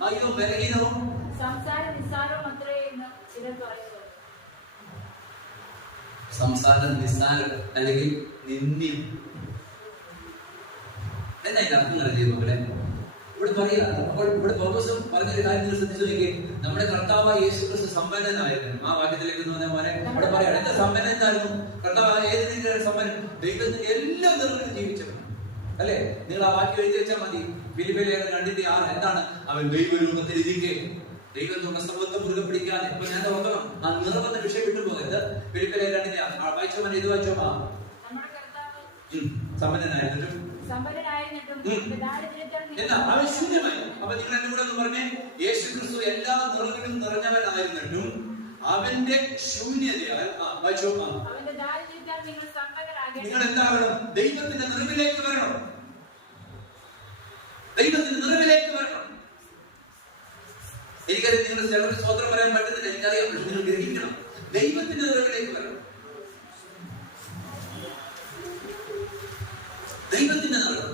അയ്യോ ബലഹീനവും സംസാരം നിസ്സാരം അല്ലെങ്കിൽ നിന്ദ്യം. എന്താ ഇതിന്റെ അർത്ഥം അറിയാം മക്കളെ? ഇവിടെ പറയാ. അപ്പോൾ ഇവിടെ പൗലോസ് പറഞ്ഞൊരു കാര്യം നിങ്ങൾ ശ്രദ്ധിച്ചു നോക്കിയേ. നമ്മുടെ കർത്താവായ യേശുക്രിസ്തു സമ്പന്നനായിരുന്നു. ആ വാക്യത്തിലേക്ക് മോനെ ഇവിടെ പറയാം. എന്താ സമ്പന്നൻ എന്തായിരുന്നു? കർത്താവ് ഏത് രീതിയിലാണ് സമ്പന്നൻ? ദൈവത്തിന്റെ എല്ലാം നിറഞ്ഞു ജീവിച്ചവൻ അല്ലെ? നിങ്ങൾ ആ വാക്യം എഴുതി വെച്ചാൽ മതി. ഫിലിപ്പിലെ 2:6 എന്താണ്? അവൻ ദൈവരൂപത്തിൽ ഇരിക്കെ ദൈവത്തിന്റെ സർവത്വം മുറുകെ പിടിക്കാതെ. ഇപ്പൊ ഞാൻ ഓർക്കണം, ആ നിറമെന്ന വിഷയം വിട്ടുപോകരുത്. ഫിലിപ്പിലെ 2:6 വായിച്ചോ. ഇത് വായിച്ചോ. സമ്പന്നനായിരുന്നു. എന്താ അവൻ ശൂന്യമായി. അപ്പൊ നിങ്ങൾ എന്നെ കൂടെ ഒന്ന് പറഞ്ഞേ, യേശു ക്രിസ്തു എല്ലാ നിറവിലും നിറഞ്ഞവനായിരുന്നിട്ടും അവന്റെ ശൂന്യതയാൽ നിങ്ങൾ എന്താകണം? ദൈവത്തിന്റെ നിറവിലേക്ക് വരണം. ദൈവത്തിന്റെ നിറവിലേക്ക് വരണം. എനിക്കറിയാം നിങ്ങൾ ചിലർ സ്വതന്ത്രം പറയാൻ പറ്റുന്നില്ല, എനിക്കറിയാം. പക്ഷെ നിങ്ങൾ ഗ്രഹിക്കണം, ദൈവത്തിന്റെ നിറവിലേക്ക് വരണം. ദൈവത്തിന്റെ നിറവ്.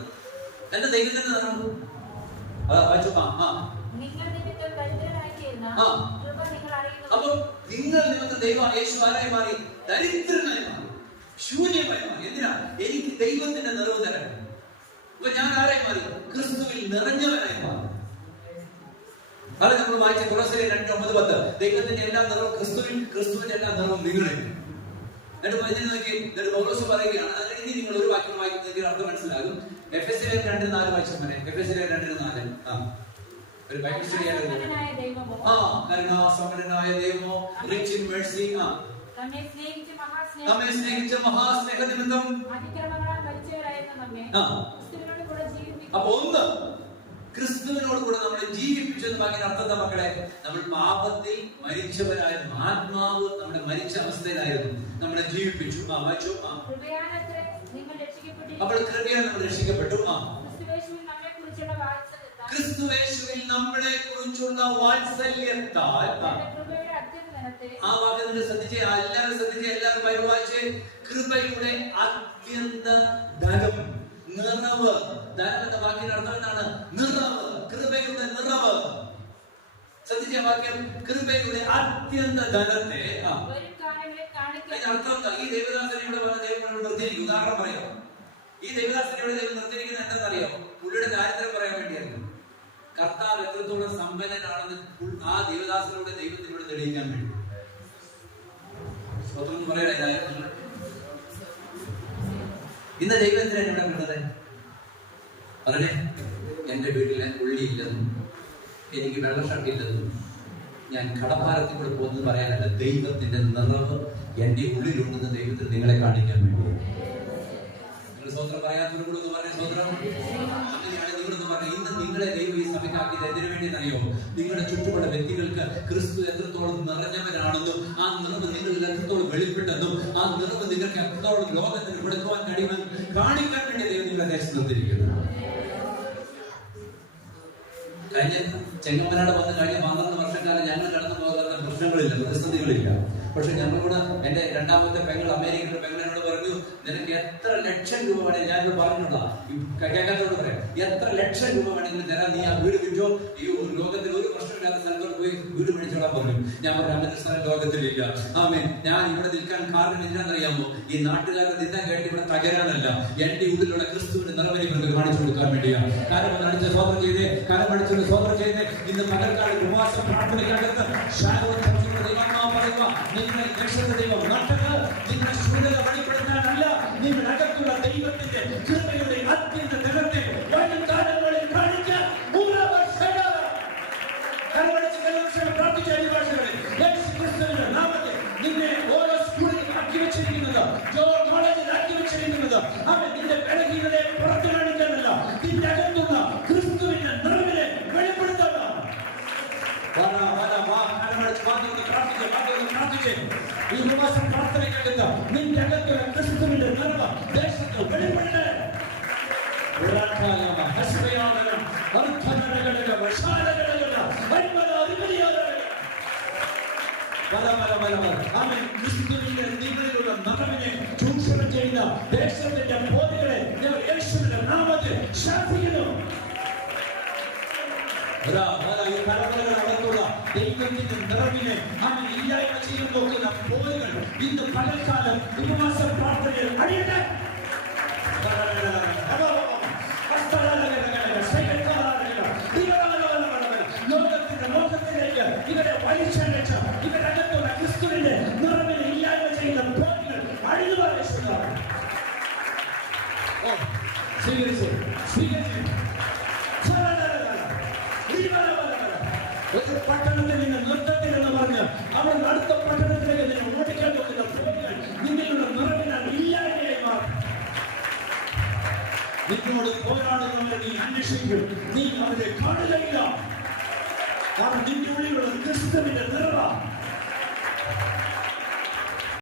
എന്റെ ദൈവത്തിന്റെ നിറവ് അപ്പൊ നിങ്ങൾ നിമിത്തം ദൈവം യേശു ആരായി മാറി? ദരിദ്രനായി മാറി, ശൂന്യമായി മാറി. എന്തിനാ? എനിക്ക് ദൈവത്തിന്റെ നിറവ് തരണം. അപ്പൊ ഞാൻ ആരായി മാറി? ക്രിസ്തുവിൽ നിറഞ്ഞവനായി മാറി. അത് നമ്മൾ വായിച്ച തുളസിലെ 2:9-10 ദൈവത്തിന്റെ എല്ലാ നിറവും ക്രിസ്തുവിൽ, ക്രിസ്തുവിന്റെ എല്ലാ നിറവും നിങ്ങളിൽ. എന്നിട്ട് നോക്കി പൗലോസ് പറയുകയാണ്. അതിന് ഇനി നിങ്ങൾ ഒരു വാക്യം വായിക്കുന്നതിന് അർത്ഥം മനസ്സിലാകും. എഫെസ്യർ 2:4 വായിച്ചാൽ മതി. എഫെസ്യർ 2:4 ഒരു ബൈബിൾ സ്റ്റഡി കരുണാസമ്പന്നനായ ദൈവമോ റിച്ച് ഇൻ മെർസി നമ്മെ സ്നേഹിച്ച മഹാസ്നേഹനിമിത്തം അപ്പൊ ഒന്ന് ക്രിസ്തുവിനോട് കൂടെ നമ്മളെ ജീവിപ്പിച്ചെന്ന് പറഞ്ഞ അർത്ഥത്തെ മക്കളെ, നമ്മൾ പാപത്തിൽ മരിച്ചവരായിരുന്നു. ആത്മാവ് നമ്മുടെ മരിച്ച അവസ്ഥയിലായിരുന്നു, നമ്മളെ ജീവിപ്പിച്ചു. അപ്പോൾ കൃപയാൽ നമ്മൾ രക്ഷിക്കപ്പെട്ടു. ക്രിസ്തുവേശുവിൽ നമ്മളെ കുറിച്ചുള്ള വാത്സല്യത്താൽ. ആ വാക്ക് നിങ്ങൾ ശ്രദ്ധിച്ചേ, എല്ലാവരും ബൈബിൾ വായിച്ചേ. കൃപയുടെ അത്യന്ത ധനം, നിറവ്. ധനം എന്ന വാക്കിന്റെ അർത്ഥം എന്താണ്? നിറവ്, കൃപയുടെ നിറവ്. ശ്രദ്ധിച്ച വാക്യം, കൃപയുടെ അത്യന്ത ധനത്തെ. അതിന്റെ അർത്ഥം എന്താ? ഈ ദേവദാസനയുടെ ദൈവം നിർത്തിയിരിക്കും. ഉദാഹരണം പറയാം. ഈ ദേവദാസനയുടെ ദൈവം നിർത്തിയിരിക്കുന്നത് എന്താണെന്നറിയോ? പുള്ളിയുടെ ദാരിദ്ര്യം പറയാൻ വേണ്ടിയായിരുന്നു. കർത്താവ് എത്രത്തോളം സമ്പന്നനാണെന്ന് ആ ദേവദാസനോട് ദൈവത്തിനോട് തെളിയിക്കാൻ വേണ്ടി. പറയാ ഇന്ന് ദൈവത്തിനാണ് ഇവിടെ കണ്ടത്. പറഞ്ഞേ, എന്റെ വീട്ടിലെ ഉള്ളിയില്ലെന്നും എനിക്ക് വെള്ളഷട്ടില്ലെന്നും ഞാൻ കടപ്പാരത്തിൽ കൂടെ പോകുന്നത് പറയാനല്ല, ദൈവത്തിന്റെ നിറവ് എന്റെ ഉള്ളിലുണ്ടെന്ന് ദൈവത്തിന് നിങ്ങളെ കാണിക്കാൻ വേണ്ടി. നിങ്ങൾ സ്വതന്ത്രം പറയാത്തവരും കൂടെ ഒന്ന് പറഞ്ഞ സ്വതന്ത്രം. അങ്ങനെയാണ് നിങ്ങളൊന്ന് പറഞ്ഞ. ഇന്ന് നിങ്ങളെ ദൈവം ഈ സഭയ്ക്കാക്കിയത് എന്തിനു വേണ്ടി അറിയോ? നിങ്ങളുടെ ചുറ്റുമുള്ള വ്യക്തികൾക്ക് ക്രിസ്തു എത്രത്തോളം നിറഞ്ഞവരാണെന്നും ആ നിറവ് നിങ്ങളിൽ എത്രത്തോളം വെളിപ്പെട്ടെന്നും ആ നിറവ് നിങ്ങൾക്ക് എത്രത്തോളം ലോകത്തിന് കൊടുക്കുവാൻ കഴിയുമെന്ന് കാണിക്കാൻ വേണ്ടി ദൈവം നിങ്ങളെ ദേശത്ത് നിർത്തിയിരിക്കുന്നു. കഴിഞ്ഞ ചെങ്ങമ്പനാട് വന്ന് കഴിഞ്ഞ 12 വർഷക്കാലം ഞങ്ങൾ കടന്നു പോകാത്ത പ്രശ്നങ്ങളില്ല, പ്രതിസന്ധികളില്ല. പക്ഷെ ഞങ്ങളോട് എന്റെ രണ്ടാമത്തെ പെങ്ങൾ, അമേരിക്കയുടെ പെങ്ങളോട് പറഞ്ഞു, നിനക്ക് എത്ര ലക്ഷം രൂപ വേണമെങ്കിൽ, ഞാനിത് പറഞ്ഞിട്ടുള്ള കേൾക്കാത്തോട് പറയാം, എത്ര ലക്ഷം രൂപ വേണമെങ്കിലും തരാം, നീ ആ വീട് വിറ്റോ, ഈ ലോകത്തിൽ ഒരു പ്രശ്നമില്ലാത്ത സ്ഥലത്തോട് പോയി വീട് മേടിച്ചോളാൻ പറഞ്ഞു. ഞാൻ പറഞ്ഞു, അങ്ങനത്തെ സ്ഥലം ലോകത്തിലില്ല. ആമേൻ. ഞാൻ ഇവിടെ നിൽക്കാൻ കാരണം എന്താണെന്നറിയാമോ? ഈ നാട്ടുകാരുടെ നിന്ന കേട്ട് ഇവിടെ തകരാനല്ല, എന്റെ ഉള്ളിലുള്ള ക്രിസ്തുവിന്റെ നിറവിനെ ഇവർക്ക് കാണിച്ചു കൊടുക്കാൻ വേണ്ടിയാണ്. കാരണം അടിച്ച് സ്വതന്ത്രം ചെയ്തേ, കാരണം അടിച്ചൊരു സ്വതന്ത്രം ചെയ്തേ. ഇന്ന് പകൽക്കാല ഉപവാസ പ്രാർത്ഥനയ്ക്കകത്ത് നിങ്ങളെ രക്ഷയുടെ ദൈവം നട്ടത് നിങ്ങളെ ശൂന്യത വെളിപ്പെടുത്താനല്ല, നിങ്ങളുടെ അകത്തുള്ള ദൈവത്തിന്റെ കൃപയുടെ അത്യന്ത ധനത്തെ വരും കാലങ്ങളിൽ കാണിക്കാൻ പ്രാർത്ഥിച്ച ക്രിസ്തുവിന്റെ നാമത്തിൽ നിന്നെ ഓരോ സ്കൂളിൽ ആക്കി വെച്ചിരിക്കുന്നത്, കോളേജിൽ ആക്കി വെച്ചിരിക്കുന്നത് അവൻ നിന്റെ ബലഹീനതയെ പുറത്തു കാണിക്കാനല്ല, നിന്റെ അകത്തുള്ള ക്രിസ്തുവിന്റെ നിറവിനെ വെളിപ്പെടുത്താനാണ്. ഈ ഉപവാസം പ്രാർത്ഥനയ്ക്കകത്ത് നിന്റെ അകത്തുള്ള ക്രിസ്തുവിന്റെ നിറവ് ദേശത്ത് വെളിപ്പെടട്ടെ. ക്രിസ്തുവിന്റെ നിങ്ങളിലുള്ള നിറവിനെ ചൂഷണം ചെയ്യുന്ന ദേശത്തിന്റെ ബോധികളെ യേശുവിന്റെ നാമത്തിൽ ശാസിക്കുന്നു. അകത്തുള്ള ദൈവത്തിന്റെ നിറവിനെ അവൻ ഇല്ലായ്മ ചെയ്യാൻ നോക്കുന്ന ബോധകൾ ഇന്ന് പകൽക്കാലം ഉപവാസ പ്രാർത്ഥനയിൽ അടിയട്ടെ. ലോകത്തിലേക്ക് ഇവരെ വലിച്ചഴച്ച് ഇവരകത്തുള്ള ക്രിസ്തുവിന്റെ നിറവിനെ ഇല്ലായ്മ ചെയ്യുന്ന ബോധകൾ അഴിഞ്ഞു പറയുന്നതാണ്. സ്വീകരിച്ചു. ഒരു പട്ടണത്തിൽ നിന്ന് നൃത്തത്തിൽ എന്ന് പറഞ്ഞ് അവർ അടുത്ത പട്ടണത്തിലേക്ക് നിങ്ങൾ ഓടിക്കാൻ നോക്കുന്ന ബോധകൾ നിങ്ങളുടെ നിറവിനാൽ ഇല്ലായ്മയായി മാറും. നിന്നോട് പോരാടുന്നവരെ നീ അന്വേഷിക്കും, നീ അവരെ കാണുകയില്ല. കാരണം നിന്റെ ഉള്ളിലുള്ള ക്രിസ്തുവിന്റെ നിറ